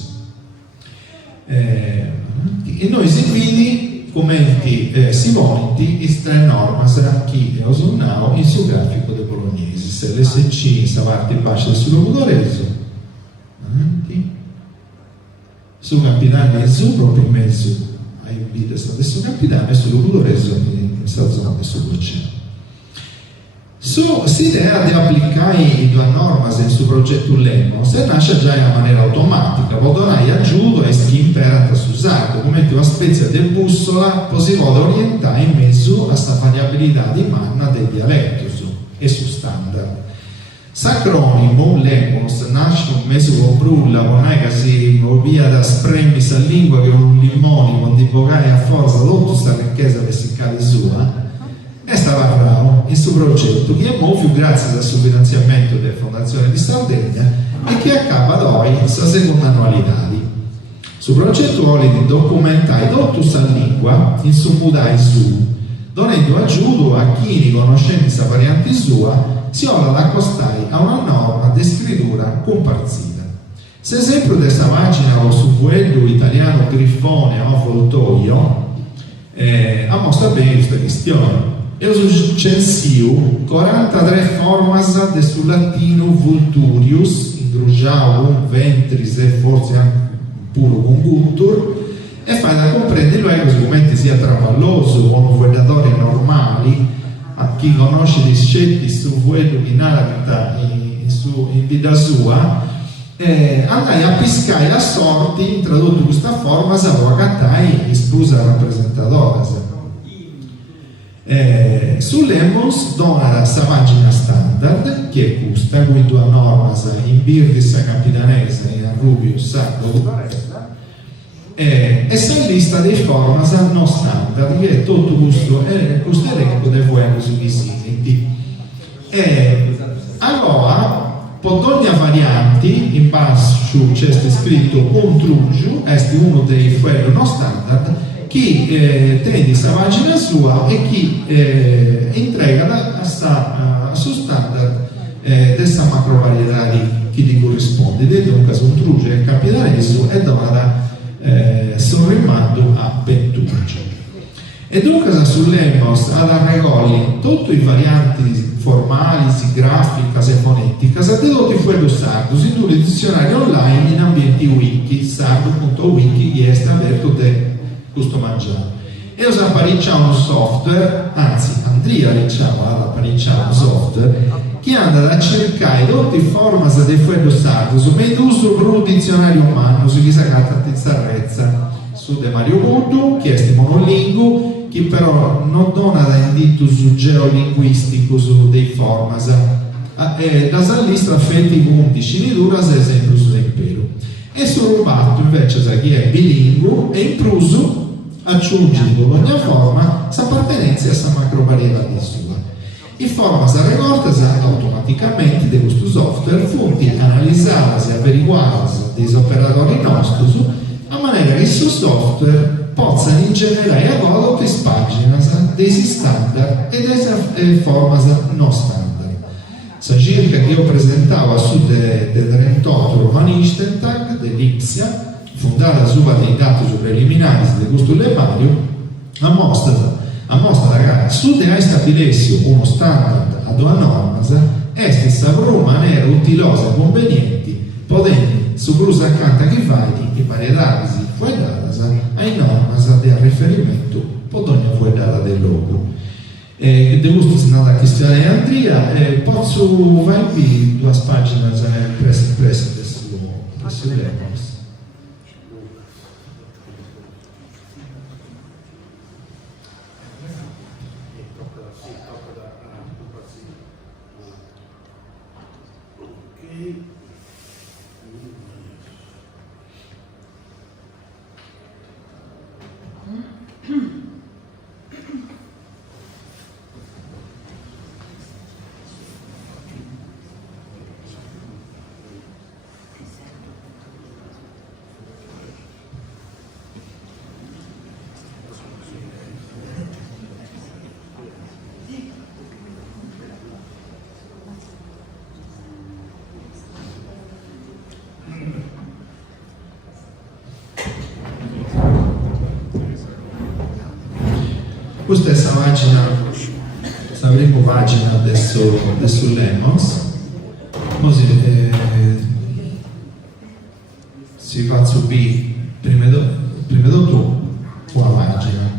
E noi seguiti commenti Simoniti in tre normas che osonnao in suo grafico de bolognesi, LSC in savarti bacia del suo logudoreso, su capitale su proprio in mezzo ai video su capitale e sul Ludoreso in zona sull'oceano. L'idea di applicare le due norme in suo progetto Lemos nasce già in maniera automatica, vodonai aggiungo e chi impara su usato, come una specie di bussola così vuole orientare in mezzo a questa variabilità di manna del dialetto e su standard. S'acronimo Lemos nasce un mese con brulla, non è che si via da spremi a lingua che un limone con divogare a forza tutta questa ricchezza lessicale sua e stava bravo in suo progetto che è molto grazie al suo finanziamento della Fondazione di Sardegna e che accaba oggi la seconda annualità. Su progetto vuole di documentare tutta questa lingua in suo mudai su, donando aiuto a chi ne conoscenza varianti sua si ora da accostare a una norma di scrittura comparsita. Se esempio di questa pagina o su quello italiano Griffone o Foltoio mostra bene questa questione. Io su censio 43 formas del sul latino vulturius, indrugiavo, ventris e forse anche puro con guttur, e fa da comprendere che lo commenti sia traballoso con guardatori normali a chi conosce gli scetti su quello che narra in vita sua andai a piscare la sorte introdotto questa forma se lo cattai esclusa rappresentadora su Lemos dona la pagina standard che è questa con due norme in Birdis a Capitanese e in Rubius a Dovaresa e si lista dei formas non standard che è tutto questo elenco dei vuoi su visiniti allora per ogni variante in basso c'è scritto un truggio è uno dei fuori non standard chi tiene questa pagina sua e chi entrega a suo standard questa macro varietà di chi gli corrisponde dunque un truggio è capitalesso e dona sorrimando a Pettuccio e dunque su Lemos alla regoli tutti i varianti formali, grafica e fonetica sono dedotti fuori sardo in due dizionari online in ambienti wiki sardo.wiki che è aperto di questo mangiare e usa apparecchiamo un software anzi Andrea diciamo ad apparecchiare un software che anda a cercare tutte le forme di fuori sardo su meduso per un dizionario umano su chi sa carta tizzarrezza su De Mario Buddu che è monolingo che però non dona da indito su geolinguistico su dei formas da sallistra fetti 11 in dura se esempio su impero e sul rubato invece sa chi è bilinguo e in pruso aggiunge con ogni forma s'appartenenza a questa macro varietà di sua i formas recortasi automaticamente di questo software fonti analizzati e averiguati dei operatori nostri a maniera che questo software possa generare a volte le pagine dei standard e delle formas non standard. Sa circa che io presentavo su del 38 Romanistentag dell'Ipsia, fondata su dei dati preliminari di questo lemario, a mostra da su de stabilisce uno standard ad una norma e stessa per una maniera utilosa e conveniente potendo su brusa accanto che vai di varietà fuori ai normas del riferimento per ogni fuoriata del logo. De questo si nata questione Andrea posso vai qui due pagine presso presso Lemos. Questa è questa prima pagina adesso Lemos, così si fa subire prima di tutto una pagina.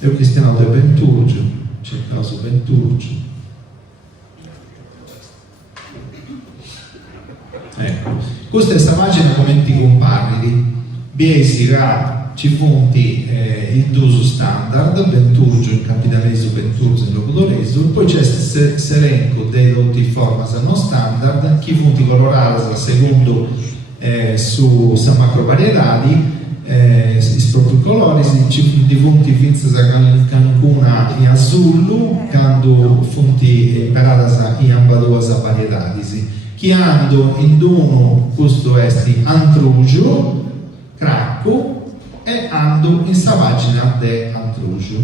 Io Cristiano del Benturgio, c'è il caso Benturgio. Ecco, questa è questa pagina come ti comparri, biesi ra ci fonti il d'uso standard, Benturgio in capitalese, Benturgio in locutoreso, poi c'è l'elenco dei dotti formas non standard, chi fonti colorati secondo su macrovarietà, i propri colori, di fonti finze cancuna in azzurro, quando fonti imperadas in ambadose varietà. Chi ando in dono questo esti antrugio, cracco, e ando in sa pagina de antrugio.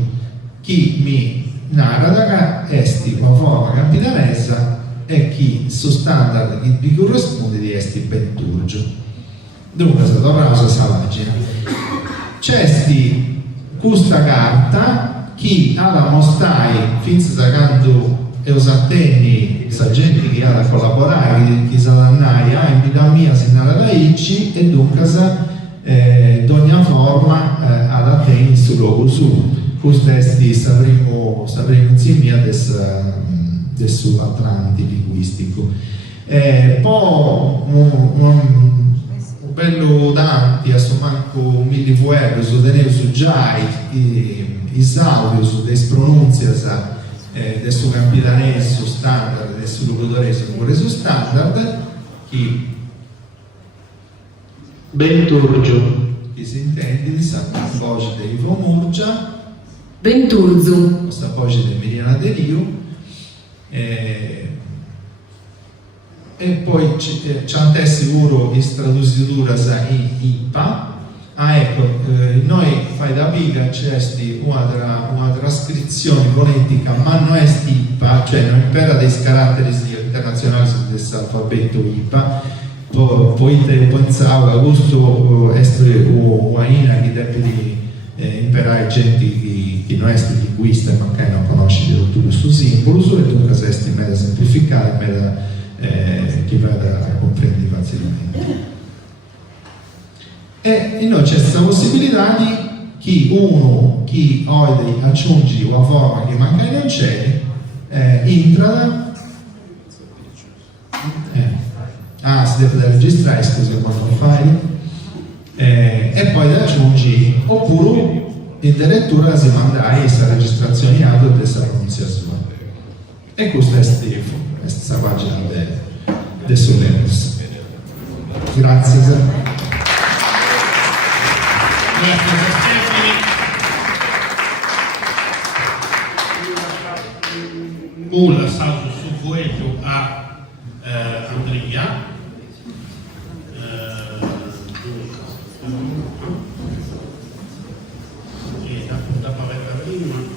Chi mi narra esti una forma capitalesa e chi su standard che vi corrisponde di esti Benturgio. Dunque, se tornamos a sa pagina. C'è questa carta, chi ha da mostrare finze sacando e usatenni sa gente che ha da collaborare, chi sa da andare in vita mia si nara da Icci e dunque d'ogni forma ad attenni sul luogo su. Questo testi sapremo insieme del suo Atlanti linguistico. Poi un bello Dante, a manco mille vuelve, su tenere su già i audio su des pronunzias del suo capitanese su standard, del suo locutorese pure su standard, chi Benturgio, chi si intende di Santa Voce di Ivo Murgia, Benturzo, questa voce di Miriana De Rio, e poi c'è sicuro in traduzione in IPA. Ecco, noi fai da pica c'è una trascrizione fonetica, ma non è IPA, cioè non impera dei caratteri internazionali dell'alfabeto IPA. Poi te pensavo che questo è una che deve imparare gente che non è linguista ma che non conosce tutto questo simbolo, e dunque se è meglio semplificare, meglio che vada a comprendere facilmente. E noi c'è questa possibilità di chi oggi aggiunge una forma che manca non c'è, entra, si deve registrare, scusa quando lo fai, e poi la aggiungi, oppure addirittura si manda a questa registrazione audio e questa pronunciazione. E questa è questa pagina del Solemus. Grazie. Grazie a Stefani. Ora salto su vuelto a Andrea. E da parere prima.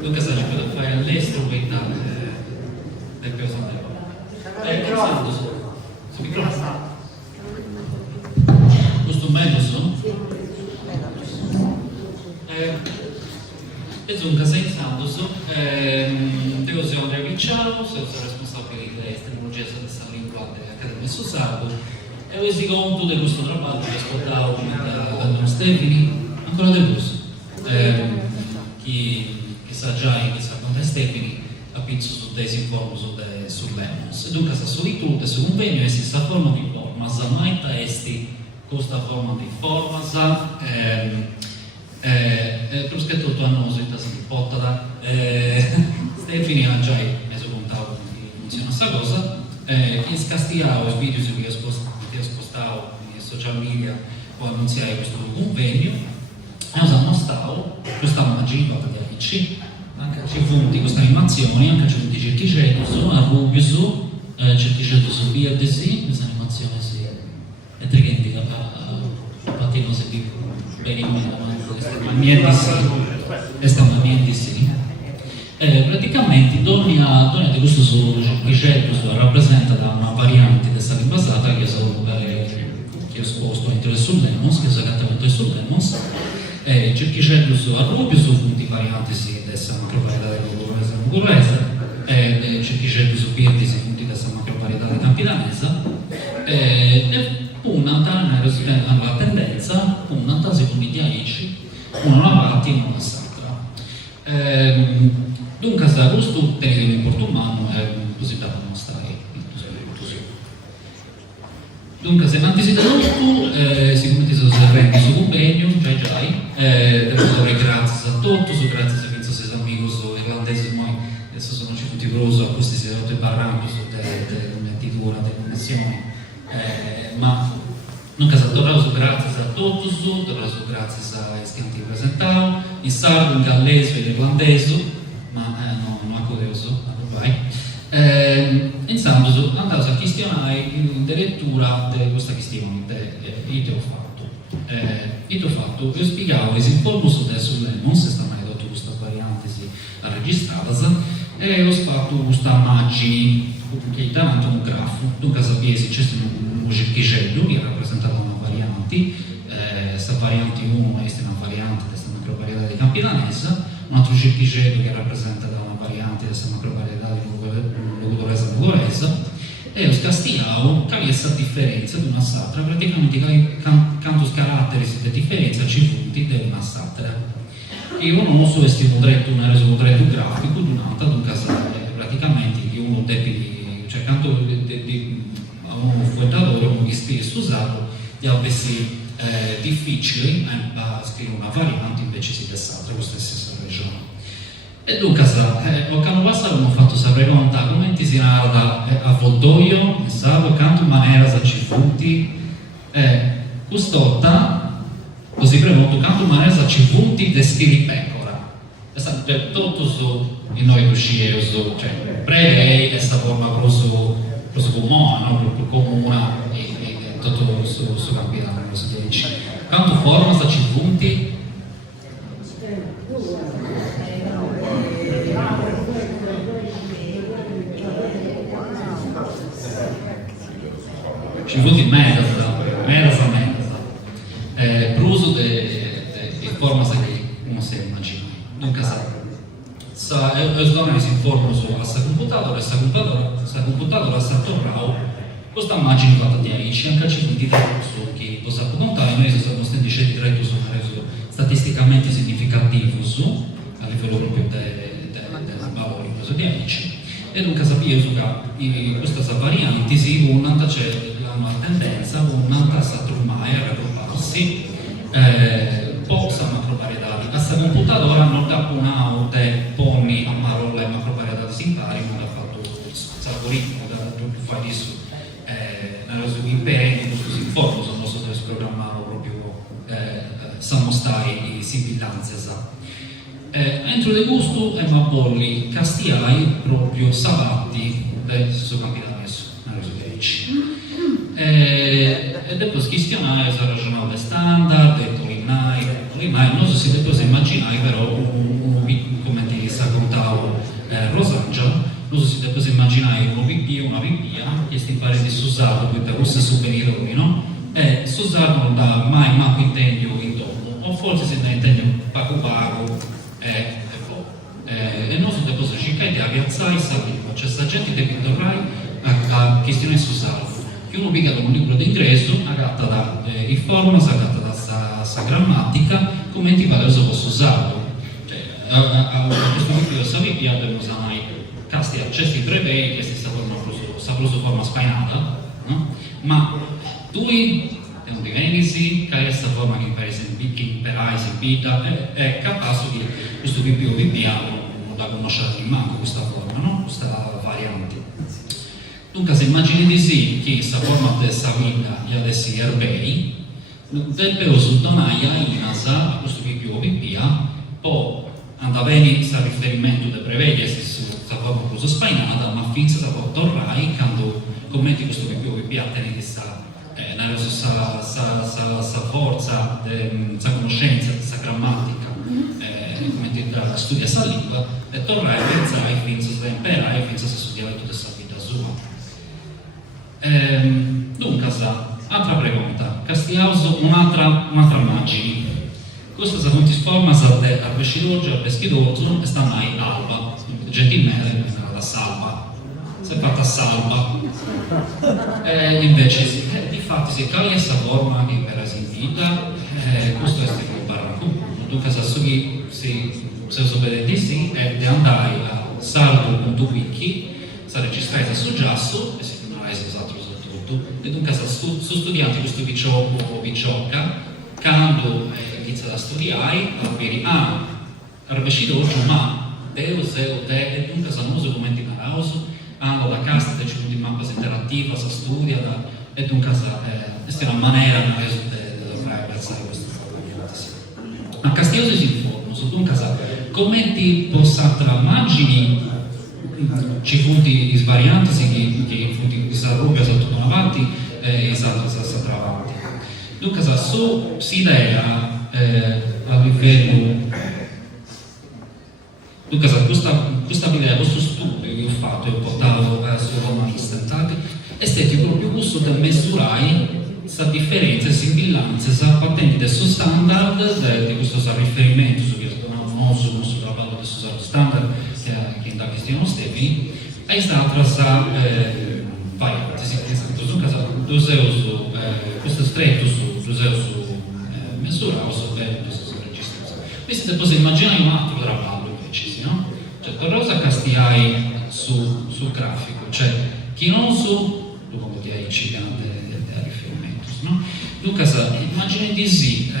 Dunque sta cercando di fare all'estero del personale. Microfono solo. Su microfono. Questo meglio so? dunque senza devo Andrea Vicciano, sono responsabile della tecnologia della lingua dell'Accademia Susardo e ho conto di questo lavoro che ascoltavo da Don Stefani, ancora di più. Chi sa già e chi sa quanto è Stefani, capisce su dei informi su Lemons. Dunque, la solitudine, su convegno, è questa forma di forma, mai testi, questa forma di forma, per tutto a noi, si potta Stefani ha già messo contato come funziona questa cosa, in scastiavo i video che ho spostato nei social media o annunziare questo convegno, e ho mostrato questa magia per gli amici, anche ci funti queste animazioni, anche ci funti cerchicetti a Rubius, cerchicetti su BDC, questa animazione si è trighentica a patino se dico bene in meno, ma questa è una mia DC. Praticamente ogni di questo cerchicetti rappresenta una variante della lingua basata che ho esposto all'interno sul Lemons, che è esattamente sul Lemons. Cerchicetti a Rubius su punti varianti dessa macrovarietà della mugurese, cerchicetti su Pirti si punti dessa macrovarietà di campidanesa, e una alla tendenza, una secondo i 10, una avanti e una sacra. Dunque, questo tenere in porto umano è così da mostrare. Dunque, se non ti siete tutto, sicuramente se rendi su convegno, devo grazie a tutti, grazie a Vincenzo Sesamigos, irlandese, noi adesso sono ci tutti proso, a questi si è rotto il barranco delle attività, delle connessioni, ma dunque, grazie a tutti, grazie a iscritti presentati, in sardo, in gallese, in irlandese, ma non è curioso, vai. Insomma, andavo a questionare in lettura di questa questione che ho fatto. Io spiegavo che si informo su Lemons, se sta mai dato questa variante si è registrata, e ho fatto questa immagine che è davanti a un grafo. Dunque sapete c'è un cerchicello che rappresentava una variante, questa variante 1 è una variante della macrovarietà di campidanesa, un altro cerchicello che rappresenta una variante della macrovarietà di logudoresa, e ho scastiato che questa differenza di una satra, praticamente quanti caratteri di differenza ci punti di una satra. Io non so se potrei reso un grafico di un'altra, dunque praticamente che uno deve, cioè quanto a uno fuettatore, uno che spesso usato, gli avessi difficile a scrivere una variante invece si dess'altra, questa è la stessa regione. E dunque, l'anno passato abbiamo fatto sapere come si narra a Voltoio, pensato, canto in maniera se ci funti, custotta, così premonto, canto in maniera se ci funti de stili pecora. Cioè, tutto in noi riuscire, cioè, breve è sta forma proso comune, no? Proprio comune, e tutto su capitano, lo si dice. Canto forma se ci funti, ci vuole in mezzo, l'uso di forma che non si immagina. Dunque, le donne si informano su questa computadora, questa computadora sta tornando, questa immagine fatta di amici, anche ci dite che cosa può contare, noi siamo stati diretto su un reso statisticamente significativo a livello proprio dei valori di amici. E dunque sapere che questa variante si un'altra c'è una tendenza, un'altra sa ormai a raggrupparsi, possa macrovarietà. Questa computadora non da una poni a marolla e macrovarietà simpari, ma ha fatto algoritmo, da più fare disso, nella sua impegno, così informo, sono stato programmato proprio, siamo stati sibilanze. Entro del gusto e ma bolli castiai proprio sabatti del suo capitano messo nella sua legge. E dopo questionare se ragionava standard, e Torinai, non so se dopo immaginare però come ti sa contavo Rosangelo, non so se dopo immaginare una vipia, che si pare di Susato, quindi russe souvenironi, no? E Susato non dà mai manco intendo intorno, o forse se ne intende pago, depois cercare di aggazzare questa lingua, cioè sta gente deve tornare a questione sociale. Che uno pica con un libro d'ingresso, agatta da i formas, agatta da sta grammatica, come ti pare se posso usarlo. Cioè, a questo punto sapete, abbiamo mai casti accessi brevi, che sta forma spainata, no? Ma tu non diventi che è questa forma che imperai in vita è capace di questo più non la conoscete manco questa forma, no? Questa variante. Dunque se immagini di sì che questa forma della vita e adesso erbei deve usare a questo più poi andava bene questo riferimento di prevede questa forma cosa spainata, ma finché può tornare quando commenti questo più a tenere questa forza, questa conoscenza, questa grammatica, come tra studia questa lingua e tornare a pensare finché si imparare, finché si studia tutta questa vita sua. Dunque, altra pregunta, castiamo un'altra immagine. Questa si trasforma a pescidoggia, a peschidoggia e sta mai alba, gentilmente da salva, si è fatta salva. Invece di fatto si cambia questa forma che per esempio questo è il barranco. Dunque se sapete di sì è di andare a sardo.wiki, si registrata su Giasso e si finalizza esatto tutto. E dunque sono studianti questo vicciocca quando inizia a studiare a dire arbescidoggio ma Deus e dunque sono uso come di Marauso hanno la casta del cibo di mappas interattiva, si studia e dunque questa è una maniera di raggazzare questo forma. A Castiglioso si informa, dunque come ti possa tra immagini ci punti svarianti che punti si arrubbia tutto avanti e si avanti. Dunque si idea a livello dunque questa idea, questo studio che ho fatto e ho portato sul romanista è stato proprio questo da misurare questa differenza, simillanze, partendo dal suo standard, di questo riferimento su questo nostro lavoro del suo standard che da Cristiano Stefani, e altre varianti. Questo stretto su misurato su questo registro. Quindi poi immaginare un altro lavoro preciso, no? Cioè, cosa castiai sul grafico, cioè chi non su come ti hai gigante del riferimento, no? Dunque, immagini di sì,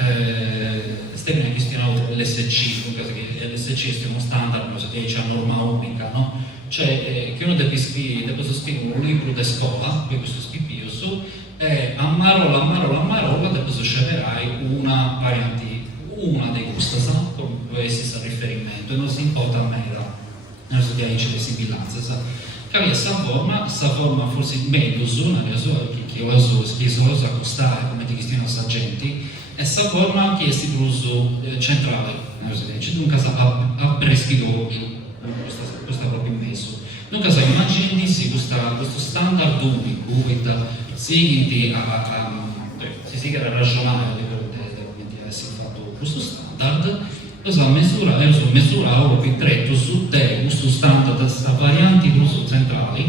stiamo in questione l'SC, dunque l'SC è uno standard, non so che c'è una norma unica, no? Cioè, che uno deve scrivere un libro di scuola, per questo stipioso, e a marola, deve sceglierai una variante, una dei gusti, come può essere il riferimento, e non si importa a me, non so che hai le simillanze, che questa forma forse meglio che ho usato accostare come di Cristiano Sargenti, e questa forma che è l'uso centrale, dunque a prescrivoggio, questo è proprio messo. Dunque, immagini questo standard unico, si siga a ragionare di essere fatto questo standard, la misura proprio tretto su questo standard, questa variante di uso centrale,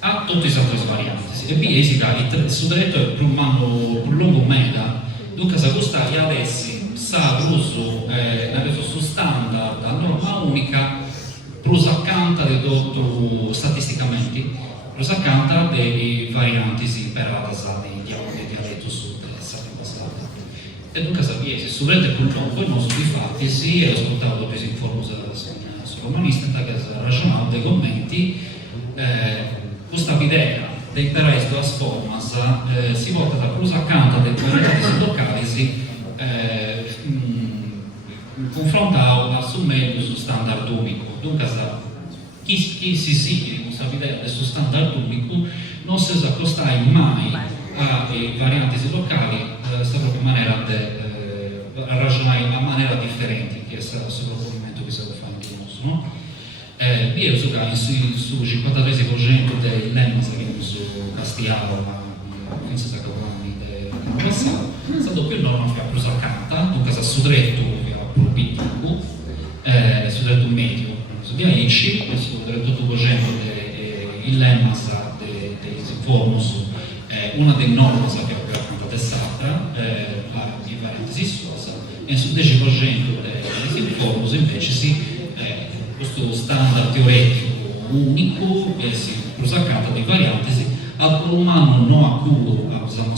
a tutte le altre varianti. E poi il sudretto è più lungo meda, dunque se questa adesso sa l'uso su standard, a norma unica, plus accanto del dotto statisticamente, plus accanto delle varianti imparate di dialetto sud passata. E dunque sapete, su rete purtroppo non sono fatti, sì, ho ascoltato più informazioni sul romanista, che ha ragionato dei commenti, questa idea dei imparare due forme si vota da plus accanto delle varianti locali, confrontato su meglio su standard unico. Dunque, chi si sigue questa idea del suo standard unico non si accostare mai a varianti locali, sta proprio in maniera a ragionare in maniera differente, che è il proponimento che si può fare in uso, no? Io so che su 53% dei lemma che uso castigliano, penso che è passato, è stato più norma che ha preso accanto, dunque su dretto su dretto medio, 2010, questo del tutto il lemma dei formus, una delle norme che abbiamo testata, la di parentesi SOSA, e sul 10% dei formus invece questo standard teoretico unico si prosacata di varianti, al umano non a cui abbiamo stata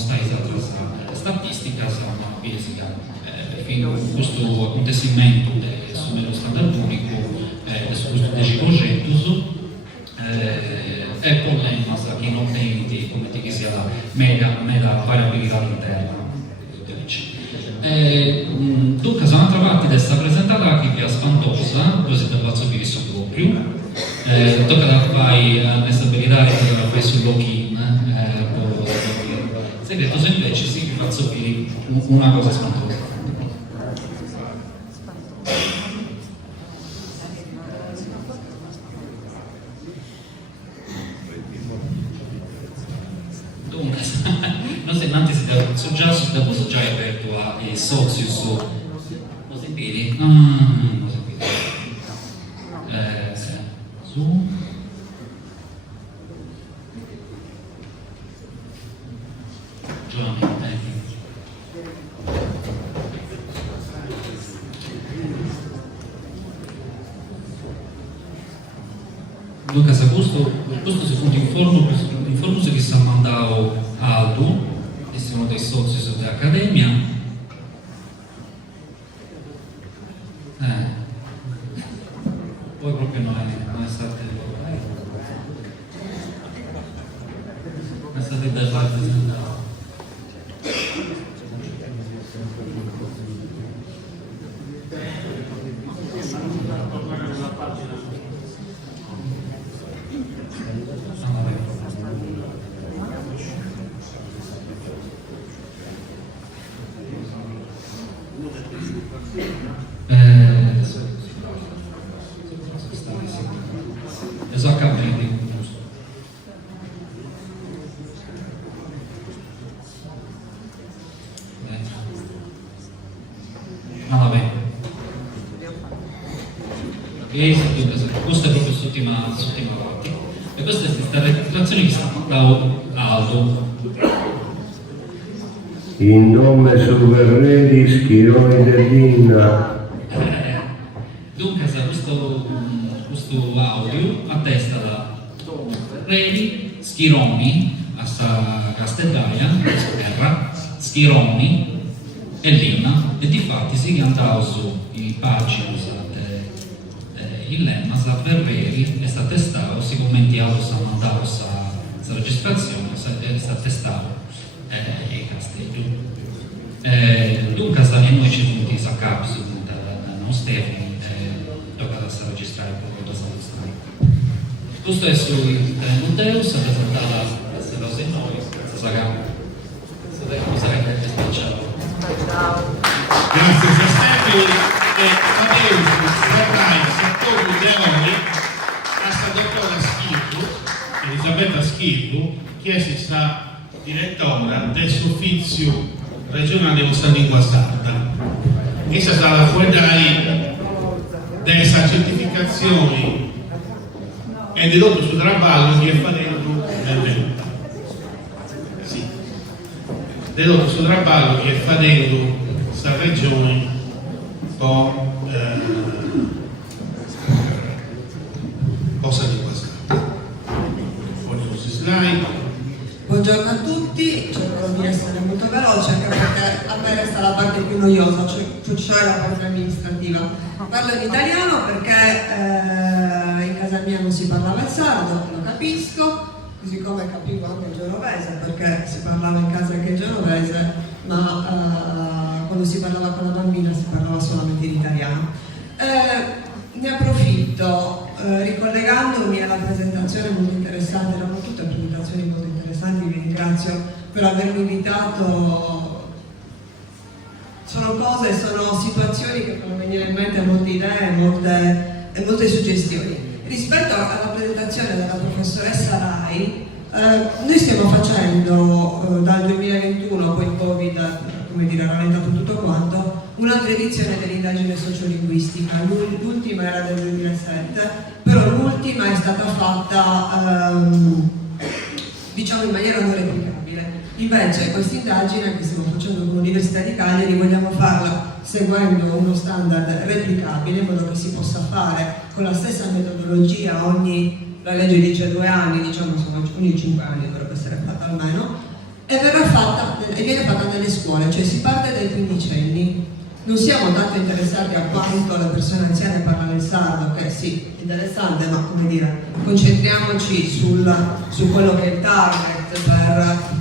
statistica, ma fisica, fino a questo acontecimento dello standard unico, su questo 10%, è il problema che non tenti come che sia la mera variabilità interna. Dunque, sono trovati questa presentata che è spantosa, così per faccio dire su proprio. Tocca da fare la stabilità che la fai sul login, segreto se invece si faccio dire una cosa spantosa. Dunque, non sei tanti sono già aperto ai soci su così bene. Su Giovanni, Dunque, se questo si punta in forma che sta mandando Aldo, che sono dei soci dell'Accademia. Poi proprio non è stato presentato. Esattamente. Vabbè. Questa è proprio l'ultima parte. E questa è questa registrazione che sta mandando Aldo. In nome sovrani schironi dell'Inna. Dunque, questo audio attesta da Reni, Schironi, a Castellaia, terra, Schironi e Lina, e di fatti si cantava su i pagine il lemma, sa Ferreri, e sta testato, si commentiamo, sta mandando questa registrazione, sta testato i Castelli. Dunque, noi ci punti a capo, si punta da non Stefani, tocca da sta registrare proprio da sta registrare. Questo è sul Deus, è presentata questa cosa in noi, questa saga. Grazie Stefani e Amadeus Ferrari, settore Leoni, a dottora Schirdu, Elisabetta Schirdu, che è stata direttora dell'Uffizio regionale di lingua sarda. Essa sarà fuori delle certificazioni e dedotto sul traballo che fa dentro nel venuto. Sì. Dedotto sul traballo che fa dentro questa regione con cosa lingua sarda. Fuori questi slide. Buongiorno a tutti, cercherò di essere molto veloce anche perché a me resta la parte più noiosa, cioè la parte amministrativa. Parlo in italiano perché in casa mia non si parlava il sardo, lo capisco, così come capivo anche il genovese perché si parlava in casa anche il genovese, ma quando si parlava con la bambina si parlava solamente in italiano. Ne approfitto ricollegandomi alla presentazione molto interessante, erano tutte presentazioni molto interessanti, vi ringrazio per avermi invitato. Sono cose, sono situazioni che fanno venire in mente molte idee e molte suggestioni. Rispetto alla presentazione della professoressa Rai, noi stiamo facendo dal 2021, poi il Covid, come dire, ha rallentato tutto quanto, un'altra edizione dell'indagine sociolinguistica, l'ultima era del 2007, però l'ultima è stata fatta diciamo in maniera non replicabile. Invece questa indagine che stiamo facendo con l'Università di Cagliari vogliamo farla seguendo uno standard replicabile, in modo che si possa fare con la stessa metodologia la legge dice 2 anni, diciamo insomma ogni 5 anni dovrebbe essere fatta almeno, e viene fatta nelle scuole, cioè si parte dai quindicenni. Non siamo tanto interessati a quanto le persone anziane parlano il sardo, che sì, è interessante, ma come dire, concentriamoci su quello che è il target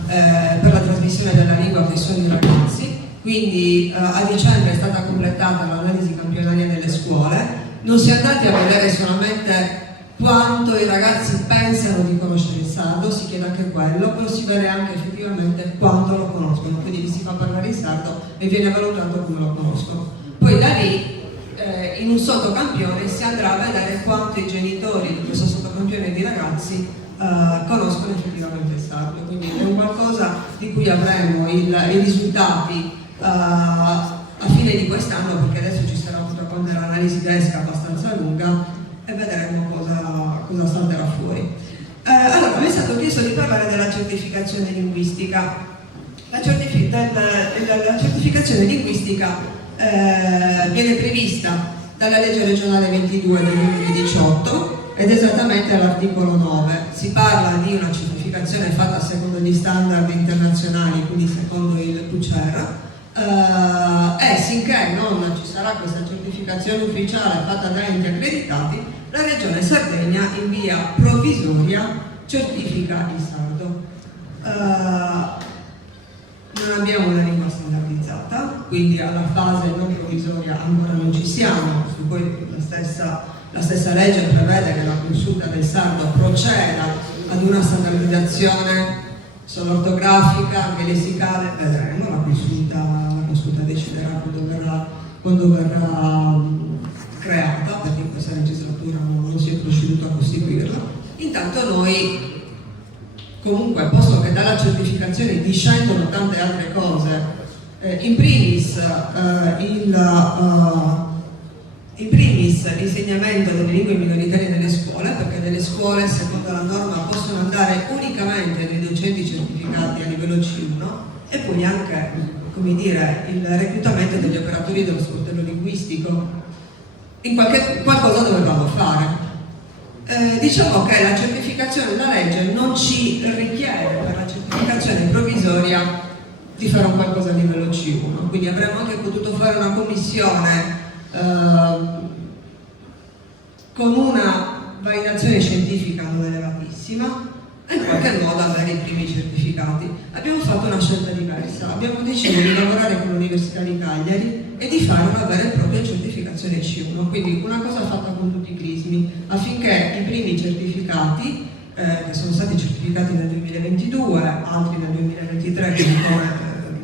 per la trasmissione della lingua, che sono i ragazzi. Quindi a dicembre è stata completata l'analisi campionaria nelle scuole, non si è andati a vedere solamente quanto i ragazzi pensano di conoscere il sardo, si chiede anche quello, però si vede anche effettivamente quanto lo conoscono, quindi si fa parlare il sardo e viene valutato come lo conoscono. Poi da lì, in un sottocampione, si andrà a vedere quanto i genitori di questo sottocampione di ragazzi conoscono effettivamente il sardo, quindi è un qualcosa di cui avremo i risultati a fine di quest'anno, perché adesso ci sarà tutta quanta l'analisi tedesca abbastanza lunga e vedremo cosa salterà fuori. Allora, mi è stato chiesto di parlare della certificazione linguistica. La certificazione linguistica viene prevista dalla legge regionale 22 del 2018 ed esattamente all'articolo 9. Si parla di una certificazione fatta secondo gli standard internazionali, quindi secondo il QCER, e finché non ci sarà questa certificazione ufficiale fatta da enti accreditati, la Regione Sardegna in via provvisoria certifica il sardo. Non abbiamo una lingua standardizzata, quindi alla fase non provvisoria ancora non ci siamo, su cui la stessa legge prevede che la consulta del sardo proceda ad una standardizzazione sull'ortografica, anche lessicale, vedremo, la consulta deciderà quando verrà creata, perché in questa legislatura non si è proceduto a costituirla. Intanto noi, comunque, posto che dalla certificazione discendono tante altre cose, in primis l'insegnamento delle lingue minoritarie nelle scuole, perché nelle scuole, secondo la norma, possono andare unicamente dei docenti certificati a livello C1, e poi anche, come dire, il reclutamento degli operatori dello sportello linguistico. Qualcosa dovevamo fare. Diciamo che la certificazione da legge non ci richiede per la certificazione provvisoria di fare un qualcosa a livello C1, quindi avremmo anche potuto fare una commissione con una validazione scientifica non elevatissima e in qualche modo avere i primi certificati. Abbiamo fatto una scelta diversa, abbiamo deciso di lavorare con l'Università di Cagliari e di fare una vera e propria certificazione C1, quindi una cosa fatta con tutti i crismi, affinché i primi certificati, che sono stati certificati nel 2022, altri nel 2023, quindi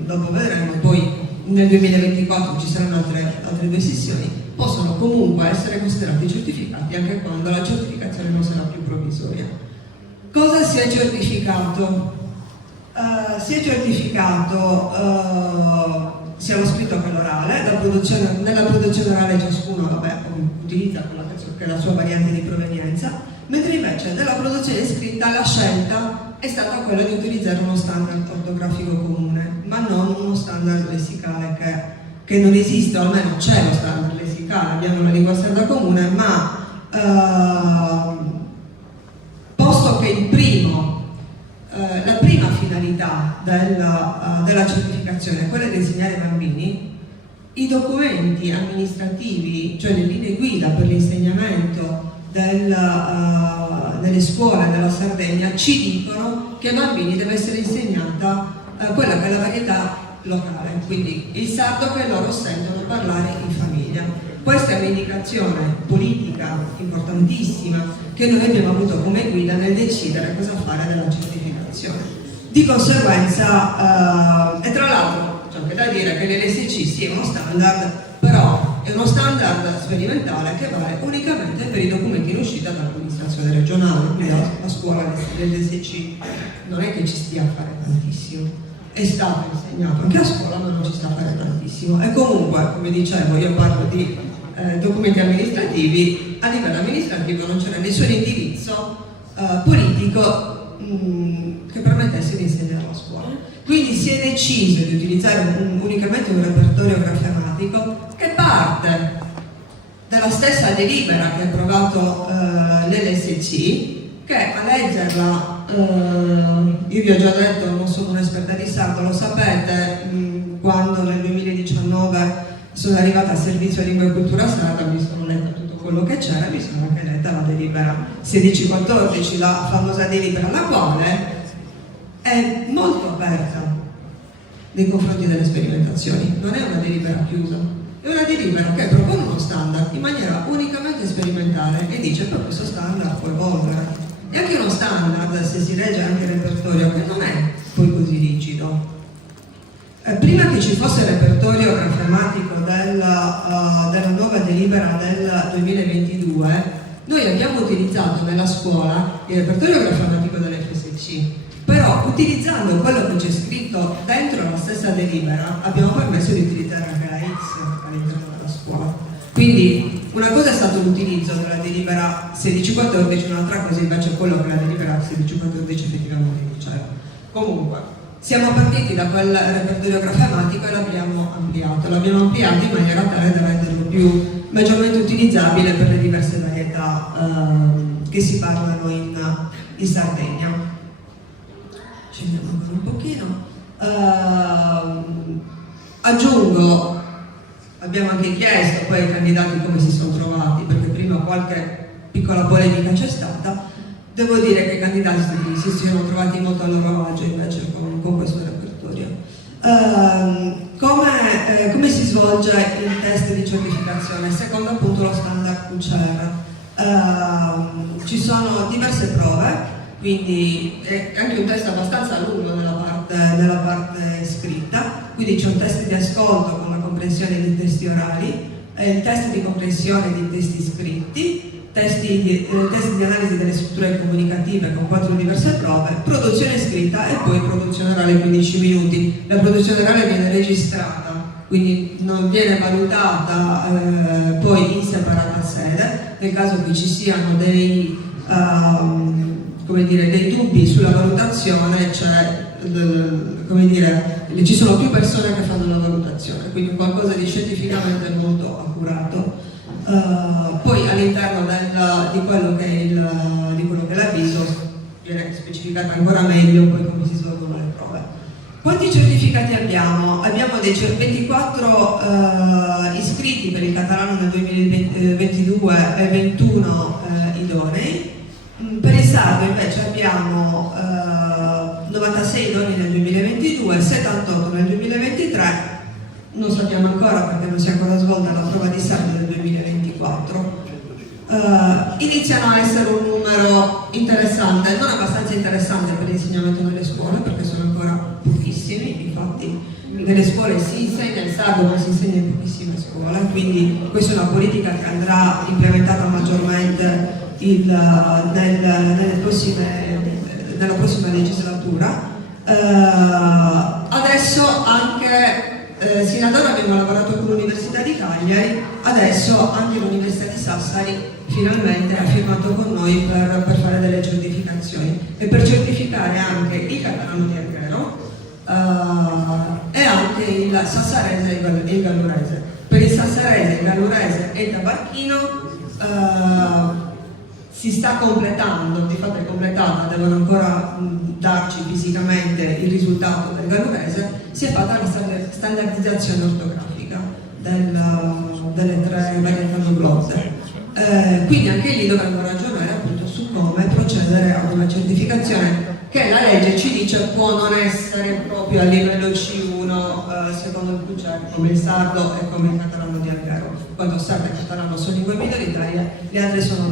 dopo vedremo, poi nel 2024 ci saranno altre 2 sessioni, possono comunque essere considerati certificati anche quando la certificazione non sarà più provvisoria. Cosa si è certificato? Sia lo scritto che l'orale. Nella produzione orale ciascuno utilizza quella che è la sua variante di provenienza, mentre invece nella produzione scritta la scelta è stata quella di utilizzare uno standard ortografico comune, ma non uno standard lessicale che non esiste, o almeno c'è lo standard lessicale, abbiamo una lingua sarda comune, ma posto che la prima finalità della certificazione è quella di insegnare ai bambini, i documenti amministrativi, cioè le linee guida per l'insegnamento nelle scuole della Sardegna, ci dicono che ai bambini deve essere insegnata quella che è la varietà locale, quindi il sardo che loro sentono parlare in famiglia. Questa è un'indicazione politica importantissima che noi abbiamo avuto come guida nel decidere cosa fare della certificazione. Di conseguenza, e tra l'altro c'è anche da dire che l'LSC sì è uno standard, però è uno standard sperimentale che vale unicamente per i documenti in uscita dall'amministrazione regionale, quindi la scuola dell'LSC non è che ci stia a fare tantissimo. è stato insegnato anche a scuola, ma non ci sta a fare tantissimo. E comunque, come dicevo, io parlo di documenti amministrativi, a livello amministrativo non c'era nessun indirizzo politico che permettesse di insegnare a scuola. Quindi si è deciso di utilizzare unicamente un repertorio grafematico che parte dalla stessa delibera che ha approvato l'LSC, che a leggerla, io vi ho già detto, non sono un'esperta di sardo, lo sapete, quando nel 2019 sono arrivata al servizio lingua e cultura sarda, mi sono letta tutto quello che c'era, mi sono anche letta la delibera 1614, la famosa delibera, la quale è molto aperta nei confronti delle sperimentazioni, non è una delibera chiusa, è una delibera che propone uno standard in maniera unicamente sperimentale e dice che questo standard può evolvere. E anche uno standard, se si legge anche il repertorio, che non è poi così rigido. Prima che ci fosse il repertorio grafematico della nuova delibera del 2022, noi abbiamo utilizzato nella scuola il repertorio grafematico dell'FSC, però utilizzando quello che c'è scritto dentro la stessa delibera abbiamo permesso di utilizzare anche la X all'interno della scuola. Quindi una cosa è stato l'utilizzo della delibera 1614, un'altra cosa invece è quello che la delibera 1614 effettivamente diceva. Comunque, siamo partiti da quel repertorio grafematico e l'abbiamo ampliato in maniera tale da renderlo maggiormente utilizzabile per le diverse varietà che si parlano in Sardegna. Scendiamo ancora un pochino. Aggiungo, abbiamo anche chiesto poi ai candidati come si sono trovati, perché prima qualche piccola polemica c'è stata. Devo dire che i candidati si sono trovati molto a loro agio invece con questo repertorio. Come si svolge il test di certificazione? Secondo appunto lo standard QCR. Ci sono diverse prove, quindi è anche un test abbastanza lungo nella parte scritta, quindi c'è un test di ascolto con la comprensione dei testi orali, il test di comprensione dei testi scritti, test di analisi delle strutture comunicative con 4 diverse prove, produzione scritta e poi produzione orale 15 minuti. La produzione orale viene registrata, quindi non viene valutata poi in separata sede. Nel caso che ci siano dei dubbi sulla valutazione, ci sono più persone che fanno la valutazione, quindi qualcosa di scientificamente molto accurato. Poi all'interno di quello che è l'avviso viene specificata ancora meglio poi come si svolgono le prove. Quanti certificati abbiamo? Abbiamo 24 iscritti per il catalano nel 2022 e 21 idonei. Per il sardo invece abbiamo 96 idonei nel 2022, 78 nel 2023. Non sappiamo ancora perché non si è ancora svolta la prova di sardo del 2024. Iniziano a essere un numero interessante, non abbastanza interessante per l'insegnamento nelle scuole perché sono ancora pochissimi, infatti nelle scuole si insegna il sardo ma si insegna in pochissime scuole, quindi questa è una politica che andrà implementata maggiormente nella prossima legislatura. Adesso anche sino ad ora abbiamo lavorato con l'Università di Cagliari, adesso anche l'Università di Sassari finalmente ha firmato con noi per fare delle certificazioni e per certificare anche il catalano di Alghero e anche il sassarese e il gallurese. Per il sassarese, il gallurese e il tabarchino si sta completando, di fatto è completata, devono ancora darci fisicamente il risultato del gallurese, si è fatta la standardizzazione ortografica delle 3 varietà glotte. Quindi anche lì dovremmo ragionare appunto su come procedere a una certificazione che la legge ci dice può non essere proprio a livello C1 secondo il QCR come il sardo e come il catalano di Alghero. Quando sardo e catalano sono lingue minoritarie, le altre sono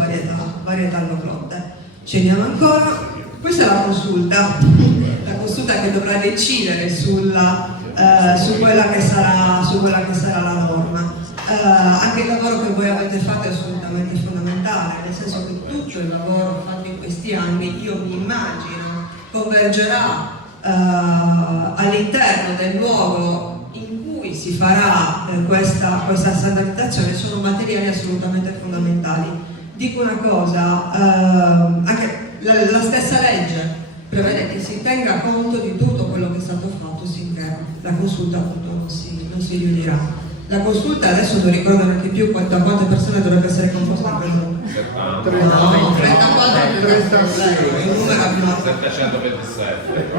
varietà alloglotte. Scendiamo ancora. Questa è la consulta che dovrà decidere su quella che sarà la norma. Anche il lavoro che voi avete fatto è assolutamente fondamentale, nel senso che tutto il lavoro fatto in questi anni, io mi immagino, convergerà all'interno del luogo in cui si farà questa standardizzazione sono materiali assolutamente fondamentali. Dico una cosa, anche la stessa legge prevede che si tenga conto di tutto quello che è stato fatto sinché la consulta appunto non si riunirà. La consulta adesso non ricordo neanche più da quante persone dovrebbe essere composta per noi. 70. No, 34 il numero più 727.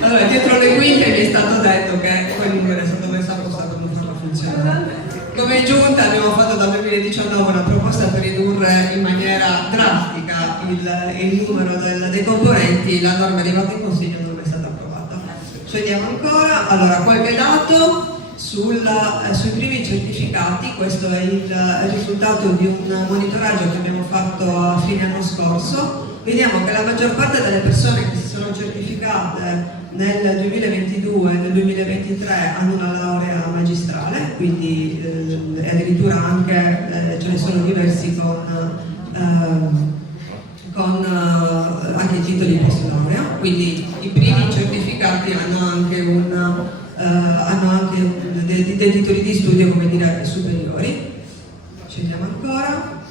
Allora, dietro le quinte mi è stato detto che quel numero è stato messo apposta per non farlo funzionare. Come giunta abbiamo fatto dal 2019 una proposta per ridurre in maniera drastica il numero dei componenti, la norma è arrivata in consiglio e non è stata approvata. Vediamo ancora, allora qualche dato sui primi certificati. Questo è il risultato di un monitoraggio che abbiamo fatto a fine anno scorso. Vediamo che la maggior parte delle persone che si sono certificate nel 2022 e nel 2023 hanno una laurea magistrale, quindi addirittura anche ce ne sono diversi con anche i titoli post laurea, quindi i primi certificati hanno anche dei titoli di studio, come dire, superiori. Scendiamo ancora.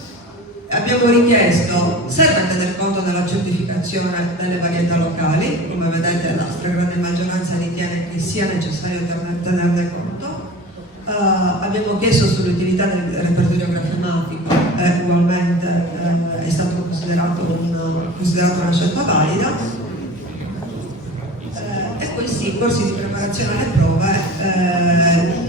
Abbiamo richiesto, serve tenere conto della certificazione delle varietà locali, come vedete la stragrande maggioranza ritiene che sia necessario tenerne conto. Abbiamo chiesto sull'utilità del repertorio grafematico e ugualmente è stato considerato una scelta valida. E poi sì, i corsi di preparazione alle prove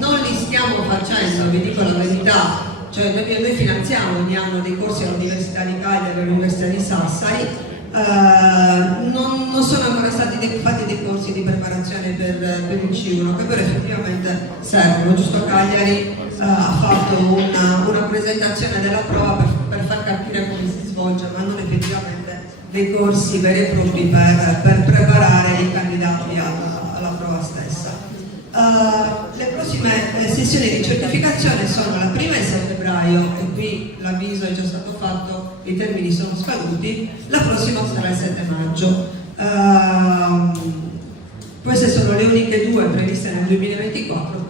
non li stiamo facendo, vi dico la verità. Cioè noi finanziamo ogni anno dei corsi all'Università di Cagliari e all'Università di Sassari, non sono ancora stati fatti dei corsi di preparazione per il C1 che però effettivamente servono. Giusto Cagliari ha fatto una presentazione della prova per far capire come si svolge, ma non effettivamente dei corsi veri e propri per preparare i candidati alla prova stessa. Le prossime sessioni di certificazione sono la prima il 6 febbraio e qui l'avviso è già stato fatto, i termini sono scaduti, la prossima sarà il 7 maggio. Queste sono le uniche due previste nel 2024,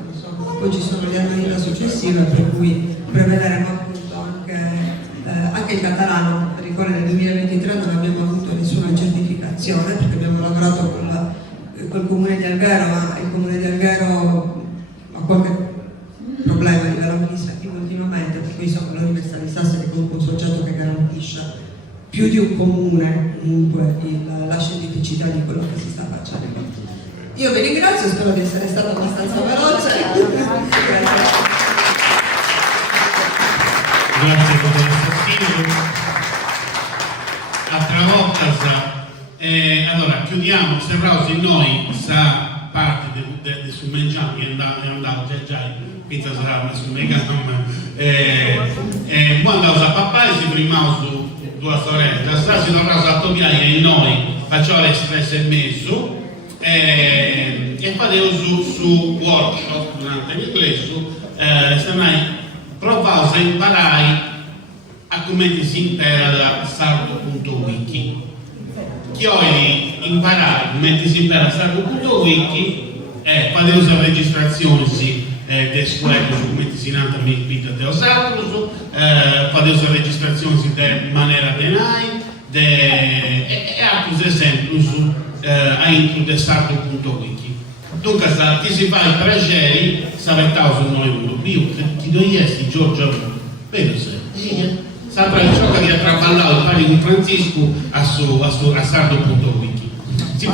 poi ci sono le annualità successive per cui prevederemo appunto anche il catalano. Ricordo nel 2023 non abbiamo avuto nessuna certificazione perché abbiamo lavorato col Comune di Alghero, ma il Comune di Alghero ha qualche problema a livello amministrativo ultimamente, per cui insomma l'Università di Sassari è comunque un soggetto che garantisce più di un comune comunque la scientificità di quello che si sta facendo. Io vi ringrazio, spero di essere stata abbastanza veloce. Grazie professor Silvio. Altra volta allora chiudiamo queste browse noi sa parte del suo mangiare che è andato già pizza sarà sul megano quando a papà si prima su due sorelle si torna a togliere e noi facciamo l'espress e mezzo e facevo su workshop durante l'inglese provavo a imparare a come si impara da sardo.wiki. Chi voglio imparare come si impara sardo.wiki quando usa registrazioni del square come si nata mi pita del sardo quando usa registrazioni in maniera denai e altri esempi a intro del sardo.wiki. Dunque chi si fa il tragedi sapettavo su noi io chi doiesti Giorgio vedo se saprà ciò che ha traballato il pari con Francisco a sardo.wiki. Si